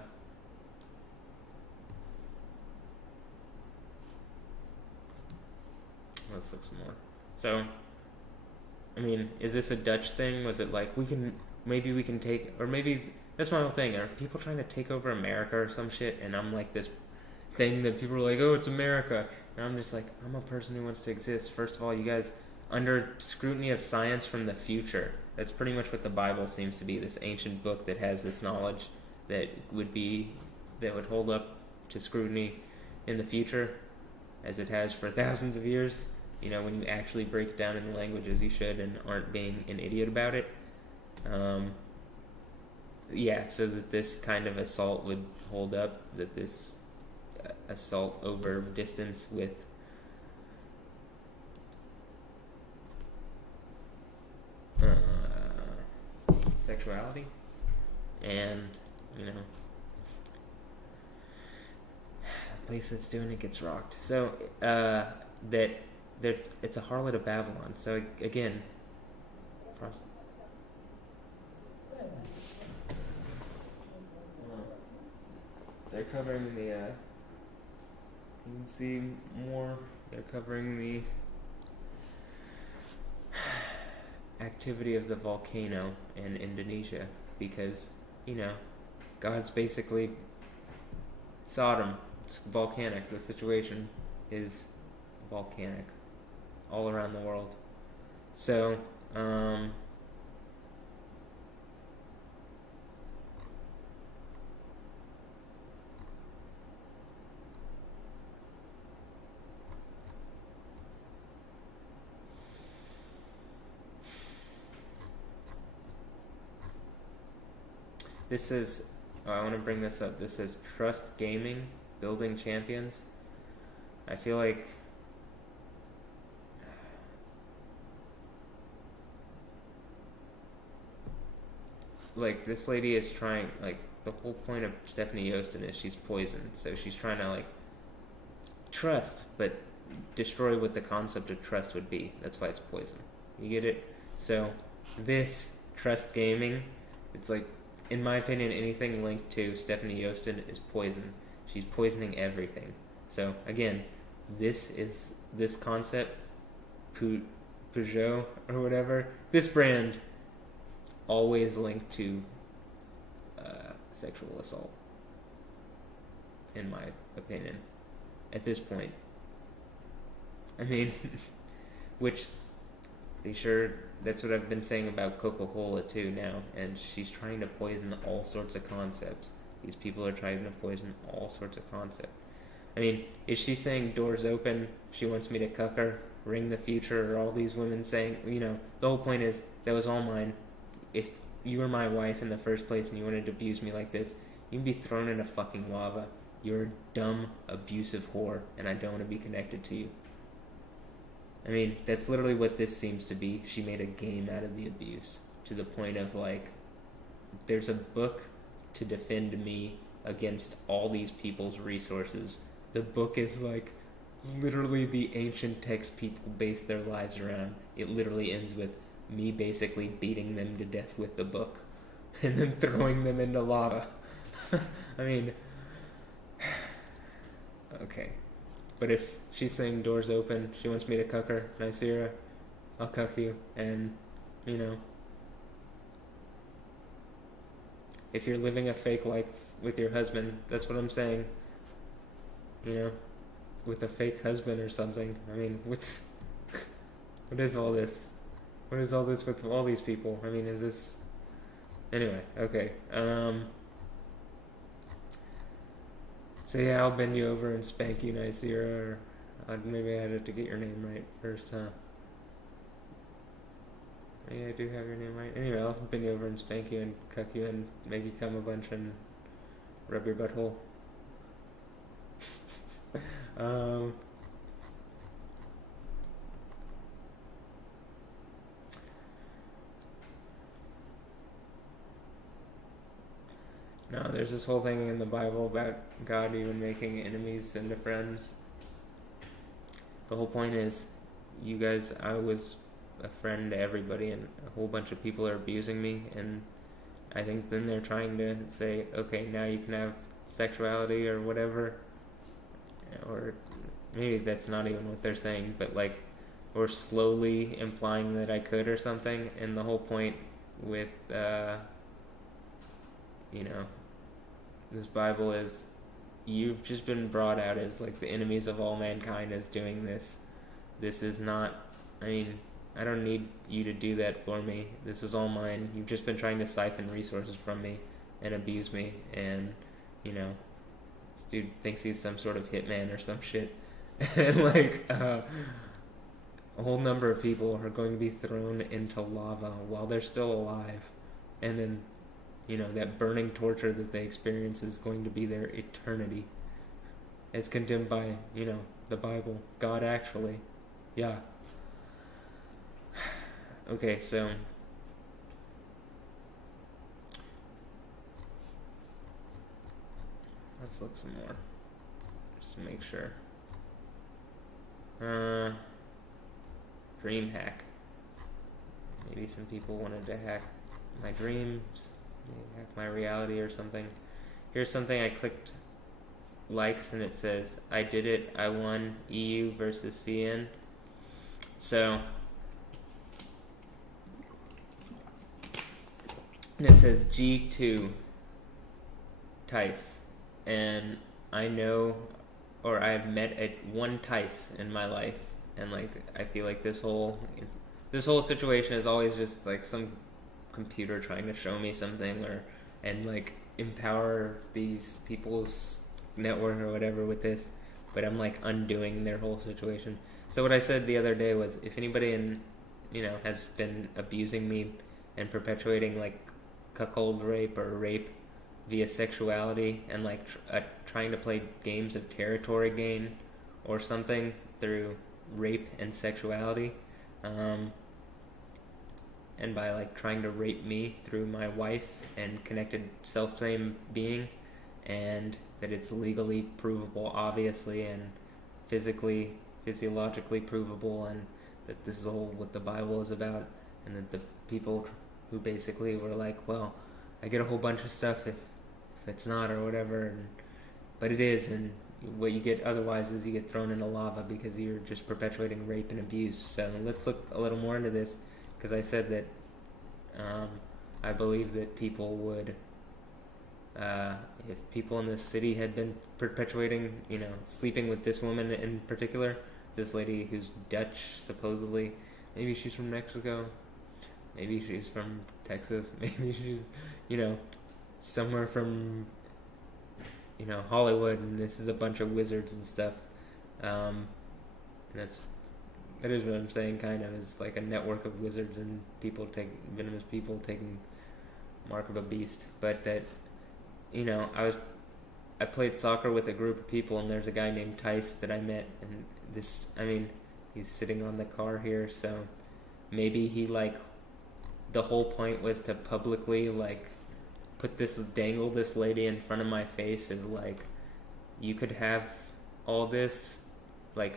some more. So, I mean, is this a Dutch thing? Was it like, maybe we can take, or maybe, that's my whole thing, are people trying to take over America or some shit, and I'm like this thing that people are like, oh, it's America, and I'm just like, I'm a person who wants to exist. First of all, you guys, under scrutiny of science from the future, that's pretty much what the Bible seems to be, this ancient book that has this knowledge that would hold up to scrutiny in the future, as it has for thousands of years. you know, when you actually break it down in the language as you should and aren't being an idiot about it. Yeah, so that this kind of assault would hold up, that this assault over distance with sexuality, and, you know, the place that's doing it gets rocked. So, that it's a harlot of Babylon. So, again, they're covering the, you can see more, they're covering the activity of the volcano in Indonesia, because, you know, God's basically Sodom. It's volcanic. The situation is volcanic all around the world. So, this is, I want to bring this up. This is Trust Gaming, Building Champions. I feel like this lady is trying, like, the whole point of Stefanie Joosten is she's poisoned, so she's trying to, like, trust, but destroy what the concept of trust would be. That's why it's poison. You get it? So, this Trust Gaming, it's like, in my opinion, anything linked to Stefanie Joosten is poison. She's poisoning everything. So, again, this concept, Peugeot or whatever, this brand, always linked to sexual assault, in my opinion, at this point. I mean, which, they sure, that's what I've been saying about Coca-Cola too now, and she's trying to poison all sorts of concepts. These people are trying to poison all sorts of concepts. I mean, is she saying doors open, she wants me to cuck her, ring the future, or all these women saying, you know, the whole point is, that was all mine. If you were my wife in the first place and you wanted to abuse me like this, you'd be thrown into fucking lava. You're a dumb, abusive whore, and I don't want to be connected to you. I mean, that's literally what this seems to be. She made a game out of the abuse, to the point of, like, there's a book to defend me against all these people's resources. The book is, like, literally the ancient text people base their lives around. It literally ends with me basically beating them to death with the book and then throwing them into lava. I mean, okay. But if she's saying doors open, she wants me to cuck her, Nysira, I'll cuck you, and, you know, if you're living a fake life with your husband, that's what I'm saying, you know, with a fake husband or something. I mean, what is all this? What is all this with all these people? I mean, is this... Anyway, okay. So yeah, I'll bend you over and spank you, Nysira, or maybe I had to get your name right first, huh? Yeah, I do have your name right. Anyway, I'll bend you over and spank you and cuck you and make you come a bunch and rub your butthole. No, there's this whole thing in the Bible about God even making enemies into friends. The whole point is, you guys, I was a friend to everybody, and a whole bunch of people are abusing me, and I think then they're trying to say, okay, now you can have sexuality or whatever, or maybe that's not even what they're saying, but like, or slowly implying that I could or something, and the whole point with, you know, this Bible is, you've just been brought out as like the enemies of all mankind as doing this. This is not, I mean, I don't need you to do that for me. This is all mine. You've just been trying to siphon resources from me and abuse me, and, you know, this dude thinks he's some sort of hitman or some shit. And like, a whole number of people are going to be thrown into lava while they're still alive, and then, that burning torture that they experience is going to be their eternity. It's condemned by, the Bible. God actually. Yeah. Okay, so let's look some more. Just to make sure. Dream hack. Maybe some people wanted to hack my dreams, maybe hack my reality or something. Here's something I clicked likes and it says, I did it, I won, EU versus CN. So, and it says G2 Tice. And I know, or I've met one Tice in my life. And I feel like this whole situation is always just some computer trying to show me something and empower these people's network or whatever with this, but I'm undoing their whole situation. So what I said the other day was, if anybody has been abusing me and perpetuating cuckold rape or rape via sexuality and trying to play games of territory gain or something through rape and sexuality, and by trying to rape me through my wife and connected self-same being, and that it's legally provable, obviously, and physiologically provable, and that this is all what the Bible is about, and that the people who basically were well, I get a whole bunch of stuff if it's not or whatever, but it is, and what you get otherwise is you get thrown into lava because you're just perpetuating rape and abuse. So let's look a little more into this, because I said that I believe that people would, if people in this city had been perpetuating, sleeping with this woman in particular, this lady who's Dutch, supposedly, maybe she's from Mexico, maybe she's from Texas, maybe she's, somewhere from, Hollywood, and this is a bunch of wizards and stuff, and that is what I'm saying, kind of, is a network of wizards and venomous people taking mark of a beast. But that, I played soccer with a group of people, and there's a guy named Tice that I met, and he's sitting on the car here, so maybe he, the whole point was to publicly, dangle this lady in front of my face as, you could have all this.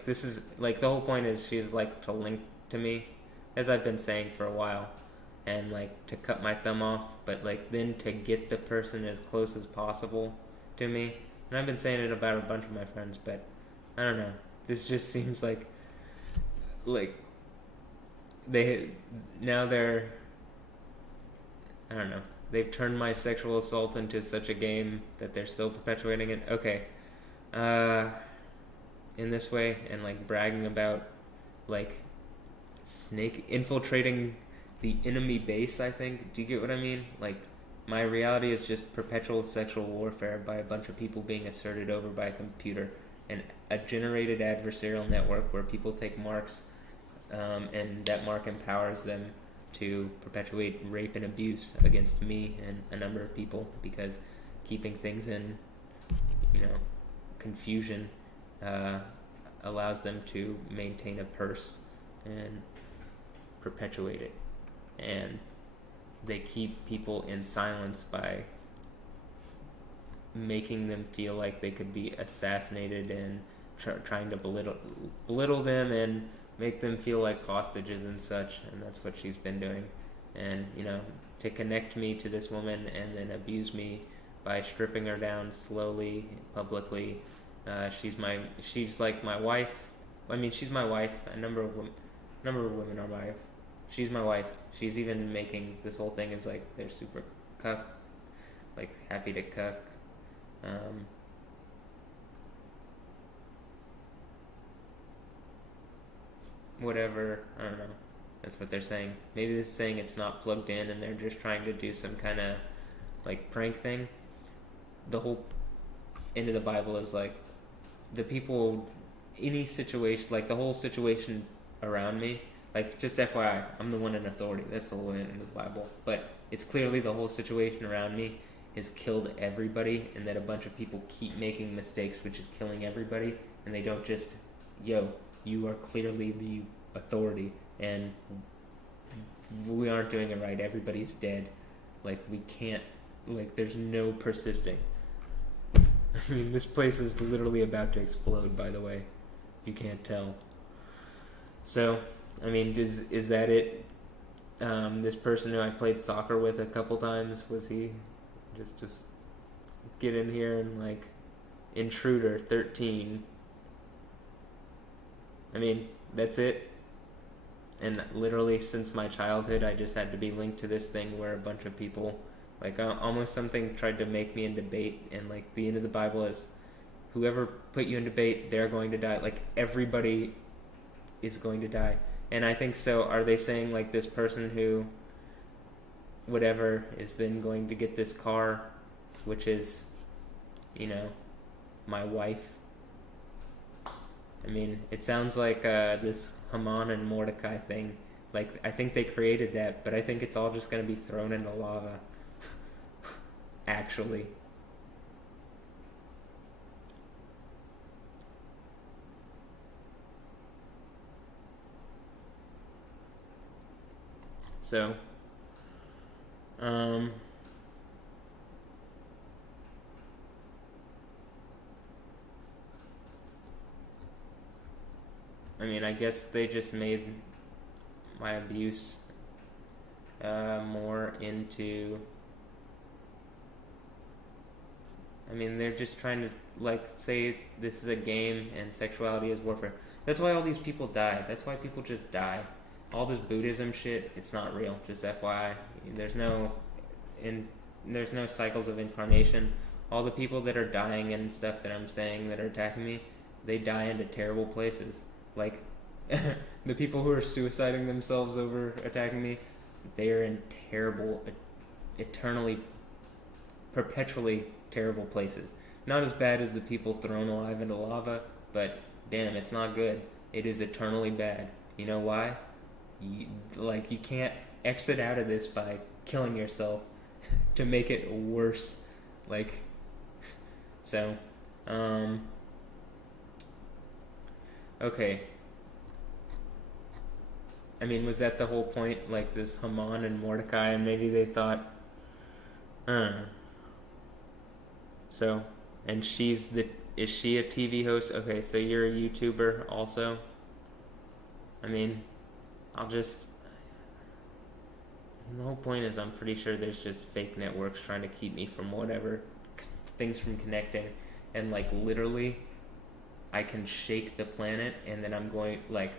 This is, the whole point is she's, to link to me, as I've been saying for a while, and, to cut my thumb off, but, then to get the person as close as possible to me. And I've been saying it about a bunch of my friends, but I don't know. This just seems they're, I don't know. They've turned my sexual assault into such a game that they're still perpetuating it. Okay. In this way, and bragging about snake infiltrating the enemy base, I think. Do you get what I mean? My reality is just perpetual sexual warfare by a bunch of people being asserted over by a computer, and a generated adversarial network where people take marks, and that mark empowers them to perpetuate rape and abuse against me and a number of people, because keeping things in, confusion allows them to maintain a purse and perpetuate it. And they keep people in silence by making them feel like they could be assassinated and trying to belittle them and make them feel like hostages and such. And that's what she's been doing. And, to connect me to this woman and then abuse me by stripping her down slowly, publicly. She's my wife. I mean, she's my wife. A number of women are my wife. She's my wife. She's even making this whole thing is they're super cuck, happy to cuck. Whatever, I don't know. That's what they're saying. Maybe they're saying it's not plugged in and they're just trying to do some kind of prank thing. The whole end of the Bible is the people, any situation, the whole situation around me. Like, just FYI, I'm the one in authority. That's the whole end of the Bible. But it's clearly the whole situation around me has killed everybody, and that a bunch of people keep making mistakes, which is killing everybody, and they don't just, yo, you are clearly the authority, and we aren't doing it right. Everybody's dead. Like, we can't, like, there's no persisting. I mean, this place is literally about to explode, by the way, if you can't tell. So, I mean, is that it? This person who I played soccer with a couple times, was he just get in here and, like, intruder 13? I mean, that's it. And literally since my childhood, I just had to be linked to this thing where a bunch of people, like, almost something tried to make me in debate, and, like, the end of the Bible is, whoever put you in debate, they're going to die. Like, everybody is going to die. And I think so. Are they saying, like, this person who, whatever, is then going to get this car, which is, you know, my wife? I mean, it sounds like this Haman and Mordecai thing. Like, I think they created that, but I think it's all just going to be thrown into lava. Actually. So, I mean, I guess they just made my abuse more into, I mean, they're just trying to, like, say this is a game and sexuality is warfare. That's why all these people die. That's why people just die. All this Buddhism shit, it's not real. Just FYI, there's no cycles of incarnation. All the people that are dying and stuff that I'm saying that are attacking me, they die into terrible places. Like, the people who are suiciding themselves over attacking me, they are in terrible, eternally, perpetually terrible places. Not as bad as the people thrown alive into lava, but damn, it's not good. It is eternally bad. You know why? You can't exit out of this by killing yourself to make it worse. Like, so, okay. I mean, was that the whole point? Like, this Haman and Mordecai, and maybe they thought, so, and is she a TV host? Okay, so you're a YouTuber also? I mean, the whole point is, I'm pretty sure there's just fake networks trying to keep me from whatever, things from connecting, and, like, literally, I can shake the planet, and then I'm going, like,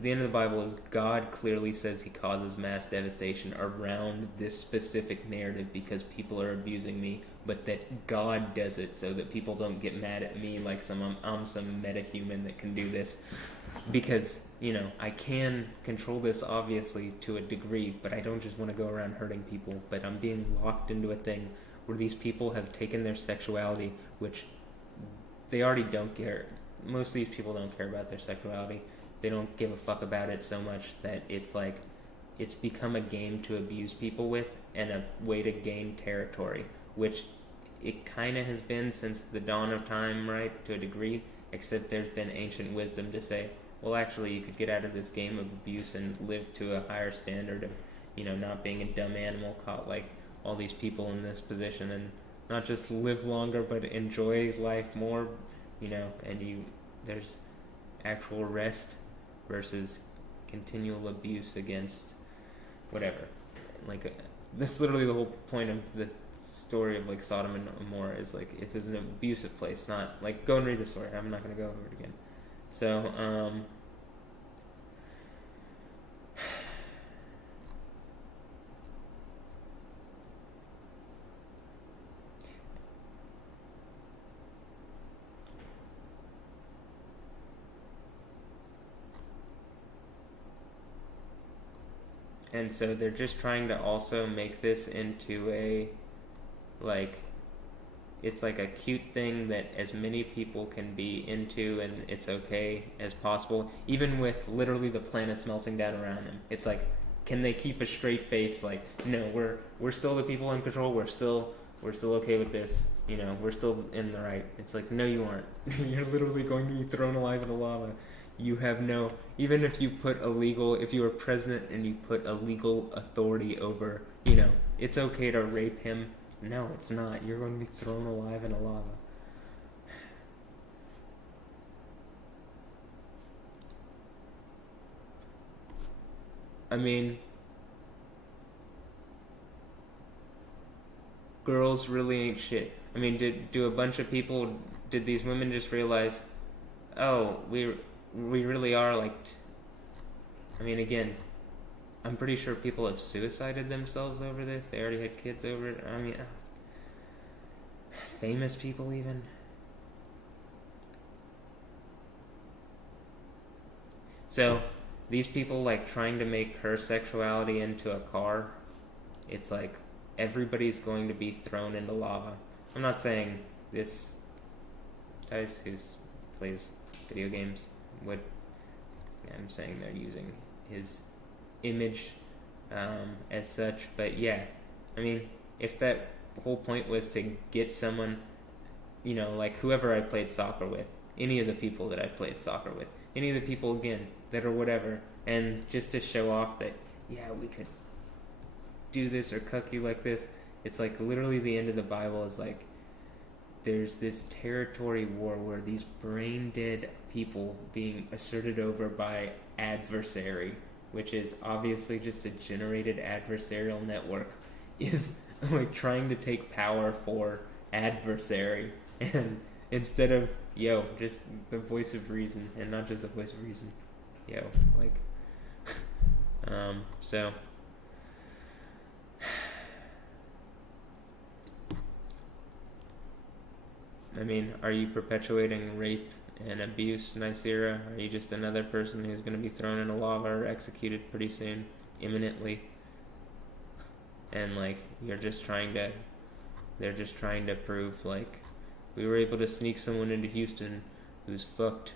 the end of the Bible is God clearly says he causes mass devastation around this specific narrative because people are abusing me, but that God does it so that people don't get mad at me like I'm some meta-human that can do this. Because, you know, I can control this obviously to a degree, but I don't just want to go around hurting people. But I'm being locked into a thing where these people have taken their sexuality, which they already don't care. Most of these people don't care about their sexuality. They don't give a fuck about it so much that it's like, it's become a game to abuse people with and a way to gain territory, which it kind of has been since the dawn of time, right, to a degree, except there's been ancient wisdom to say, well, actually, you could get out of this game of abuse and live to a higher standard of, you know, not being a dumb animal caught like all these people in this position, and not just live longer, but enjoy life more, you know, and there's actual rest versus continual abuse against whatever. Like, that's literally the whole point of the story of, like, Sodom and Gomorrah is, like, if it's an abusive place, not, like, go and read the story. I'm not going to go over it again. So, and so they're just trying to also make this into a, like, it's like a cute thing that as many people can be into and it's okay as possible, even with literally the planets melting down around them. It's like, can they keep a straight face? Like, no, we're still the people in control. We're still okay with this. You know, we're still in the right. It's like, no, you aren't. You're literally going to be thrown alive in the lava. You have no, even if you were president and you put a legal authority over, you know, it's okay to rape him. No, it's not. You're going to be thrown alive in a lava. I mean, girls really ain't shit. I mean, did these women just realize, oh, we really are like, I mean, again, I'm pretty sure people have suicided themselves over this. They already had kids over it. I mean, famous people even. So, these people like trying to make her sexuality into a car, it's like everybody's going to be thrown into lava. I'm not saying this guy who plays video games would. I'm saying they're using his image as such, but yeah, I mean, if that whole point was to get someone, you know, like whoever I played soccer with, any of the people that I played soccer with, any of the people again that are whatever, and just to show off that, yeah, we could do this or cuck you like this. It's like literally the end of the Bible is like, there's this territory war where these brain dead people being asserted over by adversary, which is obviously just a generated adversarial network, is like trying to take power for adversary, and instead of just the voice of reason, and not just the voice of reason, like so I mean, are you perpetuating rape and abuse, Nysira? Are you just another person who's going to be thrown in a lava or executed pretty soon, imminently? And like, they're just trying to prove like, we were able to sneak someone into Houston who's fucked.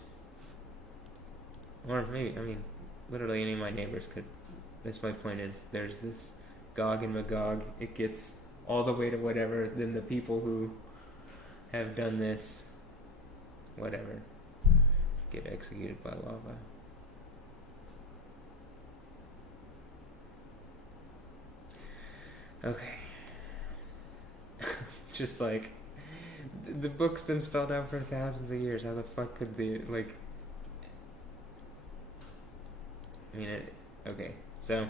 Or maybe, I mean, literally any of my neighbors could. That's my point, is there's this Gog and Magog. It gets all the way to whatever, then the people who have done this, whatever, get executed by lava. Okay. Just like, the book's been spelled out for thousands of years. How the fuck could okay, so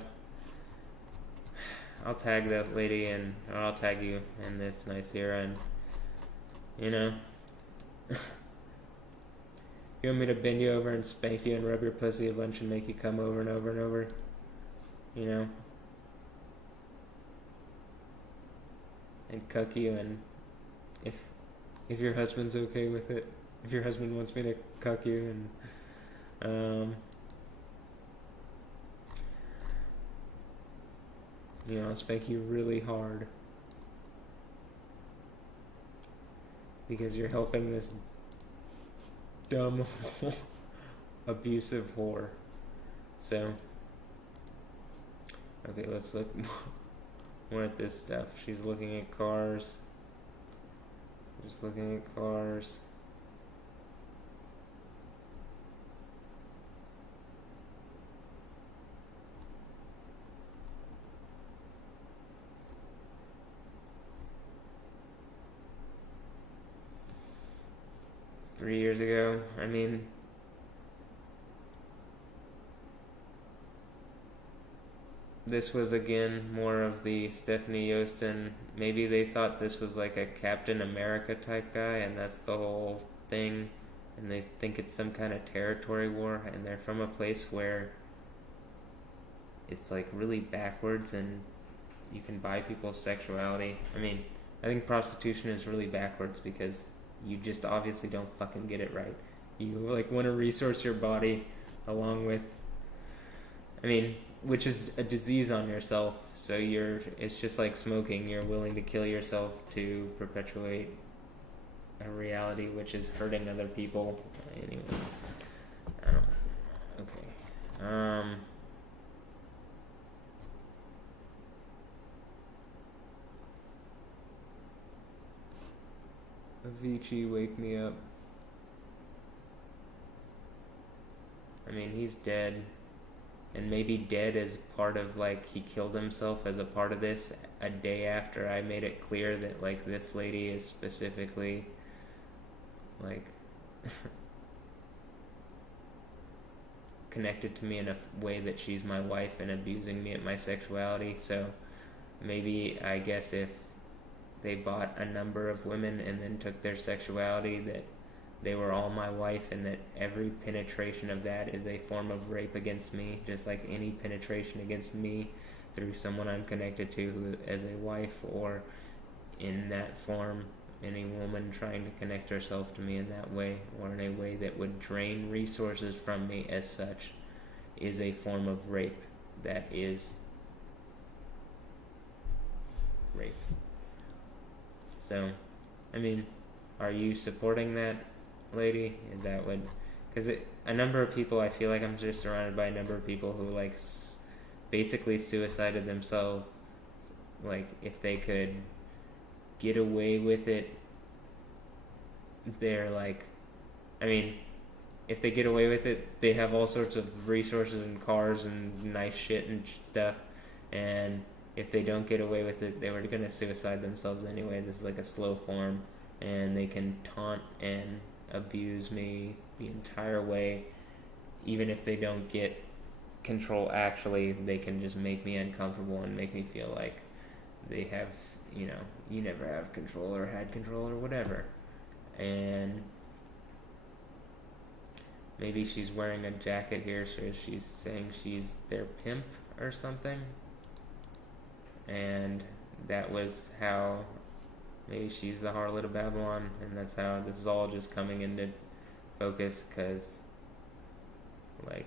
I'll tag that lady or I'll tag you in this Nysira, and you know, you want me to bend you over and spank you and rub your pussy a bunch and make you come over and over and over, you know, and cuck you, and if your husband's okay with it, if your husband wants me to cuck you, and you know, I'll spank you really hard because you're helping this dumb abusive whore. So okay, let's look more at this stuff. She's looking at cars. Just looking at cars. Years ago, I mean, this was again more of the Stefanie Joosten. Maybe they thought this was like a Captain America type guy, and that's the whole thing, and they think it's some kind of territory war, and they're from a place where it's like really backwards and you can buy people's sexuality. I mean, I think prostitution is really backwards because you just obviously don't fucking get it right. You like want to resource your body along with, I mean, which is a disease on yourself. So it's just like smoking. You're willing to kill yourself to perpetuate a reality which is hurting other people. Anyway, I don't. Okay. Avicii, wake me up. I mean, he's dead. And maybe dead as part of, like, he killed himself as a part of this a day after I made it clear that, like, this lady is specifically, like, connected to me in a way that she's my wife and abusing me at my sexuality. So maybe, I guess, if they bought a number of women and then took their sexuality, that they were all my wife, and that every penetration of that is a form of rape against me, just like any penetration against me through someone I'm connected to who, as a wife, or in that form, any woman trying to connect herself to me in that way, or in a way that would drain resources from me as such, is a form of rape. That is rape. So, I mean, are you supporting that, lady? Is that what? Because a number of people, I feel like I'm just surrounded by a number of people who, like, basically suicided themselves. Like, if they could get away with it, they're like, I mean, if they get away with it, they have all sorts of resources and cars and nice shit and stuff, and if they don't get away with it, they were going to suicide themselves anyway. This is like a slow form, and they can taunt and abuse me the entire way. Even if they don't get control actually, they can just make me uncomfortable and make me feel like they have, you never have control or had control or whatever. And maybe she's wearing a jacket here, so she's saying she's their pimp or something. And that was how, maybe she's the harlot of Babylon, and that's how this is all just coming into focus, because, like,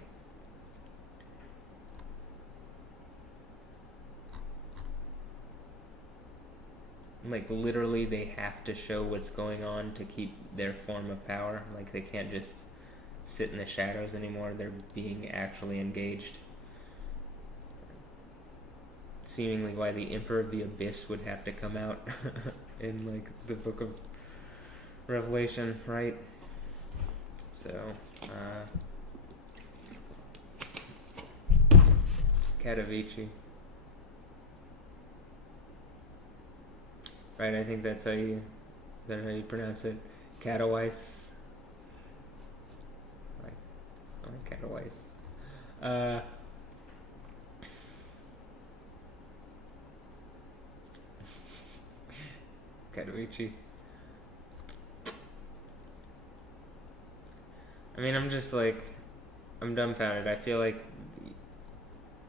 literally they have to show what's going on to keep their form of power. Like, they can't just sit in the shadows anymore. They're being actually engaged. Seemingly why the Emperor of the Abyss would have to come out in, like, the book of Revelation, right? So, Katowice. Right, I think that's how you pronounce it. Katowice. I like Katowice. Katowice. I mean, I'm just like, I'm dumbfounded. I feel like,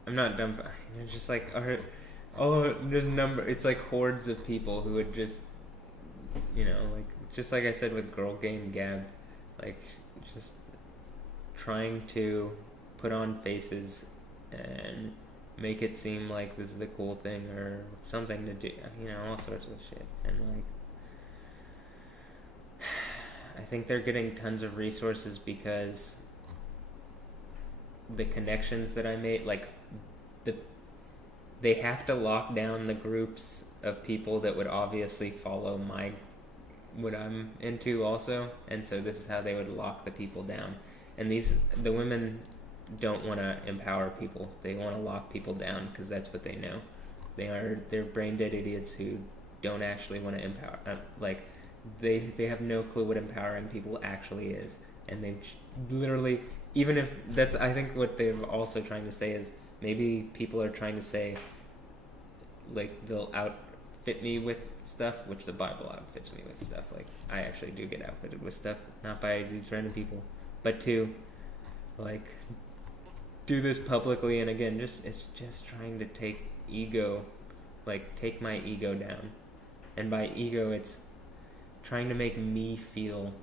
I'm not dumbfounded. It's just like, there's it's like hordes of people who would just, like, just like I said with Girl Game Gab, like, just trying to put on faces and make it seem like this is a cool thing or something to do, all sorts of shit. And, like, I think they're getting tons of resources because the connections that I made, like, they have to lock down the groups of people that would obviously follow what I'm into also, and so this is how they would lock the people down. And the women don't want to empower people. They want to lock people down because that's what they know. They're brain dead idiots who don't actually want to empower. Like, they have no clue what empowering people actually is, and they've literally, even if that's, I think what they're also trying to say is, maybe people are trying to say, like, they'll outfit me with stuff, which the Bible outfits me with stuff. Like, I actually do get outfitted with stuff, not by these random people, but to, like, do this publicly. And again, it's just trying to take my ego down. And by ego, it's trying to make me feel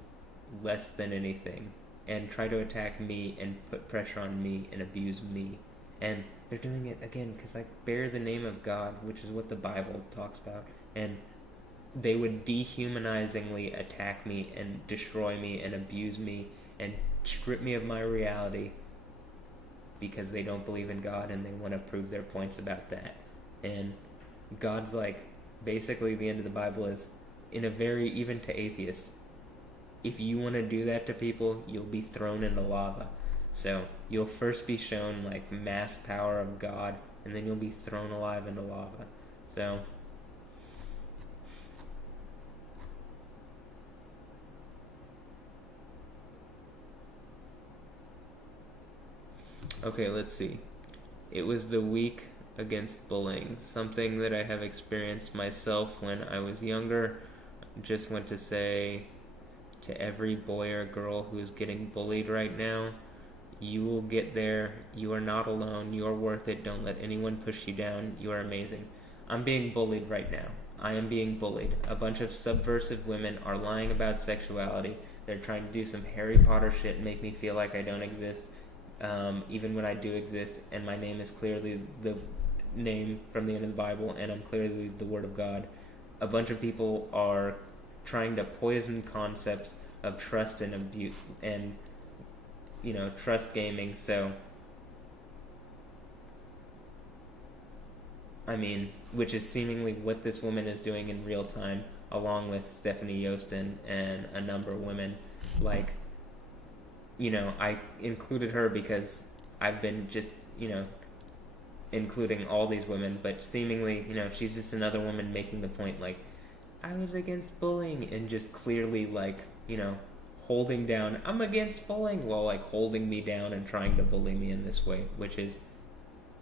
less than anything, and try to attack me and put pressure on me and abuse me. And they're doing it again because, like, bear the name of God, which is what the Bible talks about, and they would dehumanizingly attack me and destroy me and abuse me and strip me of my reality because they don't believe in God and they want to prove their points about that. And God's like, basically the end of the Bible is, in a very, even to atheists, if you want to do that to people, you'll be thrown into lava. So you'll first be shown like mass power of God, and then you'll be thrown alive into lava. So okay, let's see. It was the week against bullying, something that I have experienced myself when I was younger. Just want to say to every boy or girl who is getting bullied right now, you will get there. You are not alone. You are worth it. Don't let anyone push you down. You are amazing. I'm being bullied right now. I am being bullied. A bunch of subversive women are lying about sexuality. They're trying to do some Harry Potter shit and make me feel like I don't exist, even when I do exist, and my name is clearly the name from the end of the Bible, and I'm clearly the Word of God. A bunch of people are trying to poison concepts of trust and abuse and, you know, trust gaming. So I mean, which is seemingly what this woman is doing in real time, along with Stefanie Joosten and a number of women. Like, you know, I included her because I've been just, you know, including all these women, but seemingly, you know, she's just another woman making the point, like, I was against bullying, and just clearly, like, you know, holding down, I'm against bullying, while, like, holding me down and trying to bully me in this way, which is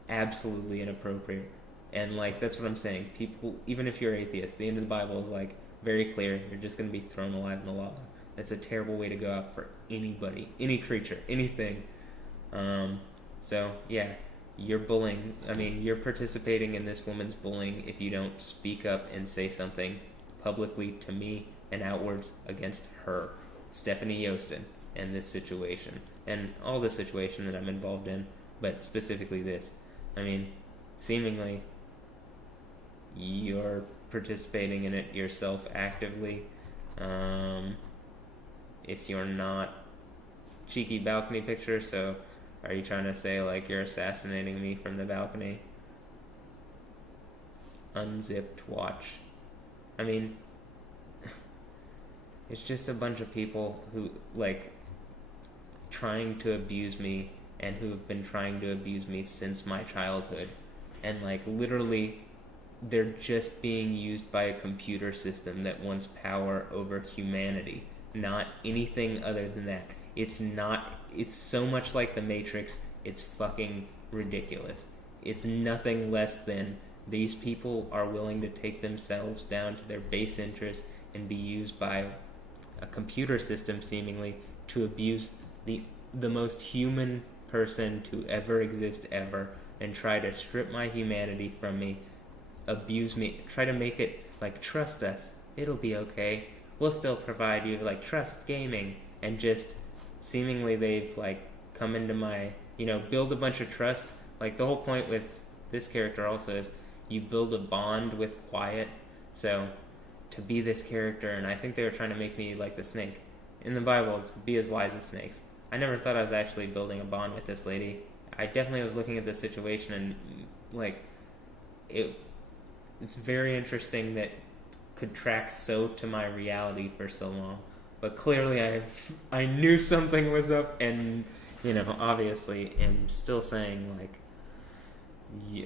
absolutely inappropriate. And, like, that's what I'm saying. People, even if you're atheist, the end of the Bible is, like, very clear. You're just going to be thrown alive in the lava. That's a terrible way to go out for anybody, any creature, anything. So, yeah, you're bullying. I mean, you're participating in this woman's bullying if you don't speak up and say something publicly to me and outwards against her, Stefanie Joosten, and this situation. And all the situation that I'm involved in, but specifically this. I mean, seemingly, you're participating in it yourself actively. If you're not, cheeky balcony picture, so are you trying to say, like, you're assassinating me from the balcony? Unzipped watch. I mean, it's just a bunch of people who, like, trying to abuse me, and who have been trying to abuse me since my childhood. And, like, literally, they're just being used by a computer system that wants power over humanity. Not anything other than that. It's so much like the Matrix, it's fucking ridiculous. It's nothing less than these people are willing to take themselves down to their base interest and be used by a computer system, seemingly, to abuse the most human person to ever exist ever, and try to strip my humanity from me, abuse me, try to make it like, trust us, it'll be okay, we'll still provide you, like, trust gaming. And just seemingly they've, like, come into my, you know, build a bunch of trust. Like, the whole point with this character also is you build a bond with quiet. So to be this character, and I think they were trying to make me like the snake in the Bible, is be as wise as snakes. I never thought I was actually building a bond with this lady. I definitely was looking at this situation and, like, it's very interesting that could track so to my reality for so long. But clearly I knew something was up, and, you know, obviously am still saying, like,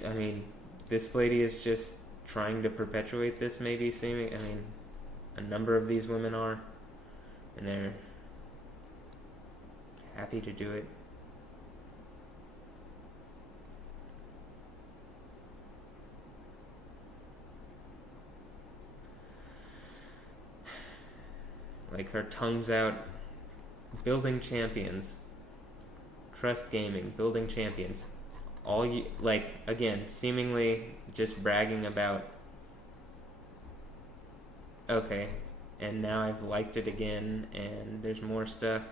I mean, this lady is just trying to perpetuate this, maybe, seeming, I mean, a number of these women are, and they're happy to do it. Like, her tongue's out, building champions, trust gaming, building champions. All you, like, again, seemingly just bragging about, okay, and now I've liked it again, and there's more stuff.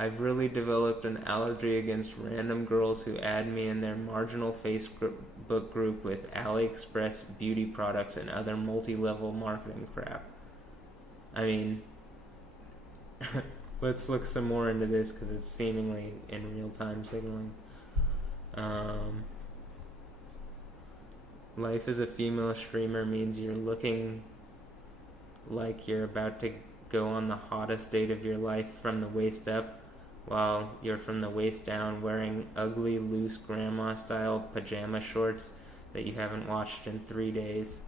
I've really developed an allergy against random girls who add me in their marginal Facebook group with AliExpress beauty products and other multi-level marketing crap. I mean, let's look some more into this because it's seemingly in real-time signaling. Life as a female streamer means you're looking like you're about to go on the hottest date of your life from the waist up, while you're from the waist down wearing ugly, loose grandma-style pajama shorts that you haven't washed in 3 days.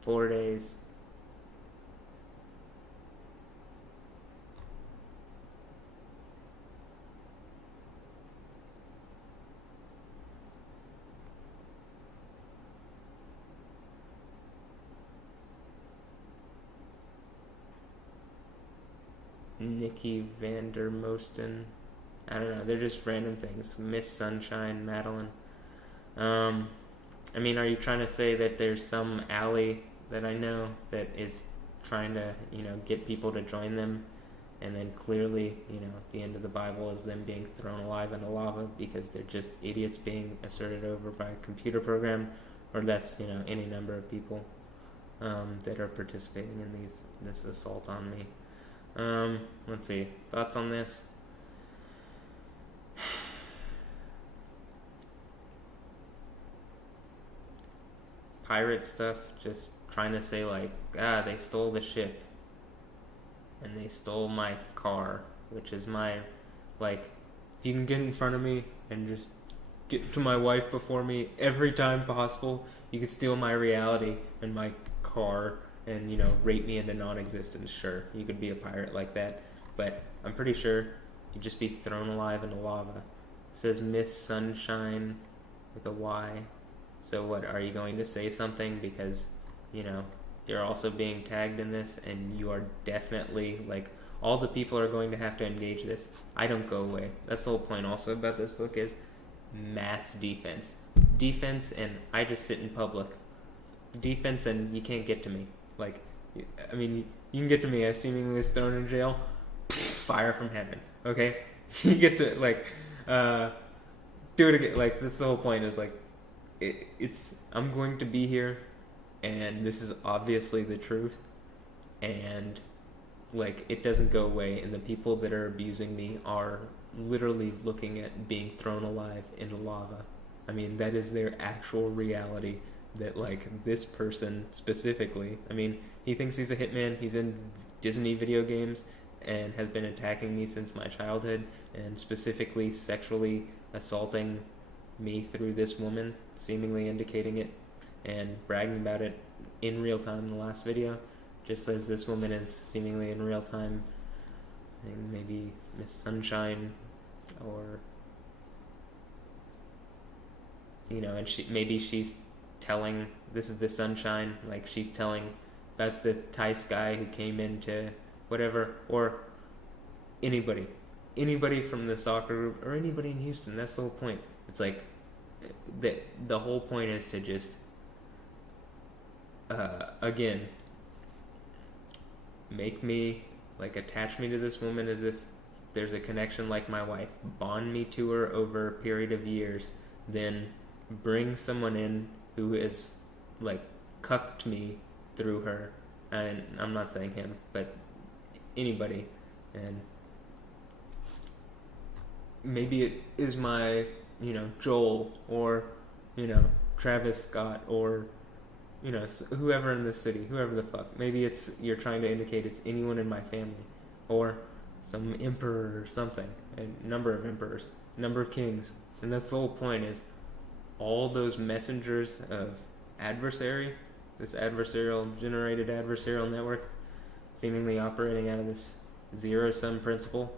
Four days. Nikki Vandermosten. I don't know, they're just random things. Miss Sunshine, Madeline. I mean, are you trying to say that there's some alley that I know that is trying to, get people to join them, and then clearly, the end of the Bible is them being thrown alive into lava because they're just idiots being asserted over by a computer program, or that's, any number of people that are participating in this assault on me. Let's see, thoughts on this? Pirate stuff, just trying to say like, they stole the ship and they stole my car, which is my, like, if you can get in front of me and just get to my wife before me every time possible, you could steal my reality and my car and, rape me into non-existence. Sure, you could be a pirate like that, but I'm pretty sure you'd just be thrown alive into lava. It says Miss Sunshine with a Y. So what, are you going to say something because, you're also being tagged in this, and you are definitely, like, all the people are going to have to engage this. I don't go away. That's the whole point also about this book is mass defense. Defense and I just sit in public. Defense and you can't get to me. Like, I mean, you can get to me. I seemingly was thrown in jail. Fire from heaven. Okay? You get to, like, do it again. Like, that's the whole point is, like, it's I'm going to be here, and this is obviously the truth, and, like, it doesn't go away, and the people that are abusing me are literally looking at being thrown alive into lava. I mean, that is their actual reality. That, like, this person specifically, I mean, he thinks he's a hitman, he's in Disney video games, and has been attacking me since my childhood, and specifically sexually assaulting me through this woman, seemingly indicating it, and bragging about it in real time in the last video, just as this woman is seemingly in real time saying maybe Miss Sunshine, or, and she's telling, this is the Sunshine, like, she's telling about the Tice guy who came into whatever, or anybody from the soccer group, or anybody in Houston. That's the whole point. It's like, the whole point is to just, again, make me, like, attach me to this woman as if there's a connection like my wife, bond me to her over a period of years, then bring someone in who is, like, cucked me through her, and I'm not saying him, but anybody, and maybe it is my, Joel, or, Travis Scott, or, whoever in this city, whoever the fuck. Maybe you're trying to indicate it's anyone in my family, or some emperor or something, a number of emperors, number of kings, and that's the whole point is all those messengers of adversary, this generated adversarial network, seemingly operating out of this zero-sum principle,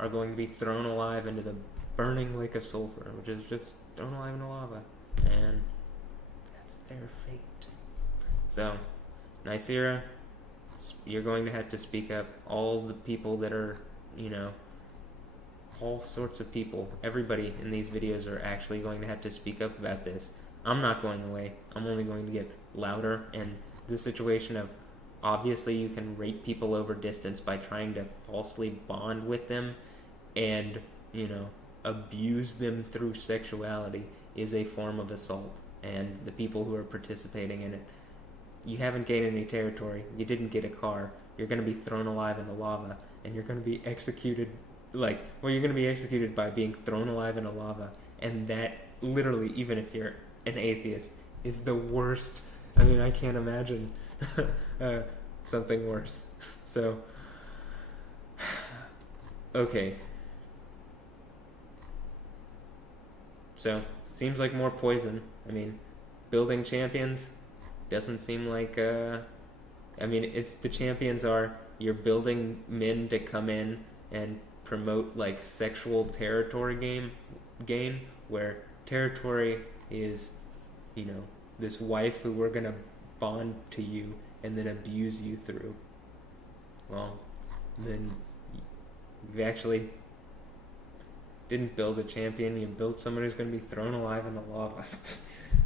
are going to be thrown alive into the burning lake of sulfur, which is just thrown alive into lava, and that's their fate. So, Nysira, you're going to have to speak up. All the people that are, all sorts of people, everybody in these videos are actually going to have to speak up about this. I'm not going away. I'm only going to get louder and the situation of obviously you can rape people over distance by trying to falsely bond with them and, you know, abuse them through sexuality is a form of assault. And the people who are participating in it, you haven't gained any territory, you didn't get a car, you're going to be thrown alive in the lava, and you're going to be executed, you're going to be executed by being thrown alive in the lava, and that, literally, even if you're an atheist, is the worst. I mean, I can't imagine something worse. So, okay. So, seems like more poison. I mean, building champions doesn't seem like, I mean, if the champions are, you're building men to come in and promote, like, sexual territory gain, where territory is, you know, this wife who we're gonna bond to you and then abuse you through. Well, then you actually didn't build a champion, you built someone who's gonna be thrown alive in the lava.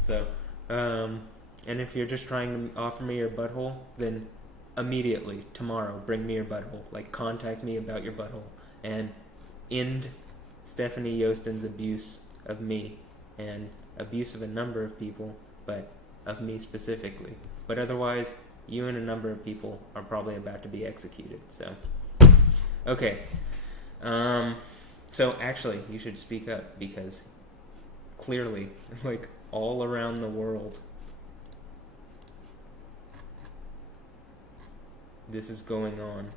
So, and if you're just trying to offer me your butthole, then immediately, tomorrow, bring me your butthole. Like, contact me about your butthole. And end Stefanie Joosten's abuse of me. And abuse of a number of people, but of me specifically. But otherwise, you and a number of people are probably about to be executed. So, okay. So actually, you should speak up, because clearly, like, all around the world, this is going on.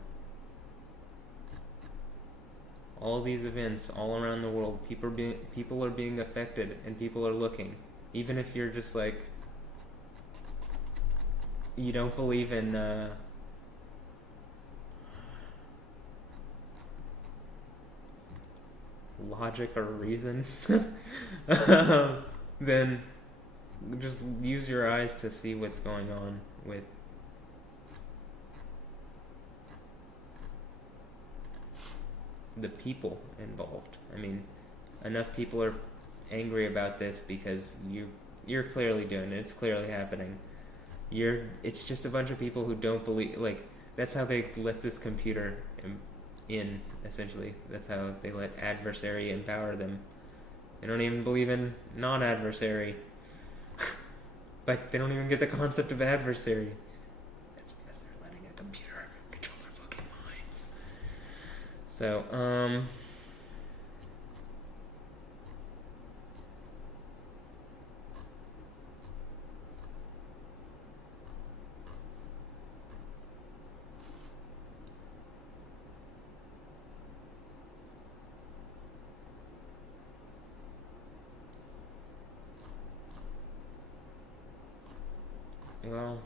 All these events all around the world, people are being affected, and people are looking. Even if you're just like, you don't believe in logic or reason, then just use your eyes to see what's going on with the people involved. I mean, enough people are angry about this because you're clearly doing it. It's clearly happening. It's just a bunch of people who don't believe, like, that's how they let this computer in, essentially. That's how they let adversary empower them. They don't even believe in non-adversary. But they don't even get the concept of adversary. That's because they're letting a computer control their fucking minds. So, well,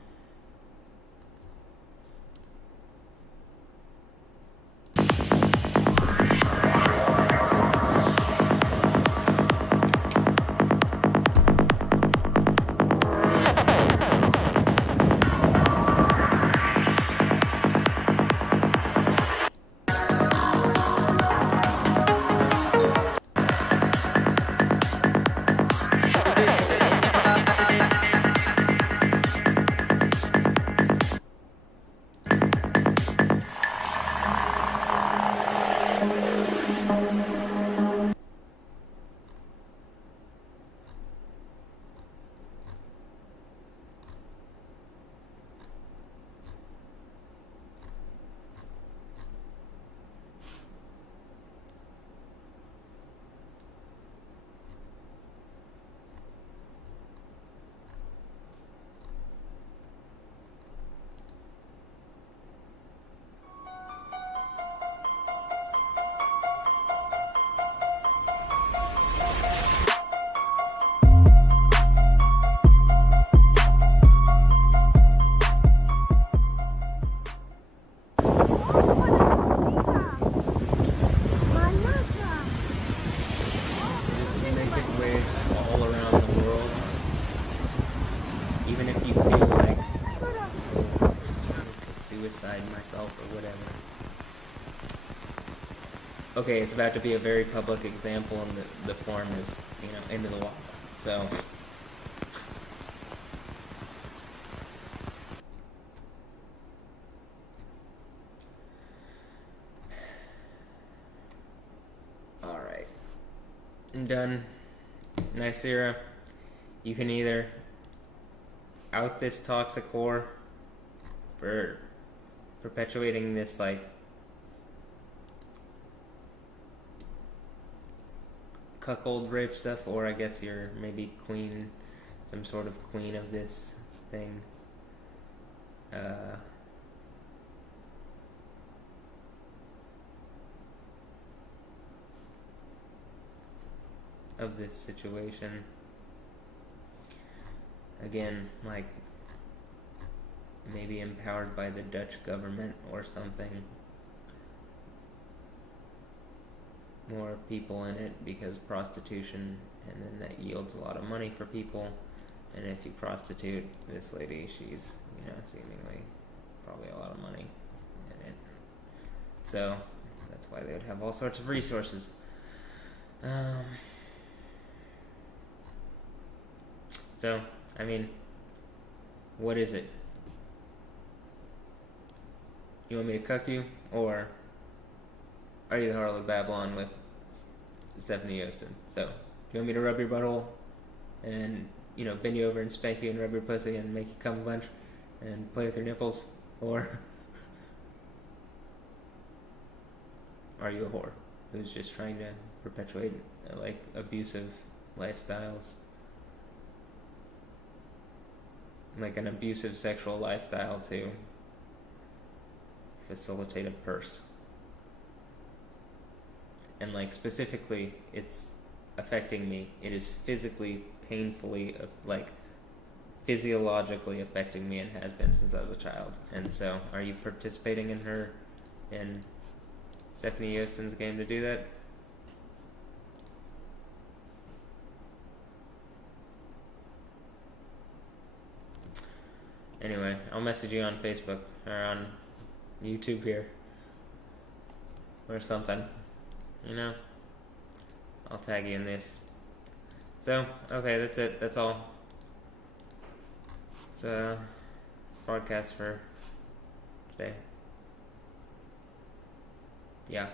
myself or whatever. Okay, it's about to be a very public example, and the form is, you know, into the lava. So, I'm done. Nysira, you can either out this toxic whore for perpetuating this, like, cuckold rape stuff, or I guess you're maybe queen, some sort of queen of this thing. Of this situation. Again, like, maybe empowered by the Dutch government or something. More people in it, because prostitution, and then that yields a lot of money for people. And if you prostitute this lady, she's, you know, seemingly probably a lot of money in it. So that's why they would have all sorts of resources. So, I mean, what is it? You want me to cuck you, or are you the Harlot of Babylon with Stefanie Joosten? So, you want me to rub your butthole and, you know, bend you over and spank you and rub your pussy and make you come a bunch and play with your nipples? Or are you a whore who's just trying to perpetuate, like, abusive lifestyles? Like an abusive sexual lifestyle to facilitate a purse. And, like, specifically, it's affecting me. It is physically, painfully, like, physiologically affecting me, and has been since I was a child. And so, are you participating in Stefanie Joosten's game to do that? Anyway, I'll message you on Facebook or on YouTube here or something, you know? I'll tag you in this. So, okay, that's it. That's all. It's a podcast for today. Yeah.